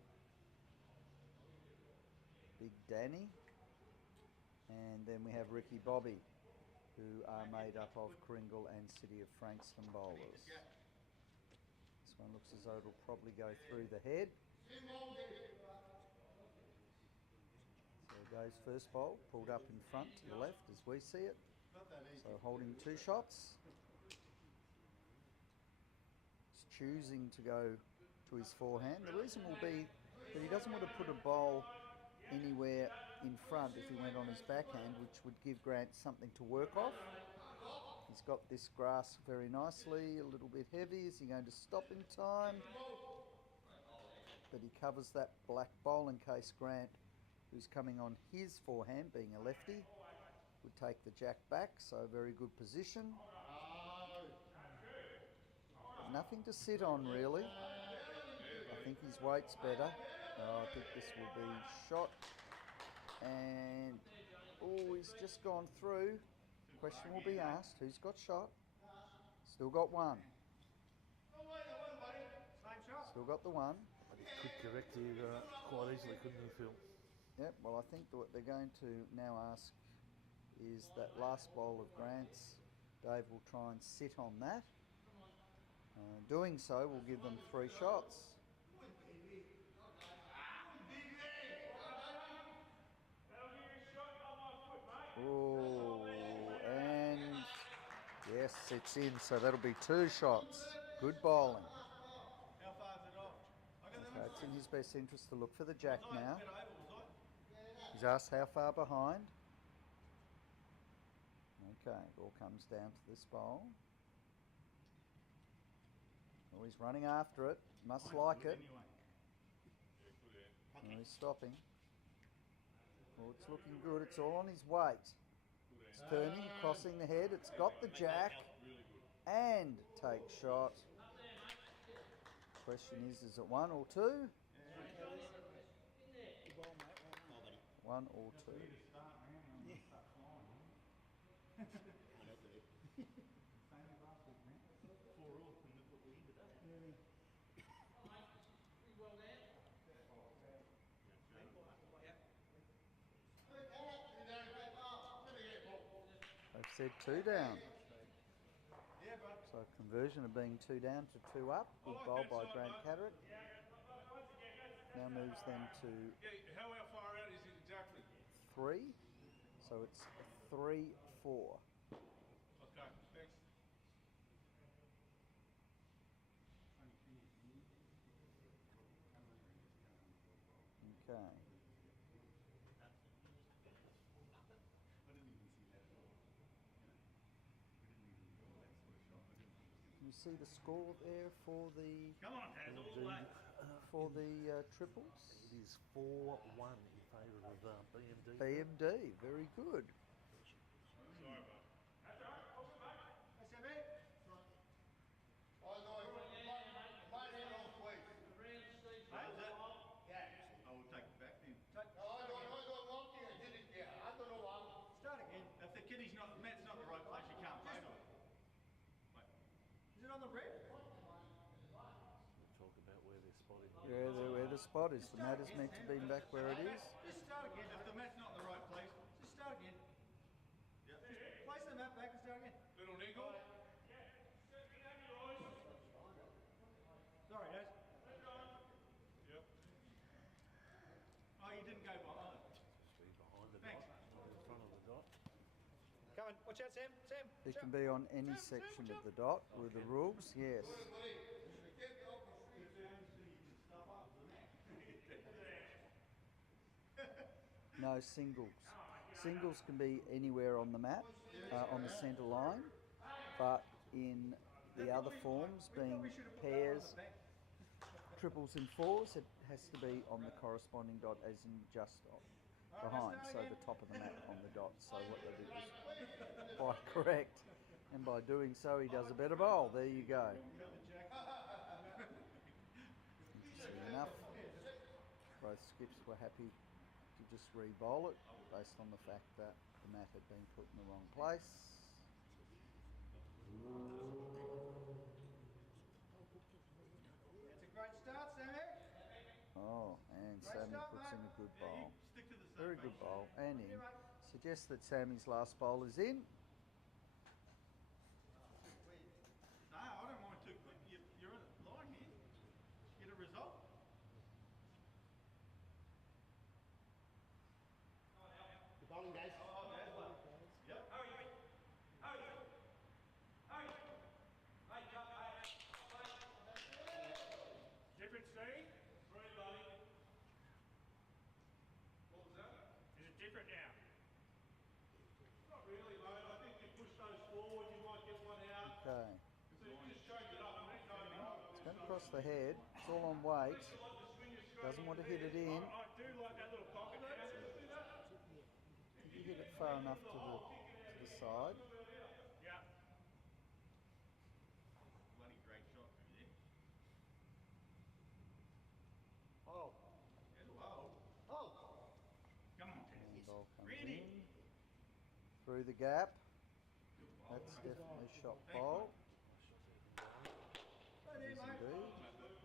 Big Danny, and then we have Ricky Bobby, who are made up of Kringle and City of Frankston bowlers. This one looks as though it'll probably go through the head. So it goes first bowl, pulled up in front to the left as we see it. So holding 2 shots. He's choosing to go to his forehand. The reason will be that he doesn't want to put a bowl anywhere in front if he went on his backhand, which would give Grant something to work off. He's got this grass very nicely, a little bit heavy. Is he going to stop in time? But he covers that black bowl in case Grant, who's coming on his forehand, being a lefty, would take the jack back, so a very good position. nothing to sit on really. I think his weight's better. I think this will be shot, and he's just gone through. Question will be asked, who's got shot? Still got one. Still got the one. But he could correct here quite easily, couldn't he, Phil? Yep, well I think what they're going to now ask is that last bowl of Grant's. Dave will try and sit on that. Doing so will give them 3 shots. Oh, and yes, it's in, so that'll be 2 shots. Good bowling. How far's it off? Okay, it's in his best interest to look for the jack now. He's asked how far behind. Okay, it all comes down to this bowl. Oh, he's running after it. Must like it. Oh, he's stopping. Oh, it's looking good. It's all on his weight. It's turning, crossing the head. It's got the jack. And take shot. Question is it 1 or 2? 1 or 2. They've said 2 down. So conversion of being 2 down to 2 up. Good bowl by Grant Catterick. Now moves them to How far out is it exactly? 3. So it's 3-4. Okay, thanks. Okay. Can you see the score there for the triples? It is 4-1 in favour of BMD. BMD, very good. Start again. If the kitty's not, the mat's not the right place, you can't play to it. Is it on the red? We'll talk about where they're spotted. Yeah, where the spot is. The mat is meant to be back where it is. Just start again. If the mat's not in the right place, just start again. Yep. Just place the mat back and start again. Little niggle. Sorry, Daz. Yep. Oh, you didn't go behind. Behind the Thanks. dot, not in front of the dot. Come on, watch out, Sam. Sam. It can be on any section of the dot with the rules, yes. No singles. Singles can be anywhere on the mat, on the centre line, but in the other forms, being pairs, triples and 4s, it has to be on the corresponding dot, as in just behind, so the top of the mat on the dot. So what they do is quite correct, and by doing so he does a better bowl. There you go. Interesting enough, both skips were happy to just re-bowl it based on the fact that the mat had been put in the wrong place. It's a great start, Sammy. Oh, and Sammy puts in a good bowl. Stick to the sun, Very mate. good bowl, and in. Suggests that Sammy's last bowl is in. No, I don't mind too quick. You're in a line here. Get a result. The bowling, guys. Yep. Different Steve? Three, buddy. What was that? Is it different now? Not really, mate. I think you push those forward, you might get one out. Okay. So you just change it up. It's going across the head. It's all on weight. Doesn't want to hit it in. I do like that little pocket. If you hit it far enough to the side. Yeah. Bloody great shot. through the gap. That's definitely shot bowl. Right there, Yes, mate. indeed.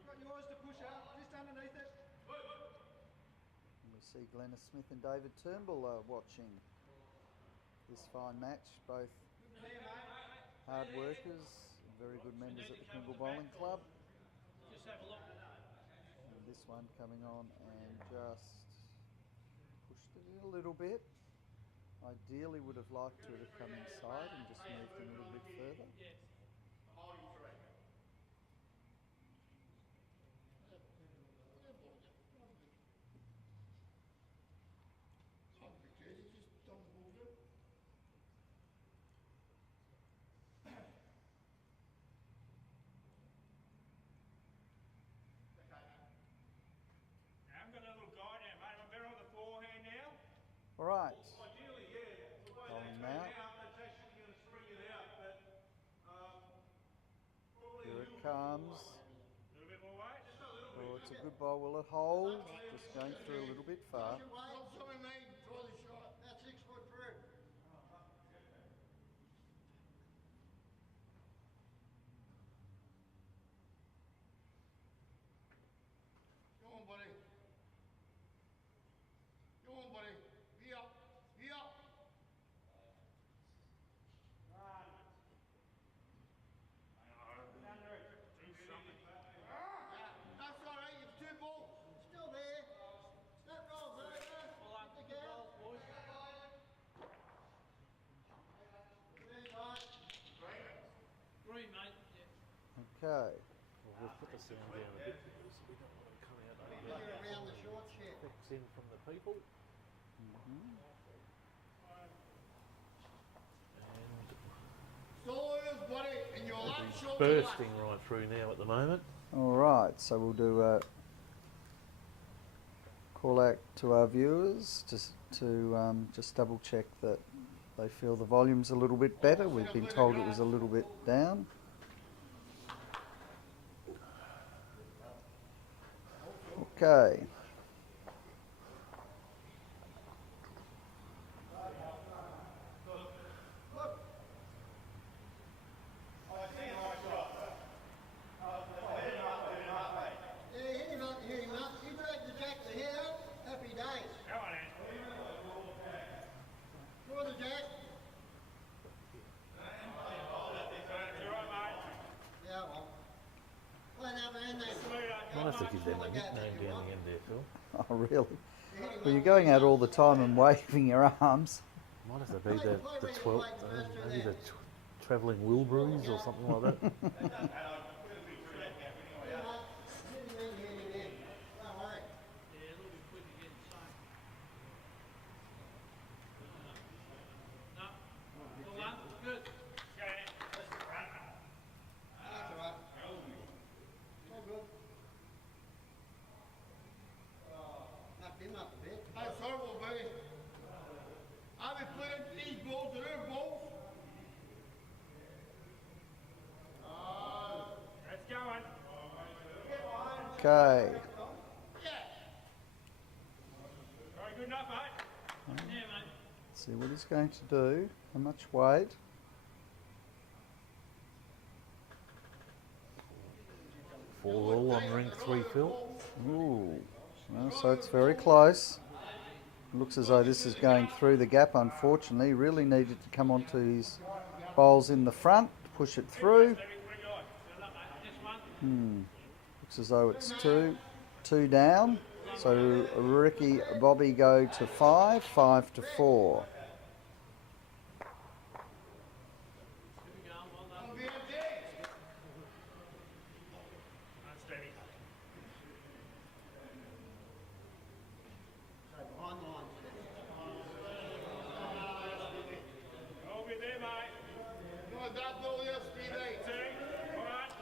Got yours to push up, just underneath it. And we see Glennis Smith and David Turnbull watching this fine match. Both hard workers, very good members at the Kringle Bowling Club. Just have a look. And this one coming on and just pushed it in a little bit. Ideally would have liked to have come inside and just moved a little bit further. I've got a little guide now, mate. I'm better on the forehand now. All right. Ideally, yeah. The way Bowling that's now. going out, that's actually going to spring it out, but probably Here a it little comes. bit more weight. Just a little bit. Oh, it's a good bowl. Will it hold? Just going through a little bit far. Throw the shot. That's 6 foot through. Go on, buddy. Go on, buddy. Be up. Be up. That's all right. You've 2 balls. Still there. Step rolls over. Hit the gap. Green, mate. Yeah. Okay. Well, we'll put the sound down a bit because we don't want to come out Around the short shed. effects in from the people. Still is, buddy. And your left He's shoulder. bursting right through now at the moment. All right. So we'll do a call out to our viewers just to just double check that they feel the volume's a little bit better. We've been told it was a little bit down. Okay. Might have to give them a nickname down the end there, Phil. Oh, really? Well, you're going out all the time and waving your arms. Might have to be the 12th, maybe the travelling Wilburys or something like that. That's horrible, buddy. I've been playing these balls to their balls. That's going. Okay. Very good enough, mate. Yeah, mate. See what he's going to do. How much weight? Four all on ring 3, Phil. Ooh. Well, so it's very close. Looks as though this is going through the gap, unfortunately. Really needed to come onto his bowls in the front, push it through. Looks as though it's two down. So Ricky, Bobby go to 5 to 4. I'll be there, mate. No, that ball yes, Steve. All right.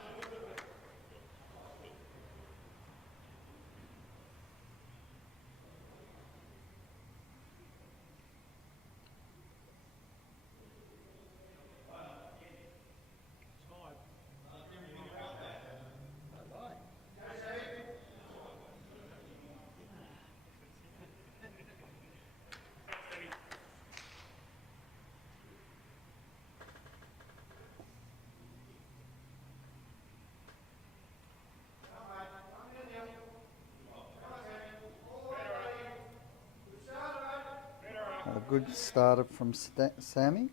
A good starter from Sammy.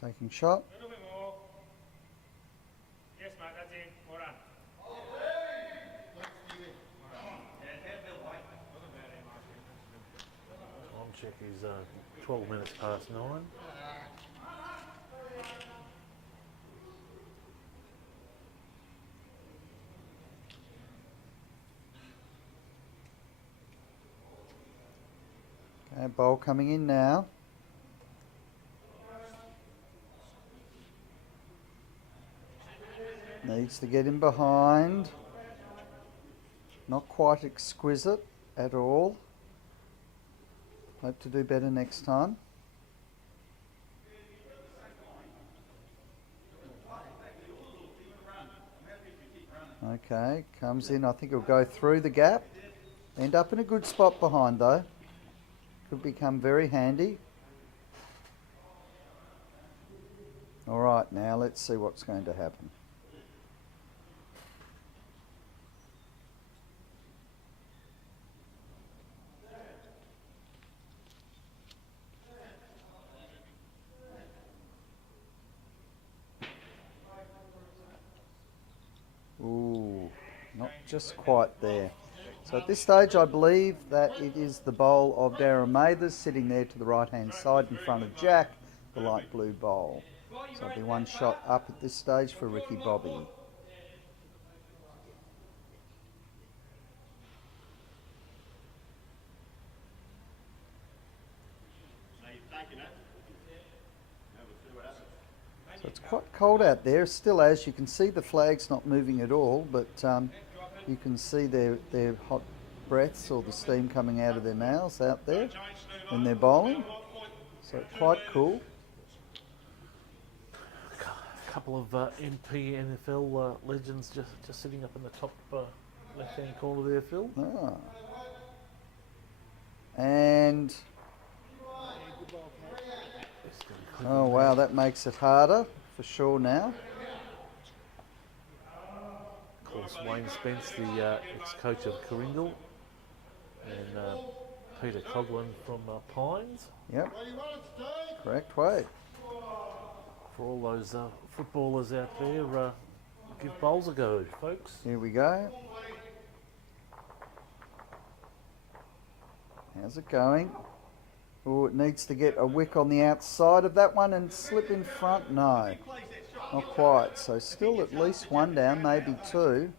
Taking shot. A little bit more. Yes, mate, that's it. Well done. On check is 12 minutes past 9. Okay, bowl coming in now. Needs to get in behind. Not quite exquisite at all. Hope to do better next time. Okay, comes in. I think he'll go through the gap. End up in a good spot behind though. Could become very handy. All right, now let's see what's going to happen. Ooh, not just quite there. So at this stage I believe that it is the bowl of Darren Mathers sitting there to the right hand side in front of Jack, the light blue bowl. So it'll be one shot up at this stage for Ricky Bobby. So it's quite cold out there, still as you can see the flag's not moving at all, but you can see their hot breaths or the steam coming out of their mouths out there when they're bowling. So quite cool. A couple of MP NFL legends just sitting up in the top left-hand corner there, Phil. Ah. And oh wow, that makes it harder for sure now. Of course, Wayne Spence, the ex-coach of Coringal, and Peter Coughlin from Pines. Yep, correct way. For all those footballers out there, give bowls a go, folks. Here we go. How's it going? Oh, it needs to get a wick on the outside of that one and slip in front. No, not quite. So still at least one down, maybe two.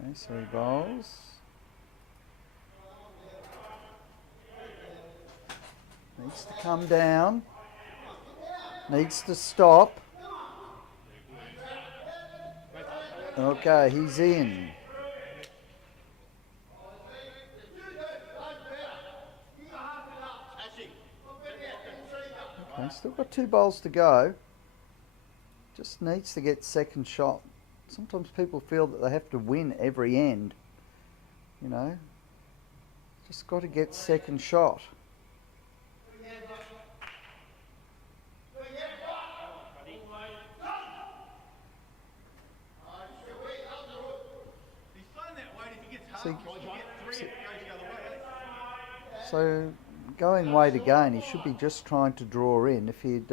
Okay, so he bowls. Needs to come down. Needs to stop. Okay, he's in. Okay, still got 2 bowls to go. Just needs to get second shot. Sometimes people feel that they have to win every end. You know, just got to get second shot. So going weight again, he should be just trying to draw in. If he'd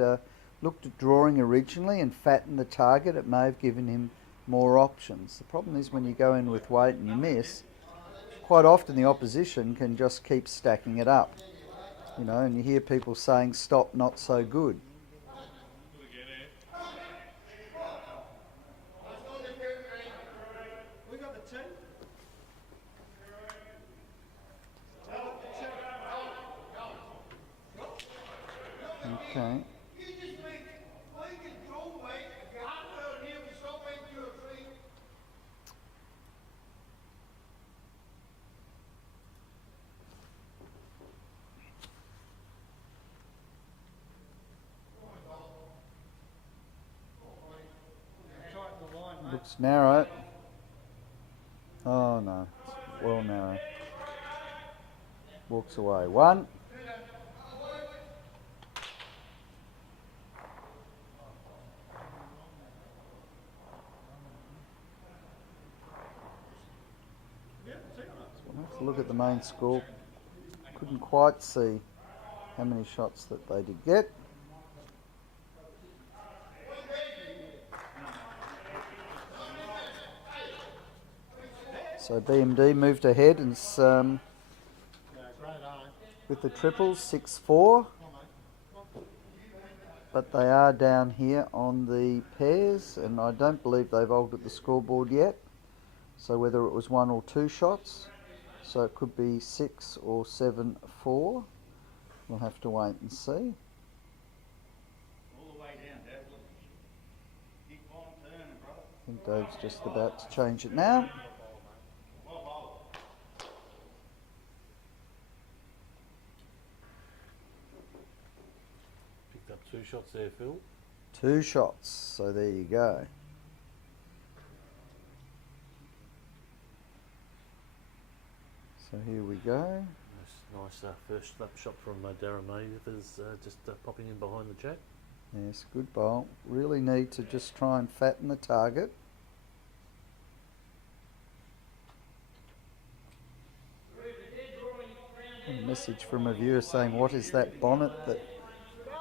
looked at drawing originally and fattened the target, it may have given him more options. The problem is when you go in with weight and you miss, quite often the opposition can just keep stacking it up. You know, and you hear people saying, stop, not so good. Okay. Looks narrow. Oh no, well narrow. Walks away. 1. Let's look at the main score. Couldn't quite see how many shots that they did get. So BMD moved ahead and with the triples, 6-4. But they are down here on the pairs, and I don't believe they've altered the scoreboard yet. So whether it was 1 or 2 shots, so it could be 6 or 7-4. We'll have to wait and see. All the way down, Dad. Look. Keep on turning, brother. I think Dave's just about to change it now. Well bowled. Picked up 2 shots there, Phil. 2 shots, so there you go. So here we go. Nice first slap shot from Darren Mathers, just popping in behind the jack. Yes, good bowl. Really need to just try and fatten the target. A message from a viewer saying, what is that bonnet that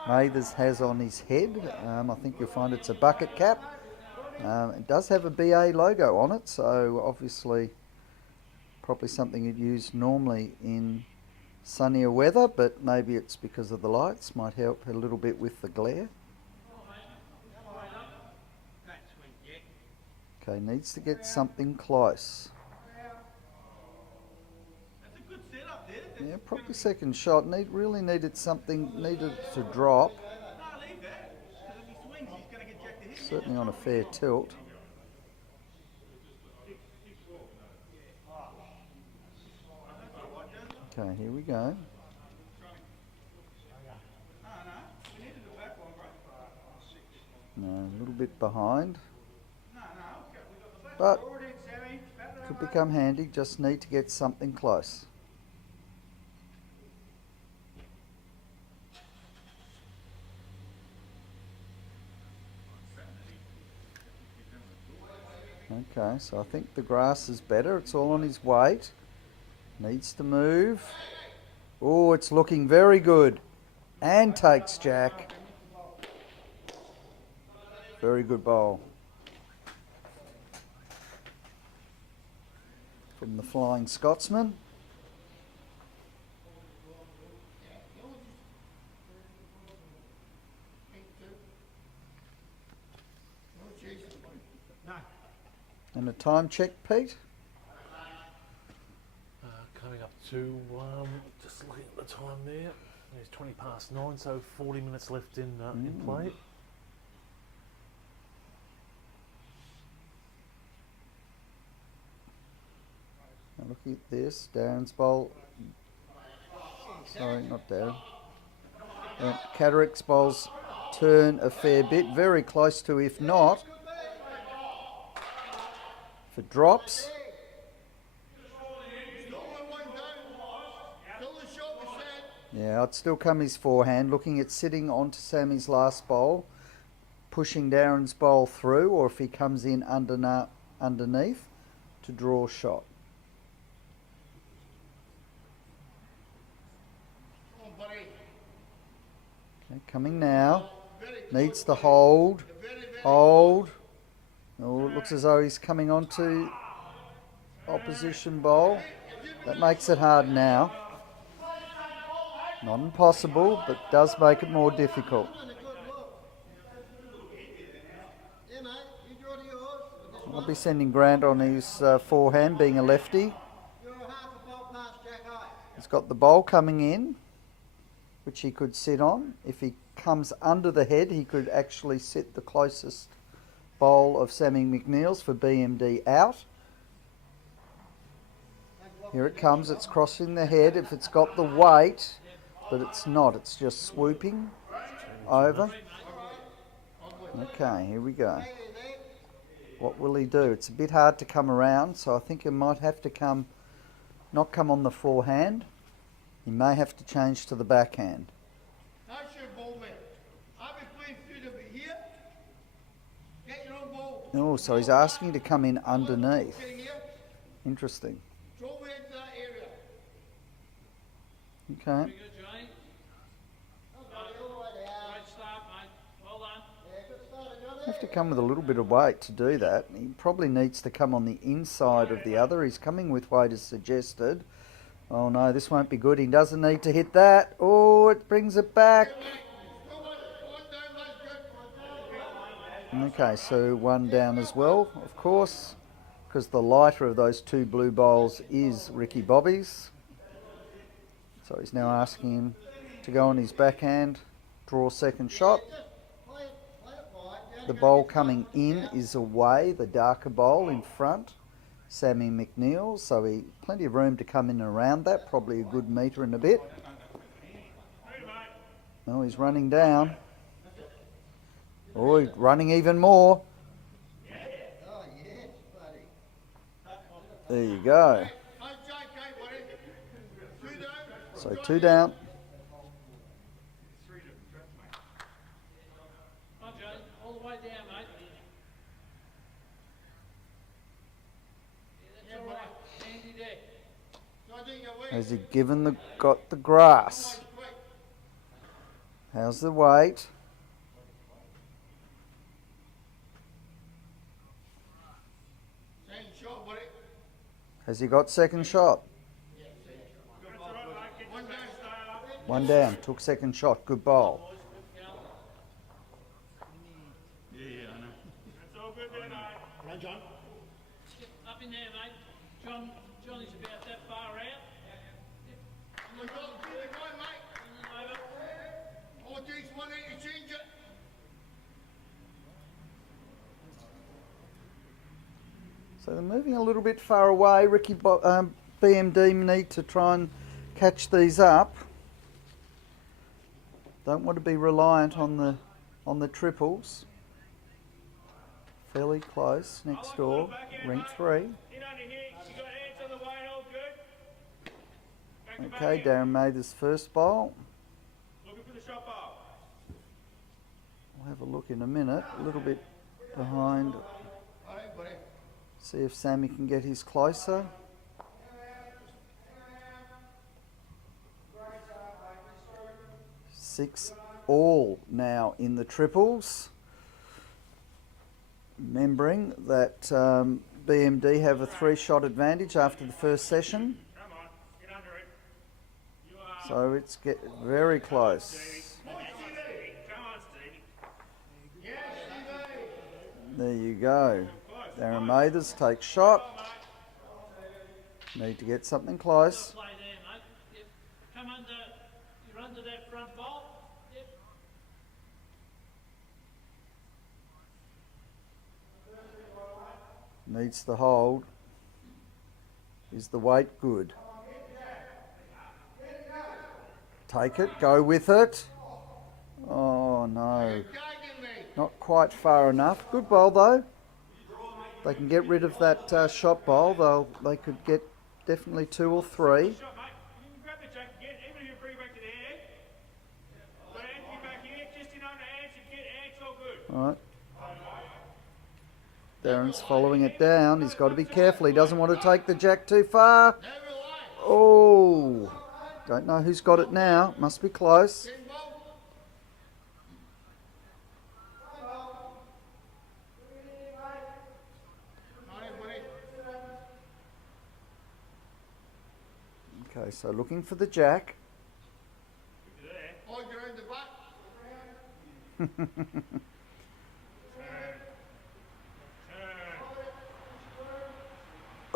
Mathers has on his head? I think you'll find it's a bucket cap. It does have a BA logo on it, so obviously probably something you'd use normally in sunnier weather, but maybe it's because of the lights, might help a little bit with the glare. Okay, needs to get something close. That's a good setup there. Yeah, probably second shot. Really needed something, needed to drop. No, leave that. Because if he swings, he's going to get jacked to hit. Certainly on a fair tilt. Okay, here we go. No, a little bit behind. But could become handy, just need to get something close. Okay, so I think the grass is better. It's all on his weight. Needs to move. Oh, it's looking very good. And takes jack. Very good bowl. From the Flying Scotsman. And a time check, Pete? Coming up to, just looking at the time there, there's 20 past 9, so 40 minutes left in play. Now looking at this, Darren's bowl, sorry, not Darren. Cataract bowls turn a fair bit, very close to, if not, if it drops. Yeah, I'd still come his forehand, looking at sitting onto Sammy's last bowl, pushing Darren's bowl through, or if he comes in underneath to draw a shot. Okay, coming now. Needs to hold. Hold. Oh, it looks as though he's coming onto opposition bowl. That makes it hard now. Not impossible, but does make it more difficult. I'll be sending Grant on his forehand, being a lefty. He's got the bowl coming in, which he could sit on. If he comes under the head, he could actually sit the closest bowl of Sammy McNeil's for BMD out. Here it comes, it's crossing the head. If it's got the weight, but it's not, it's just swooping over. Okay, here we go. What will he do? It's a bit hard to come around, so I think he might have to not come on the forehand. He may have to change to the backhand. Oh, so he's asking to come in underneath. Interesting. Okay. Very good, Johnny. Great start, mate. Well done. Have to come with a little bit of weight to do that. He probably needs to come on the inside of the other. He's coming with weight as suggested. Oh no, this won't be good. He doesn't need to hit that. Oh, it brings it back. Okay, so one down as well, of course, because the lighter of those two blue bowls is Ricky Bobby's. So he's now asking him to go on his backhand, draw second shot. The bowl coming in is away, the darker bowl in front, Sammy McNeil, so he plenty of room to come in and around that, probably a good metre and a bit. Oh, he's running down. Oh, he's running even more. There you go. So 2 down. Come on, Johnny. All the way down, mate. Yeah, that's all right. Handy there. Has he got the grass? How's the weight? Has he got second shot? One down, took second shot, good bowl. Yeah, I know. That's all good there, mate. Right, John. Up in there, mate. Johnny's about that far out. So they're moving a little bit far away. BMD need to try and catch these up. Don't want to be reliant on the triples. Fairly close next door. Ring 3. Okay, Darren Mather's first bowl. Looking for the shot ball. We'll have a look in a minute. A little bit behind. See if Sammy can get his closer. Six all now in the triples. Remembering that BMD have a 3-shot advantage after the first session. So it's very close. There you go. Darren Mathers takes shot. Need to get something close. Play there, mate. Yep. Come under. You're under that front bowl. Yep. Needs the hold. Is the weight good? Take it, go with it. Oh no. Not quite far enough. Good bowl though. They can get rid of that shot bowl. They could get definitely 2 or 3. All right. Darren's following it down. He's got to be careful. He doesn't want to take the jack too far. Oh, don't know who's got it now. Must be close. Okay, so looking for the jack.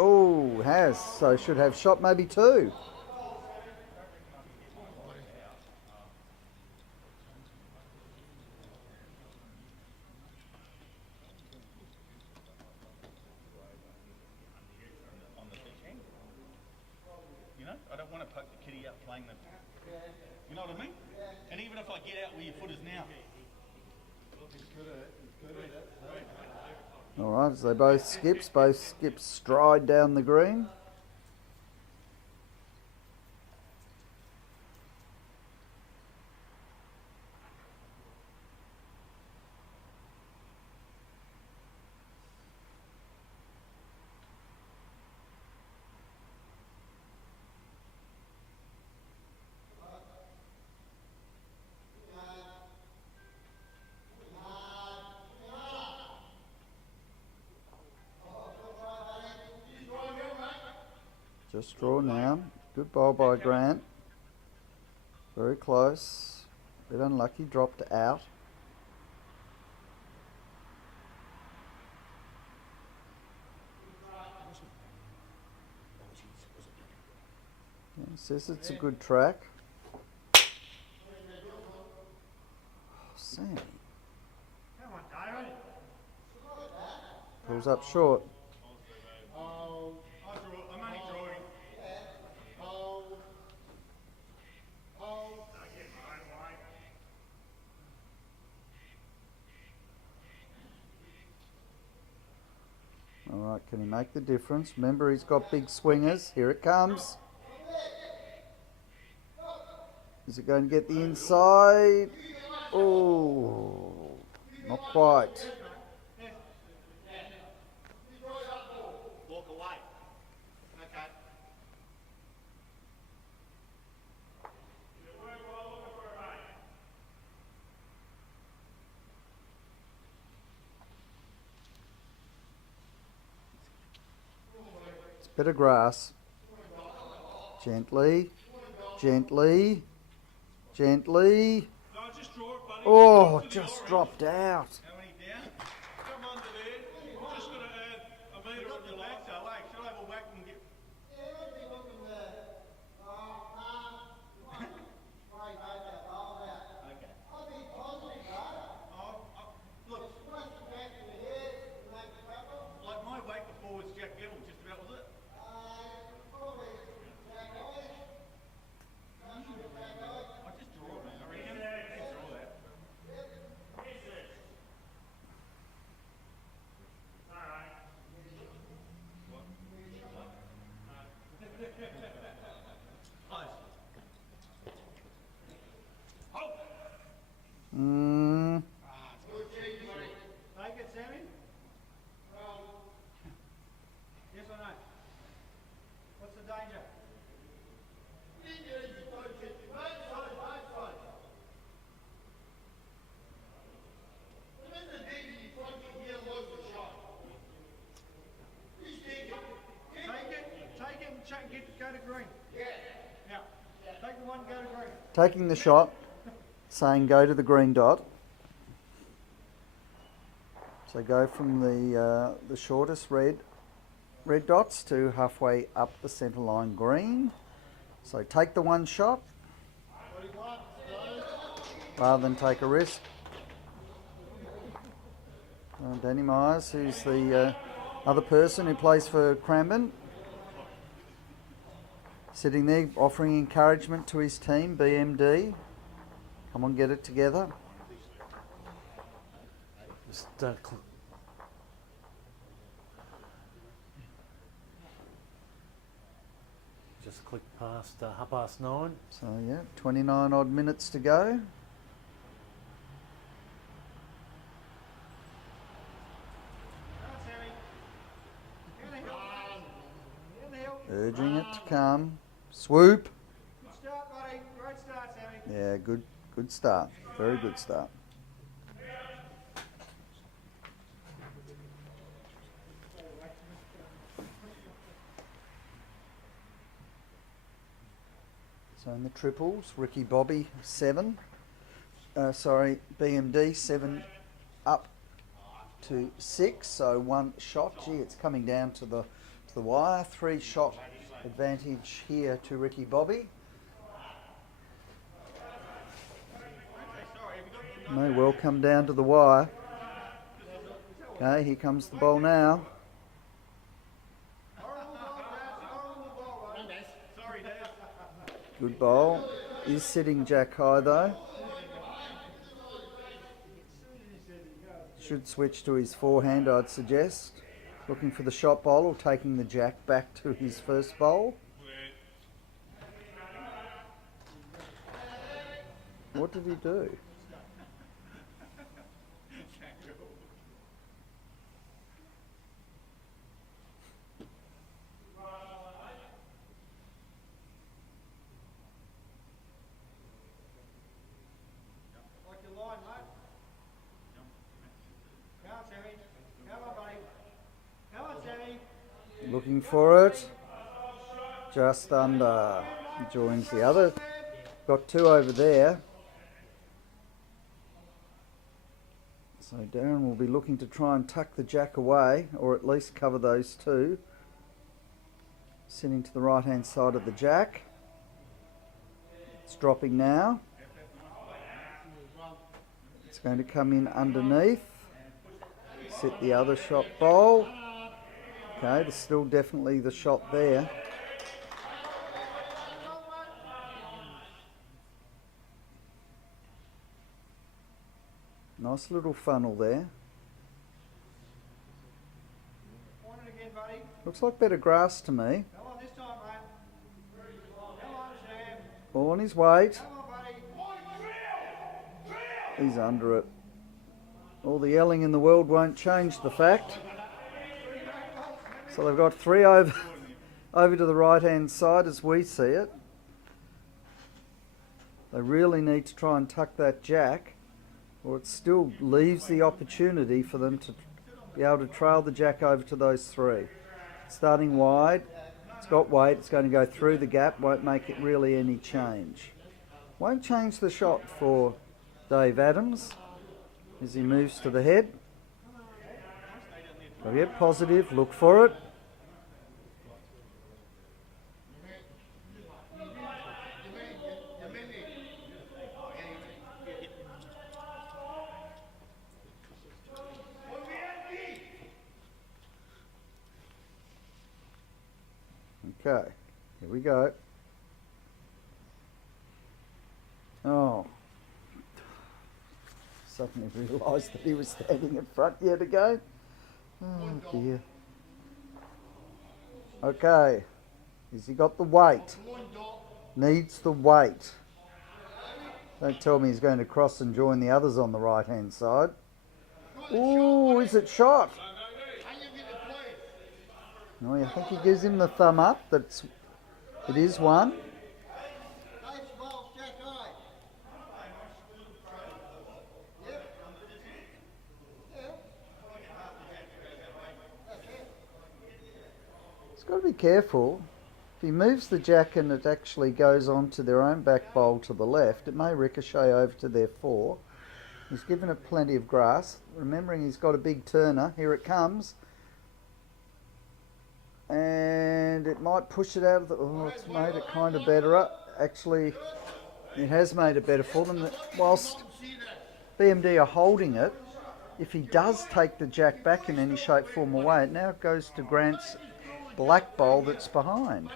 Oh, has. So should have shot maybe 2. You know, I don't want to poke the kitty out playing the... You know what I mean? And even if I get out where your foot is now. All right, as they both skips stride down the green. Just draw now. Good bowl by Grant. Very close. Bit unlucky, dropped out. Yeah, says it's a good track. Sammy. Come on, David. Pulls up short. I'm only drawing. Alright, can he make the difference? Remember, he's got big swingers. Here it comes. Is it going to get the inside? Oh, not quite. Walk away. Okay. It's a bit of grass. Gently, gently, gently. No, just draw it, buddy. Oh, just dropped out. How many down? Come under there. We're just going to add a metre on your back, so hey, should I have a whack and get... Like my whack before was Jack Evans, just about, was it? I just draw it, man. I reckon. Just draw that. Mm. Take it, Sammy. Yes or no? What's the danger? Take it and go to green. Yeah. Now, take the one, go to green. Taking the shot, saying go to the green dot. So go from the shortest red dots to halfway up the centre line green. So take the one shot rather than take a risk. Danny Myers, who's the other person who plays for Cranbourne, sitting there offering encouragement to his team, BMD. Come on, get it together. Just just click past 9:30. So yeah, 29 odd minutes to go. Urging it to come. Swoop. Good start, buddy. Great start, Sammy. Yeah, good start. Very good start. So in the triples, Ricky Bobby 7. BMD 7 up to 6. So one shot. Gee, it's coming down to the wire. 3 shot advantage here to Ricky Bobby. May well come down to the wire. Okay, here comes the ball now. Good ball. Is sitting Jack high though. Should switch to his forehand, I'd suggest. Looking for the shot bowl or taking the jack back to his first bowl. What did he do? Like your line, mate. Come on, Sammy. Come on, buddy. Come on, Sammy. Looking for it. Just under. Joins the other. Got two over there. So Darren will be looking to try and tuck the jack away, or at least cover those two. Sitting to the right hand side of the jack. It's dropping now. It's going to come in underneath. Sit the other shot bowl. Okay, there's still definitely the shot there. Nice little funnel there. On it again, buddy. Looks like better grass to me. Come on this time, mate. Come on, Sam. All on his weight. Come on, buddy. He's under it. All the yelling in the world won't change the fact. So they've got three over to the right hand side as we see it. They really need to try and tuck that jack, or it still leaves the opportunity for them to be able to trail the jack over to those three. Starting wide, it's got weight, it's going to go through the gap, won't make it really any change. Won't change the shot for Dave Adams as he moves to the head. So get positive, look for it. Okay, here we go. Oh, suddenly realised that he was standing in front yet again. Oh dear. Okay, has he got the weight? Needs the weight. Don't tell me he's going to cross and join the others on the right hand side. Ooh, is it shot? No, I think he gives him the thumb up. It is one. He's got to be careful. If he moves the jack and it actually goes on to their own back bowl to the left, it may ricochet over to their four. He's given it plenty of grass. Remembering he's got a big turner. Here it comes. And it might push it out of the... Oh, it's made it kind of better. Actually, it has made it better for them. Whilst BMD are holding it, if he does take the jack back in any shape, form or way, it now goes to Grant's black bowl that's behind.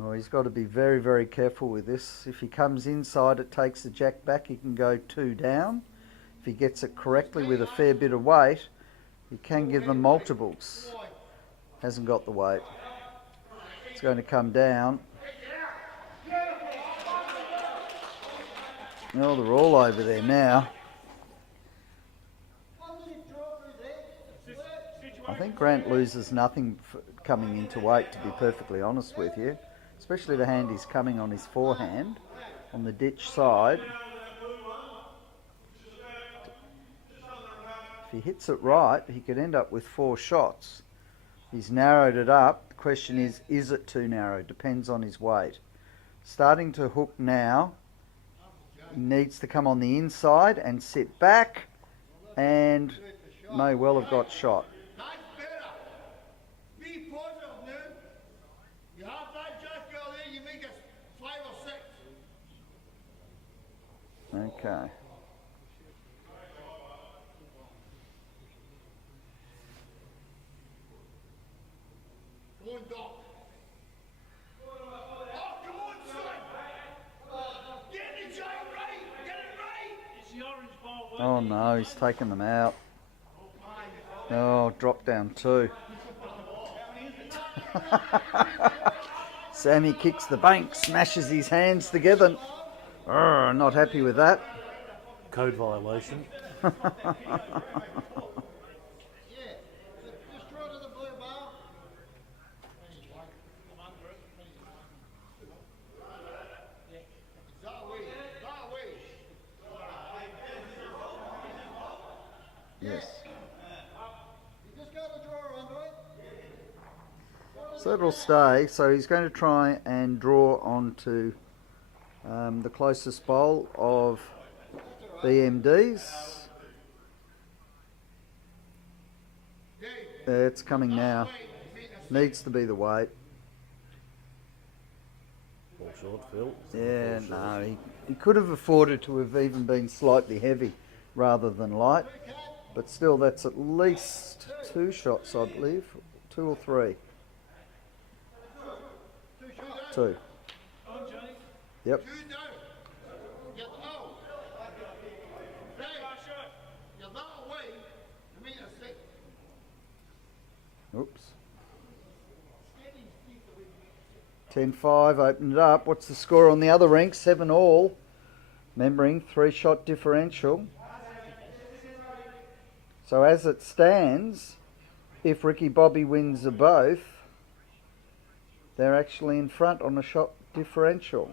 Oh, he's got to be very, very careful with this. If he comes inside, it takes the jack back, he can go two down. If he gets it correctly with a fair bit of weight, he can give them multiples. Hasn't got the weight. It's going to come down. Oh, they're all over there now. I think Grant loses nothing for coming into weight, to be perfectly honest with you. Especially the hand he's coming on his forehand, on the ditch side. If he hits it right, he could end up with 4 shots. He's narrowed it up. The question is it too narrow? Depends on his weight. Starting to hook now. He needs to come on the inside and sit back, and may well have got shot. Okay. Oh no, he's taken them out. Oh, drop down 2. Sammy kicks the bank, smashes his hands together. Not happy with that. Code violation. Yes. So it'll stay. So he's going to try and draw onto the closest bowl of BMD's. It's coming now. Needs to be the weight. Ball short, Phil. Yeah, no, he could have afforded to have even been slightly heavy rather than light. But still, that's at least 2 shots, I believe. 2 or 3. 2. Yep. Oops. 10-5, opened it up. What's the score on the other rink? 7 all. Remembering 3-shot differential. So as it stands, if Ricky Bobby wins the both, they're actually in front on a shot differential.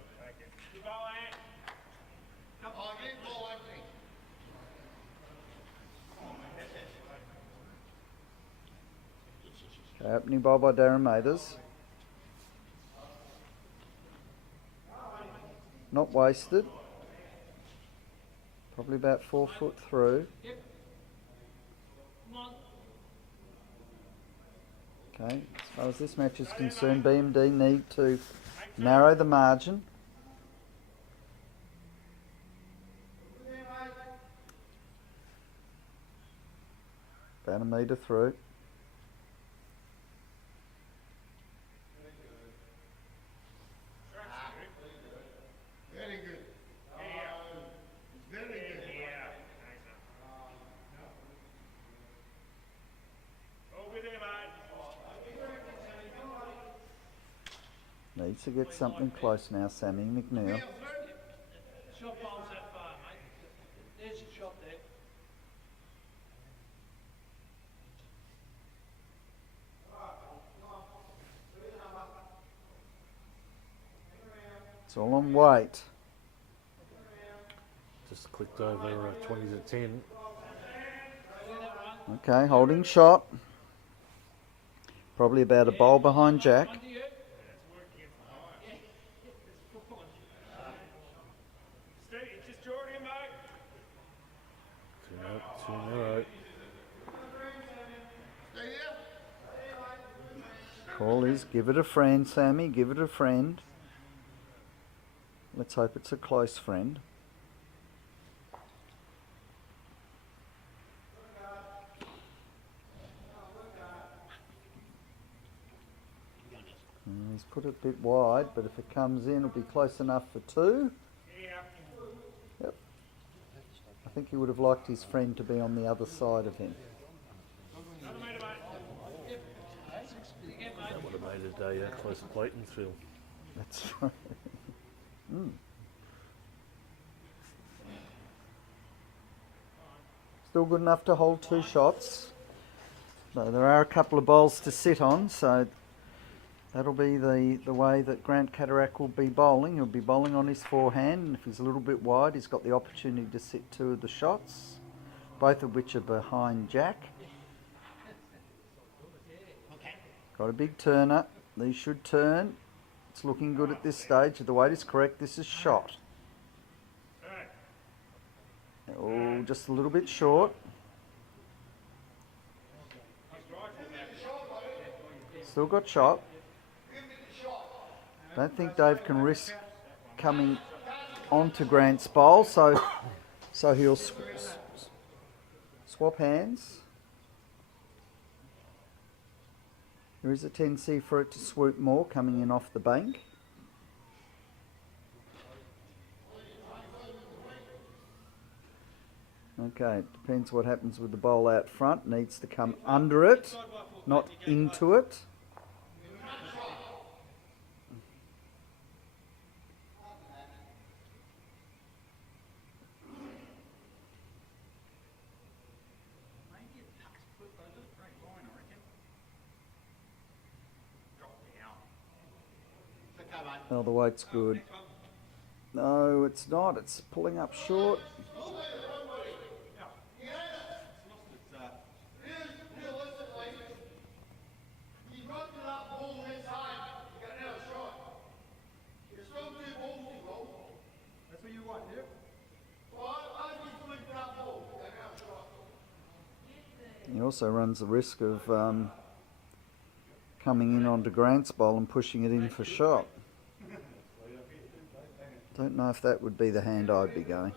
Opening ball by Darren Mathers. Not wasted. Probably about 4 foot through. Okay, as far as this match is concerned, BMD need to narrow the margin. About a metre through. Very good. Very good. Over there, mate. Needs to get something close now, Sammy McNeil. Shot bowls that far, mate. There's your shot there. It's all on weight. Just clicked over 20 to 10. Okay, holding shot. Probably about a bowl behind Jack. 2-0. Call is give it a friend, Sammy, give it a friend. Let's hope it's a close friend. He's put it a bit wide, but if it comes in, it'll be close enough for 2. Yep. I think he would have liked his friend to be on the other side of him. That would have made it a closer plate and Phil. That's right. Still good enough to hold 2 shots. So there are a couple of bowls to sit on, so that'll be the way that Grant Cataract will be bowling. He'll be bowling on his forehand, and if he's a little bit wide, he's got the opportunity to sit 2 of the shots, both of which are behind Jack. Got a big turner. These should turn. It's looking good at this stage. If the weight is correct, this is shot. Oh, just a little bit short. Still got shot. Don't think Dave can risk coming onto Grant's bowl, so he'll swap hands. There is a tendency for it to swoop more coming in off the bank. Okay, it depends what happens with the bowl out front. Needs to come under it, not into it. Oh, the weight's good. No, it's not. It's pulling up short. He also runs the risk of coming in onto Grant's bowl and pushing it in for shot. Don't know if that would be the hand I'd be going.